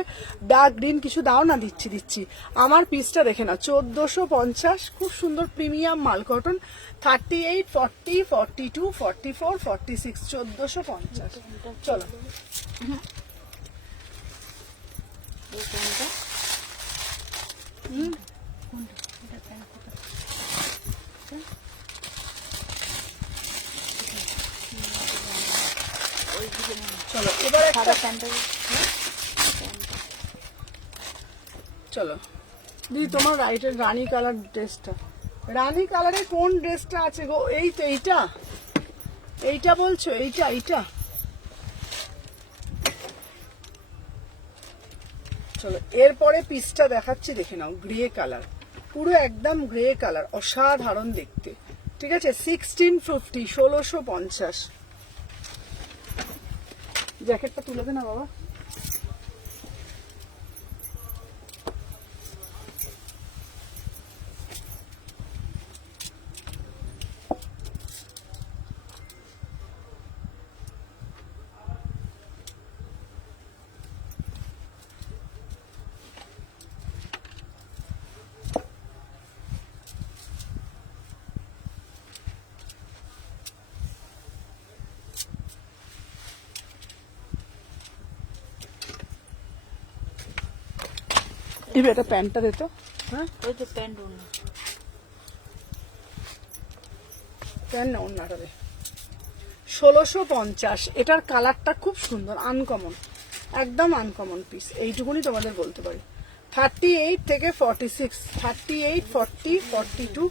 ডার্ক গ্রিন কিছু দাও না, দিচ্ছি। আমার পিসটা দেখে না, 1450, খুব সুন্দর প্রিমিয়াম মাল কটন। 38, 40, 42, 44, 46, 1450। চলো এই কোনটা? চলো এবার একটা, সাদা প্যান্টটা চলো দিদি তোমার রাইটের রানী কালার ড্রেসটা, রানী কালারে কোন ড্রেসটা আছে গো? এই তো এইটা বলছো, এইটা। চলো এরপরে পিসটা দেখাচ্ছি, দেখে নাও, গ্রে কালার, পুরো একদম গ্রে কালার, অসাধারণ দেখতে, ঠিক আছে? 1650, 1650। জ্যাকেটটা তুলে দে না বাবা। এবার এটা প্যান্টটা দে তো, হ্যাঁ ওই তো প্যান্ট ওড়না। প্যান্ট না অন্যটা দে। 1650, এটার কালারটা খুব সুন্দর, আনকমন, একদম আনকমন পিস, এইটুকুনি তোমাদের বলতে পারি। 38 থেকে 46, 38, 40, 42,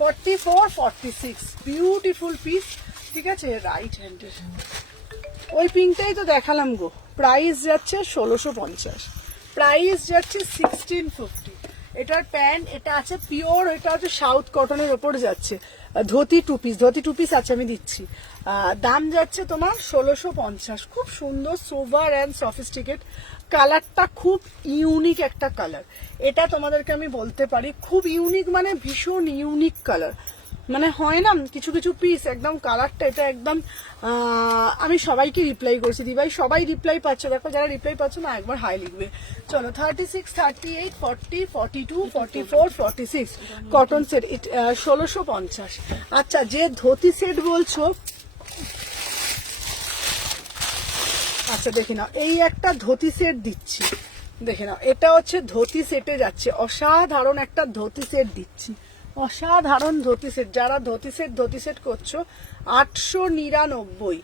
44, 46, বিউটিফুল পিস, ঠিক আছে? রাইট হ্যান্ডের ওই পিঙ্কটাই তো দেখালাম গো। প্রাইস যাচ্ছে 1650, প্রাইস যাচ্ছে 1650। এটার প্যান্ট, এটা আছে পিওর, এটা হচ্ছে সাউথ কটনের ওপর যাচ্ছে, ধুতি টু পিস আছে, আমি দিচ্ছি। দাম যাচ্ছে তোমার 1650, খুব সুন্দর, সোভার অ্যান্ড সফিস্টিকেট, কালারটা খুব ইউনিক একটা কালার। এটা তোমাদেরকে আমি বলতে পারি খুব ইউনিক, মানে ভীষণ ইউনিক কালার, মানে হয় না কিছু কিছু পিস একদম কালারটা, এটা একদম আমি সবাইকে রিপ্লাই করছি দিভাই, সবাই রিপ্লাই পাচ্ছে, দেখো যারা রিপ্লাই পাচ্ছে না একবার হাই লিখবে। চলো 36, 38, 40, 42, 44, 46 কটন সেট, 1650। আচ্ছা যে ধুতি সেট বলছো, আচ্ছা দেখে নাও, এই একটা ধুতি সেট দিচ্ছি, দেখে নাও, এটা হচ্ছে ধুতি সেটে যাচ্ছে, অসাধারণ একটা ধুতি সেট দিচ্ছি, অসাধারণ ধুতি সেট। যারা ধুতি সেট করছো, 899,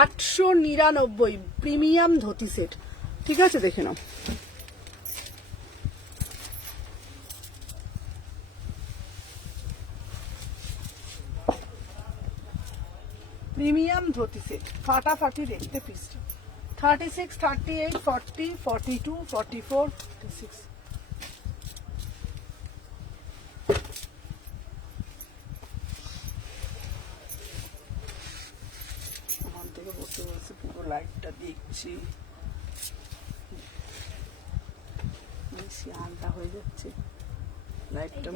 899 প্রিমিয়াম ধুতি সেট, ঠিক আছে? দেখে নাও, প্রিমিয়াম ধুতি সেট, ফাটাফাটি দেখতে পিসটা। 36, 38, 40, 42, 44, 46। ওখান থেকে বসে বসে পুরো লাইটটা দেখছি, শিয়ালটা হয়ে যাচ্ছে লাইটটা।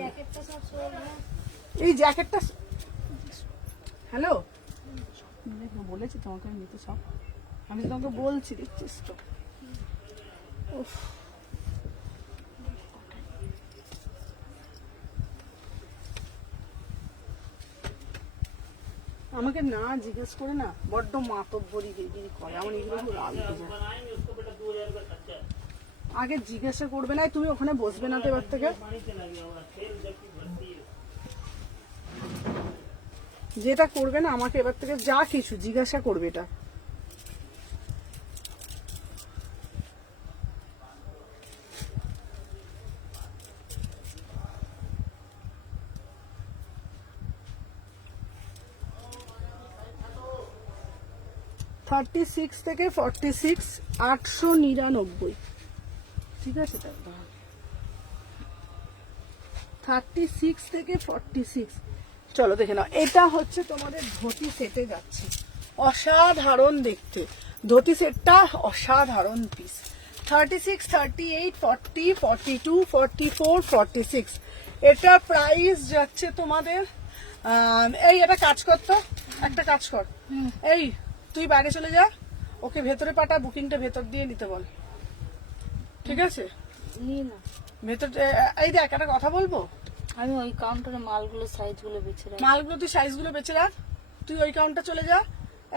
এই জ্যাকেটটা, হ্যালো বলেছি তোমাকে আমি নিতে, সব আমি তো তোমাকে বলছি, দেখছিস তো। উফ, আমাকে না জিজ্ঞেস করে না বড্ড মাতব্বরি গিরি করে, আমার এগুলো খুব রাগ উঠে যায়। बनाएंगे उसको बेटा 2000 का खर्चा আগে জিজ্ঞাসা করবে না, তুমি ওখানে বসবে না তো এবার থেকে। पानी चला गया होगा खेल जबकि भर्ती है যেটা করবে না আমাকে এবার থেকে যা কিছু জিজ্ঞাসা করবে এটা। থার্টি সিক্স থেকে 46, 899। ঠিক আছে, 36 থেকে 46। চলো দেখে নাও, এটা হচ্ছে তোমাদের ধুতি সেটে যাচ্ছে, অসাধারণ দেখতে ধুতি সেটটা, অসাধারণ পিস। 36, 38, 40, 42, 44, 46 এটা প্রাইস যাচ্ছে তোমাদের। এই এটা কাজ করতো, একটা কাজ কর, এই তুই বাইরে চলে যা, ওকে ভেতরে পাঠা, বুকিংটা ভেতর দিয়ে নিতে বল, ঠিক আছে? না ভেতর এই দেখ একটা কথা বলবো, আমি ওই কাউন্টারে মালগুলো সাইজগুলো বেছে রাখি। মালগুলো তুই সাইজগুলো বেছে রাখ, তুই ওই কাউন্টার চলে যা।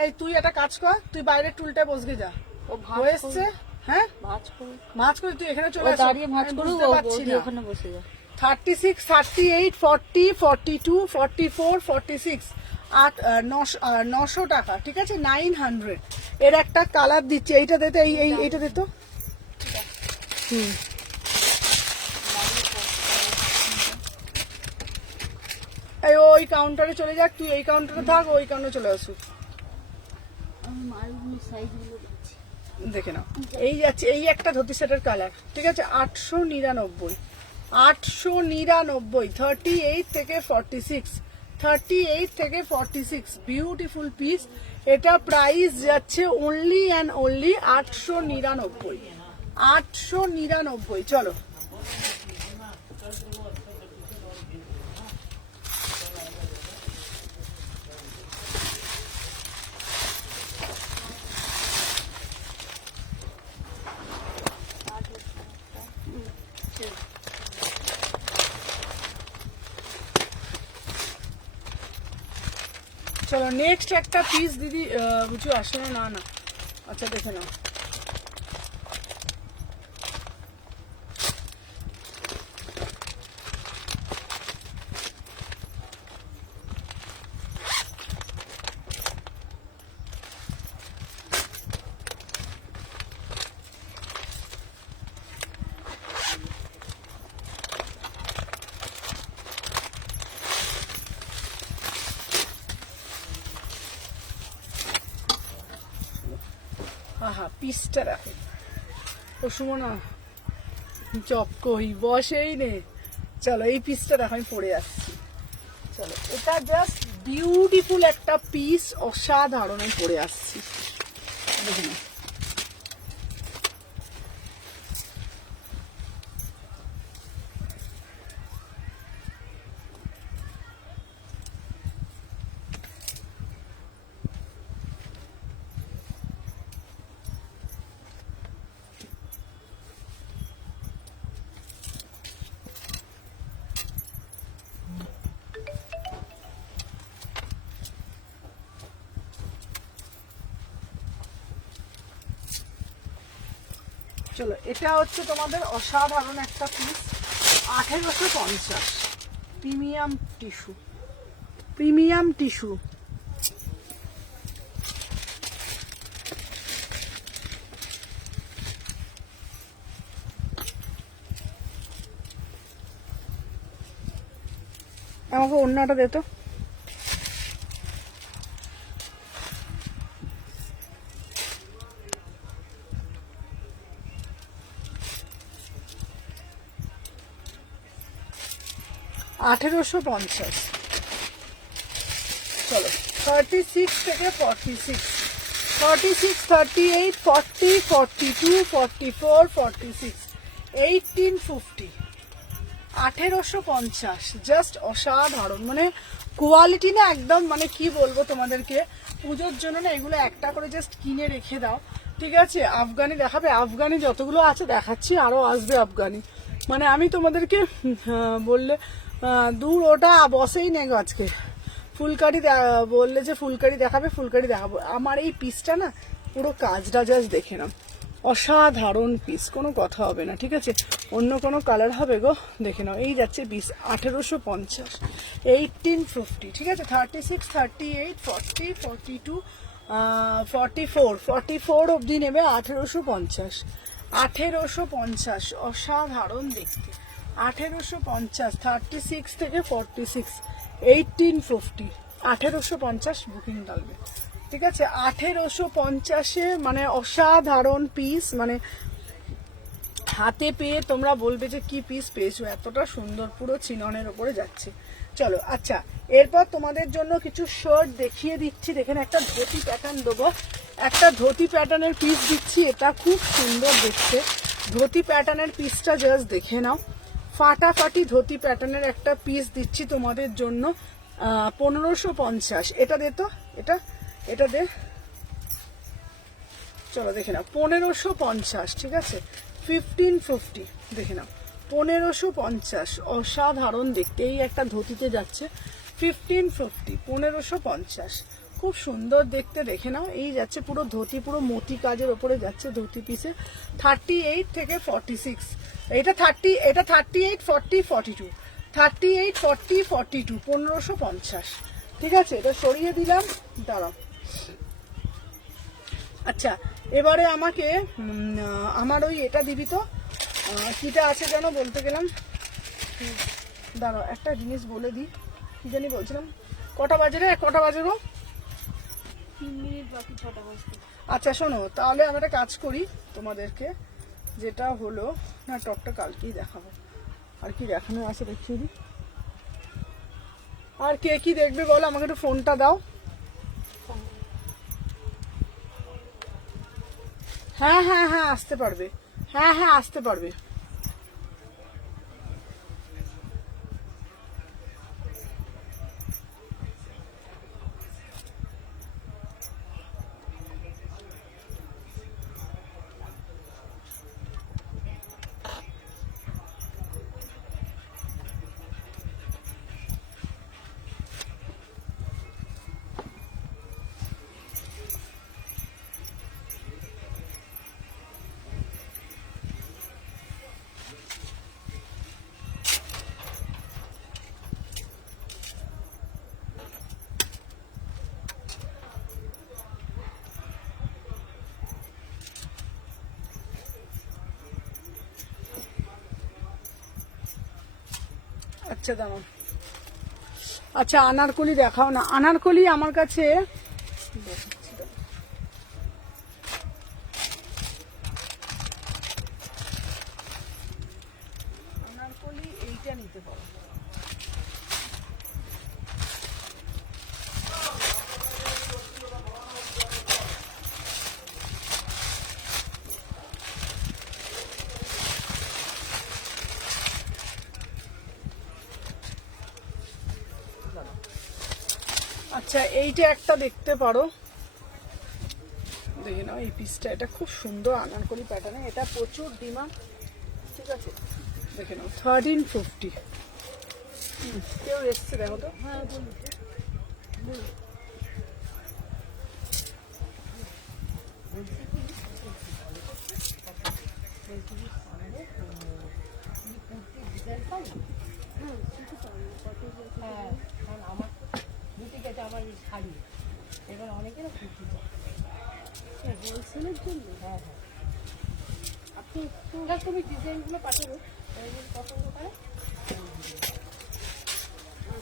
এই তুই একটা কাজ কর, তুই বাইরের টুলটা বসগে যা, ও ভাঁজ হয়ে এসছে। হ্যাঁ ভাঁজ করে মাছ করে তুই এখানে চলে ও আসো, দাঁড়িয়ে ভাঁজ আমি করে বুঝতে ও পারছি বৌদি না। ওখানে বসে যায়। 36, 38, 40, 42, 44, 46 900 টাকা, ঠিক আছে, 900। এর একটা কালার দিচ্ছে, এইটা দিতে, এইটা দিত। হুম, এই ওই কাউন্টারে চলে যাক, তুই এই কাউন্টারে থাক, ওই কাউন্টারে চলে আসুক, আমি মালগুলো সাইজগুলো দেখছি। দেখে নাও। এই যাচ্ছে, এই একটা ধুতি সেটের কালার, ঠিক আছে, 899, 899। 38 থেকে 46, 38 থেকে 46 বিউটিফুল পিস। এটা প্রাইস যাচ্ছে অনলি অ্যান্ড অনলি 899, 899। চলো চলো নেক্সট একটা পিস দিদি, বুঝু আসে না, না আচ্ছা দেখে নাও। পিসটা রাখে ও সুমনা, চপ কই বসেই নে। চলো এই পিসটা দেখো, আমি পরে আসছি। চলো এটা জাস্ট বিউটিফুল একটা পিস, অসাধারণ, আমি পরে আসছি, দেখে নাও। চলো এটা হচ্ছে তোমাদের অসাধারণ একটা piece, 1850, premium tissue, premium tissue. আমাকে অন্যটা দে তো। $1850। চলো 36 থেকে 46, 46, 38, 40, 42, 44, 46, 1850, 1850। জাস্ট অসাধারণ, মানে কোয়ালিটি না একদম, মানে কি বলবো তোমাদেরকে, পুজোর জন্য না এগুলো একটা করে জাস্ট কিনে রেখে দাও, ঠিক আছে? আফগানি দেখাবে, আফগানি যতগুলো আছে দেখাচ্ছি, আরো আসবে আফগানি। মানে আমি তোমাদেরকে বললে দূর ওটা বসেই নেই আজকে, ফুলকারি বললে যে ফুলকারি দেখাবে, ফুলকারি দেখাবো। আমার এই পিসটা না পুরো কাজটা জাস্ট দেখে নাও, অসাধারণ পিস, কোনো কথা হবে না, ঠিক আছে। অন্য কোনো কালার হবে গো, দেখে নাও। এই যাচ্ছে পিস 1850, 1850, ঠিক আছে। 36, 38, 40, 42, 44, 44 অবধি নেবে 1850, 1850, অসাধারণ দেখতে। 1850, 36 থেকে 46, 1850, 1850 বুকিং ডালবে, ঠিক আছে। 1850-এ মানে অসাধারণ পিস, মানে হাতে পেয়ে তোমরা বলবে যে কি পিস পেয়েছো, এতটা সুন্দর, পুরো চিননের ওপরে যাচ্ছে। চলো, আচ্ছা, এরপর তোমাদের জন্য কিছু শার্ট দেখিয়ে দিচ্ছি। দেখেন, একটা ধুতি প্যাটার্ন দেবো, একটা ধুতি প্যাটার্নের পিস দিচ্ছি। এটা খুব সুন্দর দেখতে, ধুতি প্যাটার্নের পিসটা জাস্ট দেখে নাও। ফাটাফাটি ধুতি প্যাটার্নের একটা পিস দিচ্ছি তোমাদের জন্য, 1550। এটা দে তো, এটা দে, চলো দেখে নাও, 1550, ঠিক আছে। 1550 দেখে নাও, 1550, অসাধারণ দেখতে। এই একটা ধুতিতে যাচ্ছে 1550, 1550, খুব সুন্দর দেখতে, দেখে নাও। এই যাচ্ছে পুরো ধুতি, পুরো মতি কাজের ওপরে যাচ্ছে ধুতি পিসে। 38 থেকে 46, এটা 38, 40, 42, 38, 40, 42, 1550, ঠিক আছে। এটা সরিয়ে দিলাম, দাঁড়াও। আচ্ছা, এবারে আমাকে আমার ওই এটা দিবি তো, কিটা আছে যেন বলতে গেলাম, দাঁড়াও একটা জিনিস বলে দিই, কি জানি বলছিলাম। কটা বাজে রে, কটা বাজে গো? 3 মিনিট বাকি, 6টা বাজতে। আচ্ছা শোনো, তাহলে আমি একটা কাজ করি তোমাদেরকে, যেটা হলো না, টপটা কালকেই দেখাবো। আর কি দেখানো আছে দেখিয়ে দিই। আর কে কি দেখবে বলো, আমাকে একটু ফোনটা দাও। হ্যাঁ হ্যাঁ হ্যাঁ, আসতে পারবে, হ্যাঁ হ্যাঁ আসতে পারবে। আচ্ছা দাঁড়াও, আচ্ছা আনারকলি দেখাও না। আনারকলি আমার কাছে দেখাচ্ছি, দাঁড়াও। আনারকলি এইটা নিতে পারো। আচ্ছা, এইটা একটা দেখতে পারো, দেখে নাও এই পিসটা, এটা খুব সুন্দর আনারকলি প্যাটার্নে, এটা প্রচুর ডিমান্ড, ঠিক আছে। দেখে নাও 1350, কেউ এসছে দেখো তো। হ্যাঁ বলুন। হোলসেলের জন্য? হ্যাঁ হ্যাঁ, আপনি তুমি ডিজাইনগুলো পাঠাবো, পছন্দ করে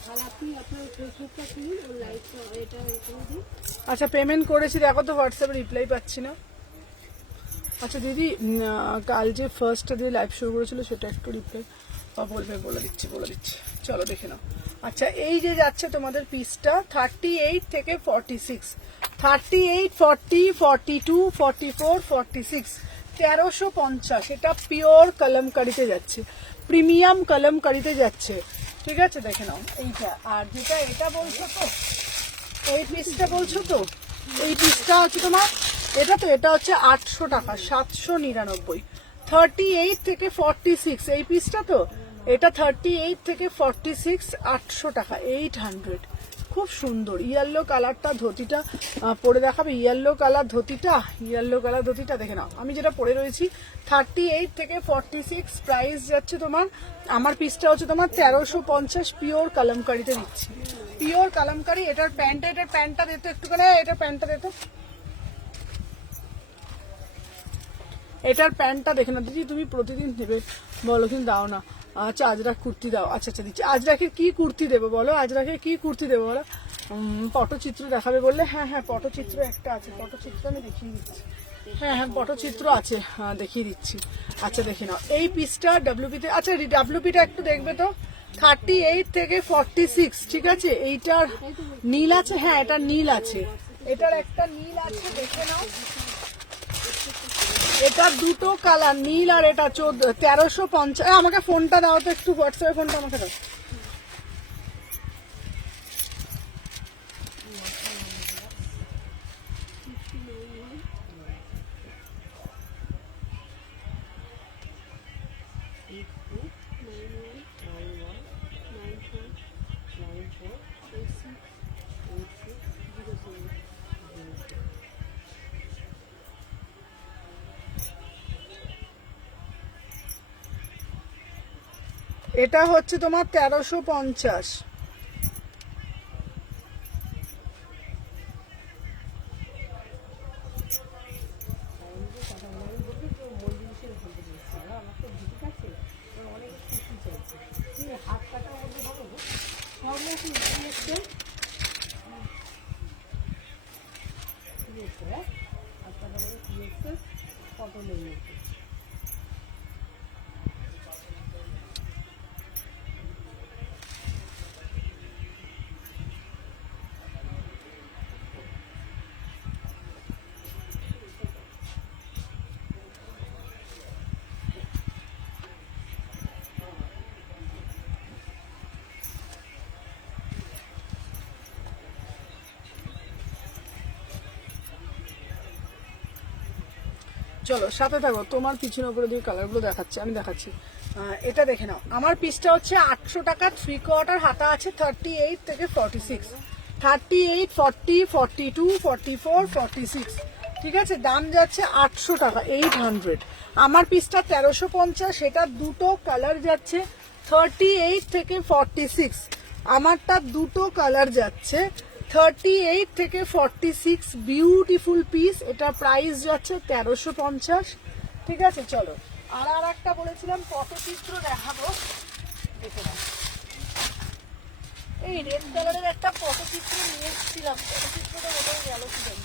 তাহলে আপনি আপনার ফেসবুকটা খুলুন, ওর লাইভটা এটা করে দিন। আচ্ছা, পেমেন্ট করেছি, দেখো তো হোয়াটসঅ্যাপে রিপ্লাই পাচ্ছি না। আচ্ছা দিদি, কাল যে ফার্স্টটা দিয়ে লাইভ শুরু করেছিল সেটা একটু রিপ্লাই বলবে, বলে দিচ্ছি। চলো দেখে নাও। আচ্ছা, এই যে যাচ্ছে তোমাদের পিসটা 38 থেকে 46, 38, 40, 42, 44, 46, 1350, এটা পিওর কলমকারিতে যাচ্ছে, প্রিমিয়াম কলমকারিতে যাচ্ছে, ঠিক আছে। দেখে নাও এইটা। আর যেটা এটা বলছো তো, এই পিসটা বলছো তো, এই পিসটা হচ্ছে তোমার, এটা হচ্ছে 800 টাকা, 799। 38 থেকে 46 এই পিসটা তো, এটা 38 থেকে 46, 800 টাকা, 800, খুব সুন্দর ইয়েলো কালারটা, ধুতিটা পরে দেখাবে। ইয়েলো কালার ধুতিটা দেখে নাও, আমি যেটা পরে রয়েছি 38 থেকে 46 প্রাইস যাচ্ছে তোমার। আমার পিসটা হচ্ছে তোমার 1350 পিওর কালামকারিতে দিচ্ছি, পিওর কালামকারি। এটার প্যান্টটা দিতে একটুখানি, এটার প্যান্টটা দিতে, এটার প্যান্টটা দেখে না দিদি, তুমি প্রতিদিন নেবে বলো কিন্তু দাও না। আচ্ছা আজরাক কুর্তি দাও, আচ্ছা আচ্ছা দিচ্ছি। আজরাকের কি কুর্তি দেবো বলো, আজরাকের কি কুর্তি দেবো বলো? পটচিত্র দেখাবে বললে, হ্যাঁ হ্যাঁ পটচিত্র একটা আছে, পটচিত্র আমি দেখিয়ে দিচ্ছি। হ্যাঁ হ্যাঁ পটচিত্র আছে, হ্যাঁ দেখিয়ে দিচ্ছি। আচ্ছা দেখে নাও এই পিসটা ডাব্লিউপিতে, আচ্ছা ডাব্লিউপিটা একটু দেখবে তো, 38 থেকে 46, ঠিক আছে। এইটার নীল আছে, হ্যাঁ এটা নীল আছে, এটার একটা নীল আছে, দেখে নাও। এটা দুটো কালার নীল আর এটা 1350। আমাকে ফোনটা দাও তো একটু, হোয়াটসঅ্যাপে ফোনটা আমাকে দাও। এটা হচ্ছে তোমার 1350। চলো সাথে থাকো, তোমার পিছনে উপরে দিয়ে কালারগুলো দেখাচ্ছি, আমি দেখাচ্ছি। এটা দেখে নাও, আমার পিসটা হচ্ছে 800 টাকা, 3/4 হাতা আছে, 38 থেকে 46, 38, 40, 42, 44, 46, ঠিক আছে। দাম যাচ্ছে 800 টাকা, 800। আমার পিসটা 1350, সেটা দুটো কালার যাচ্ছে 38 থেকে 46, আমারটা দুটো কালার যাচ্ছে 38 থেকে 46, বিউটিফুল পিস। এটা প্রাইস যাচ্ছে 1350, ঠিক আছে। চলো আর একটা বলেছিলাম পটচিত্র দেখাবো, দেখে নাও। এই রেড কালারের একটা পটচিত্র নিয়ে এসেছিলাম, পটচিত্রটা কোথায় গেল কি জানি।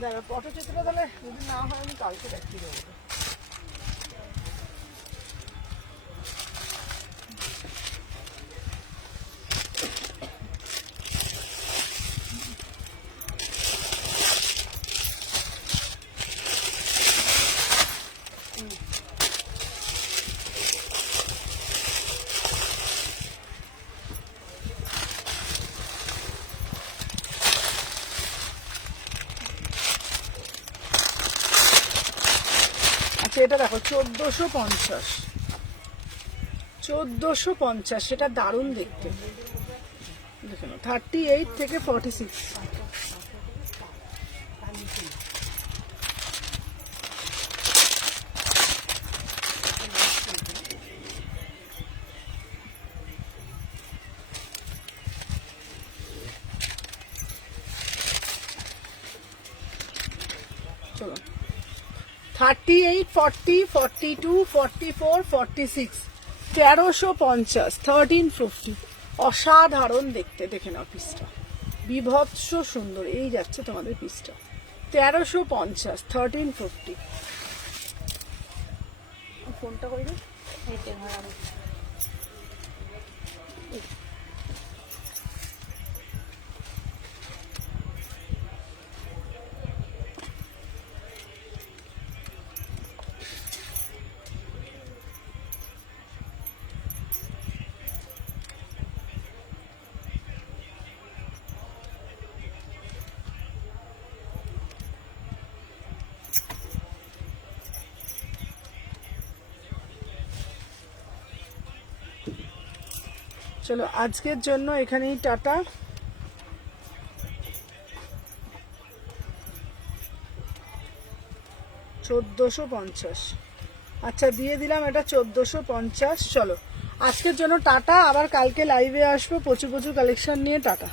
দাঁড়া পটচিত্রটা তাহলে যদি না হয় আমি কালকে দেখিয়ে দেবো। এটা দেখো 1450, সেটা দারুণ দেখতে, দেখে নাও। 38 থেকে 46, চলো 38, 40, 42, 44, 46, 1350, 1350, অসাধারণ দেখতে, দেখে নাও পিসটা, বিভৎস সুন্দর। এই যাচ্ছে তোমাদের পিসটা 1350, 1350। ফোনটা করে দিই। চলো আজকের জন্য এখানেই টাটা। 1450। আচ্ছা দিয়ে দিলাম এটা 1450। চলো আজকের জন্য টাটা, আবার কালকে লাইভে আসবো প্রচুর প্রচুর কালেকশন নিয়ে। টাটা।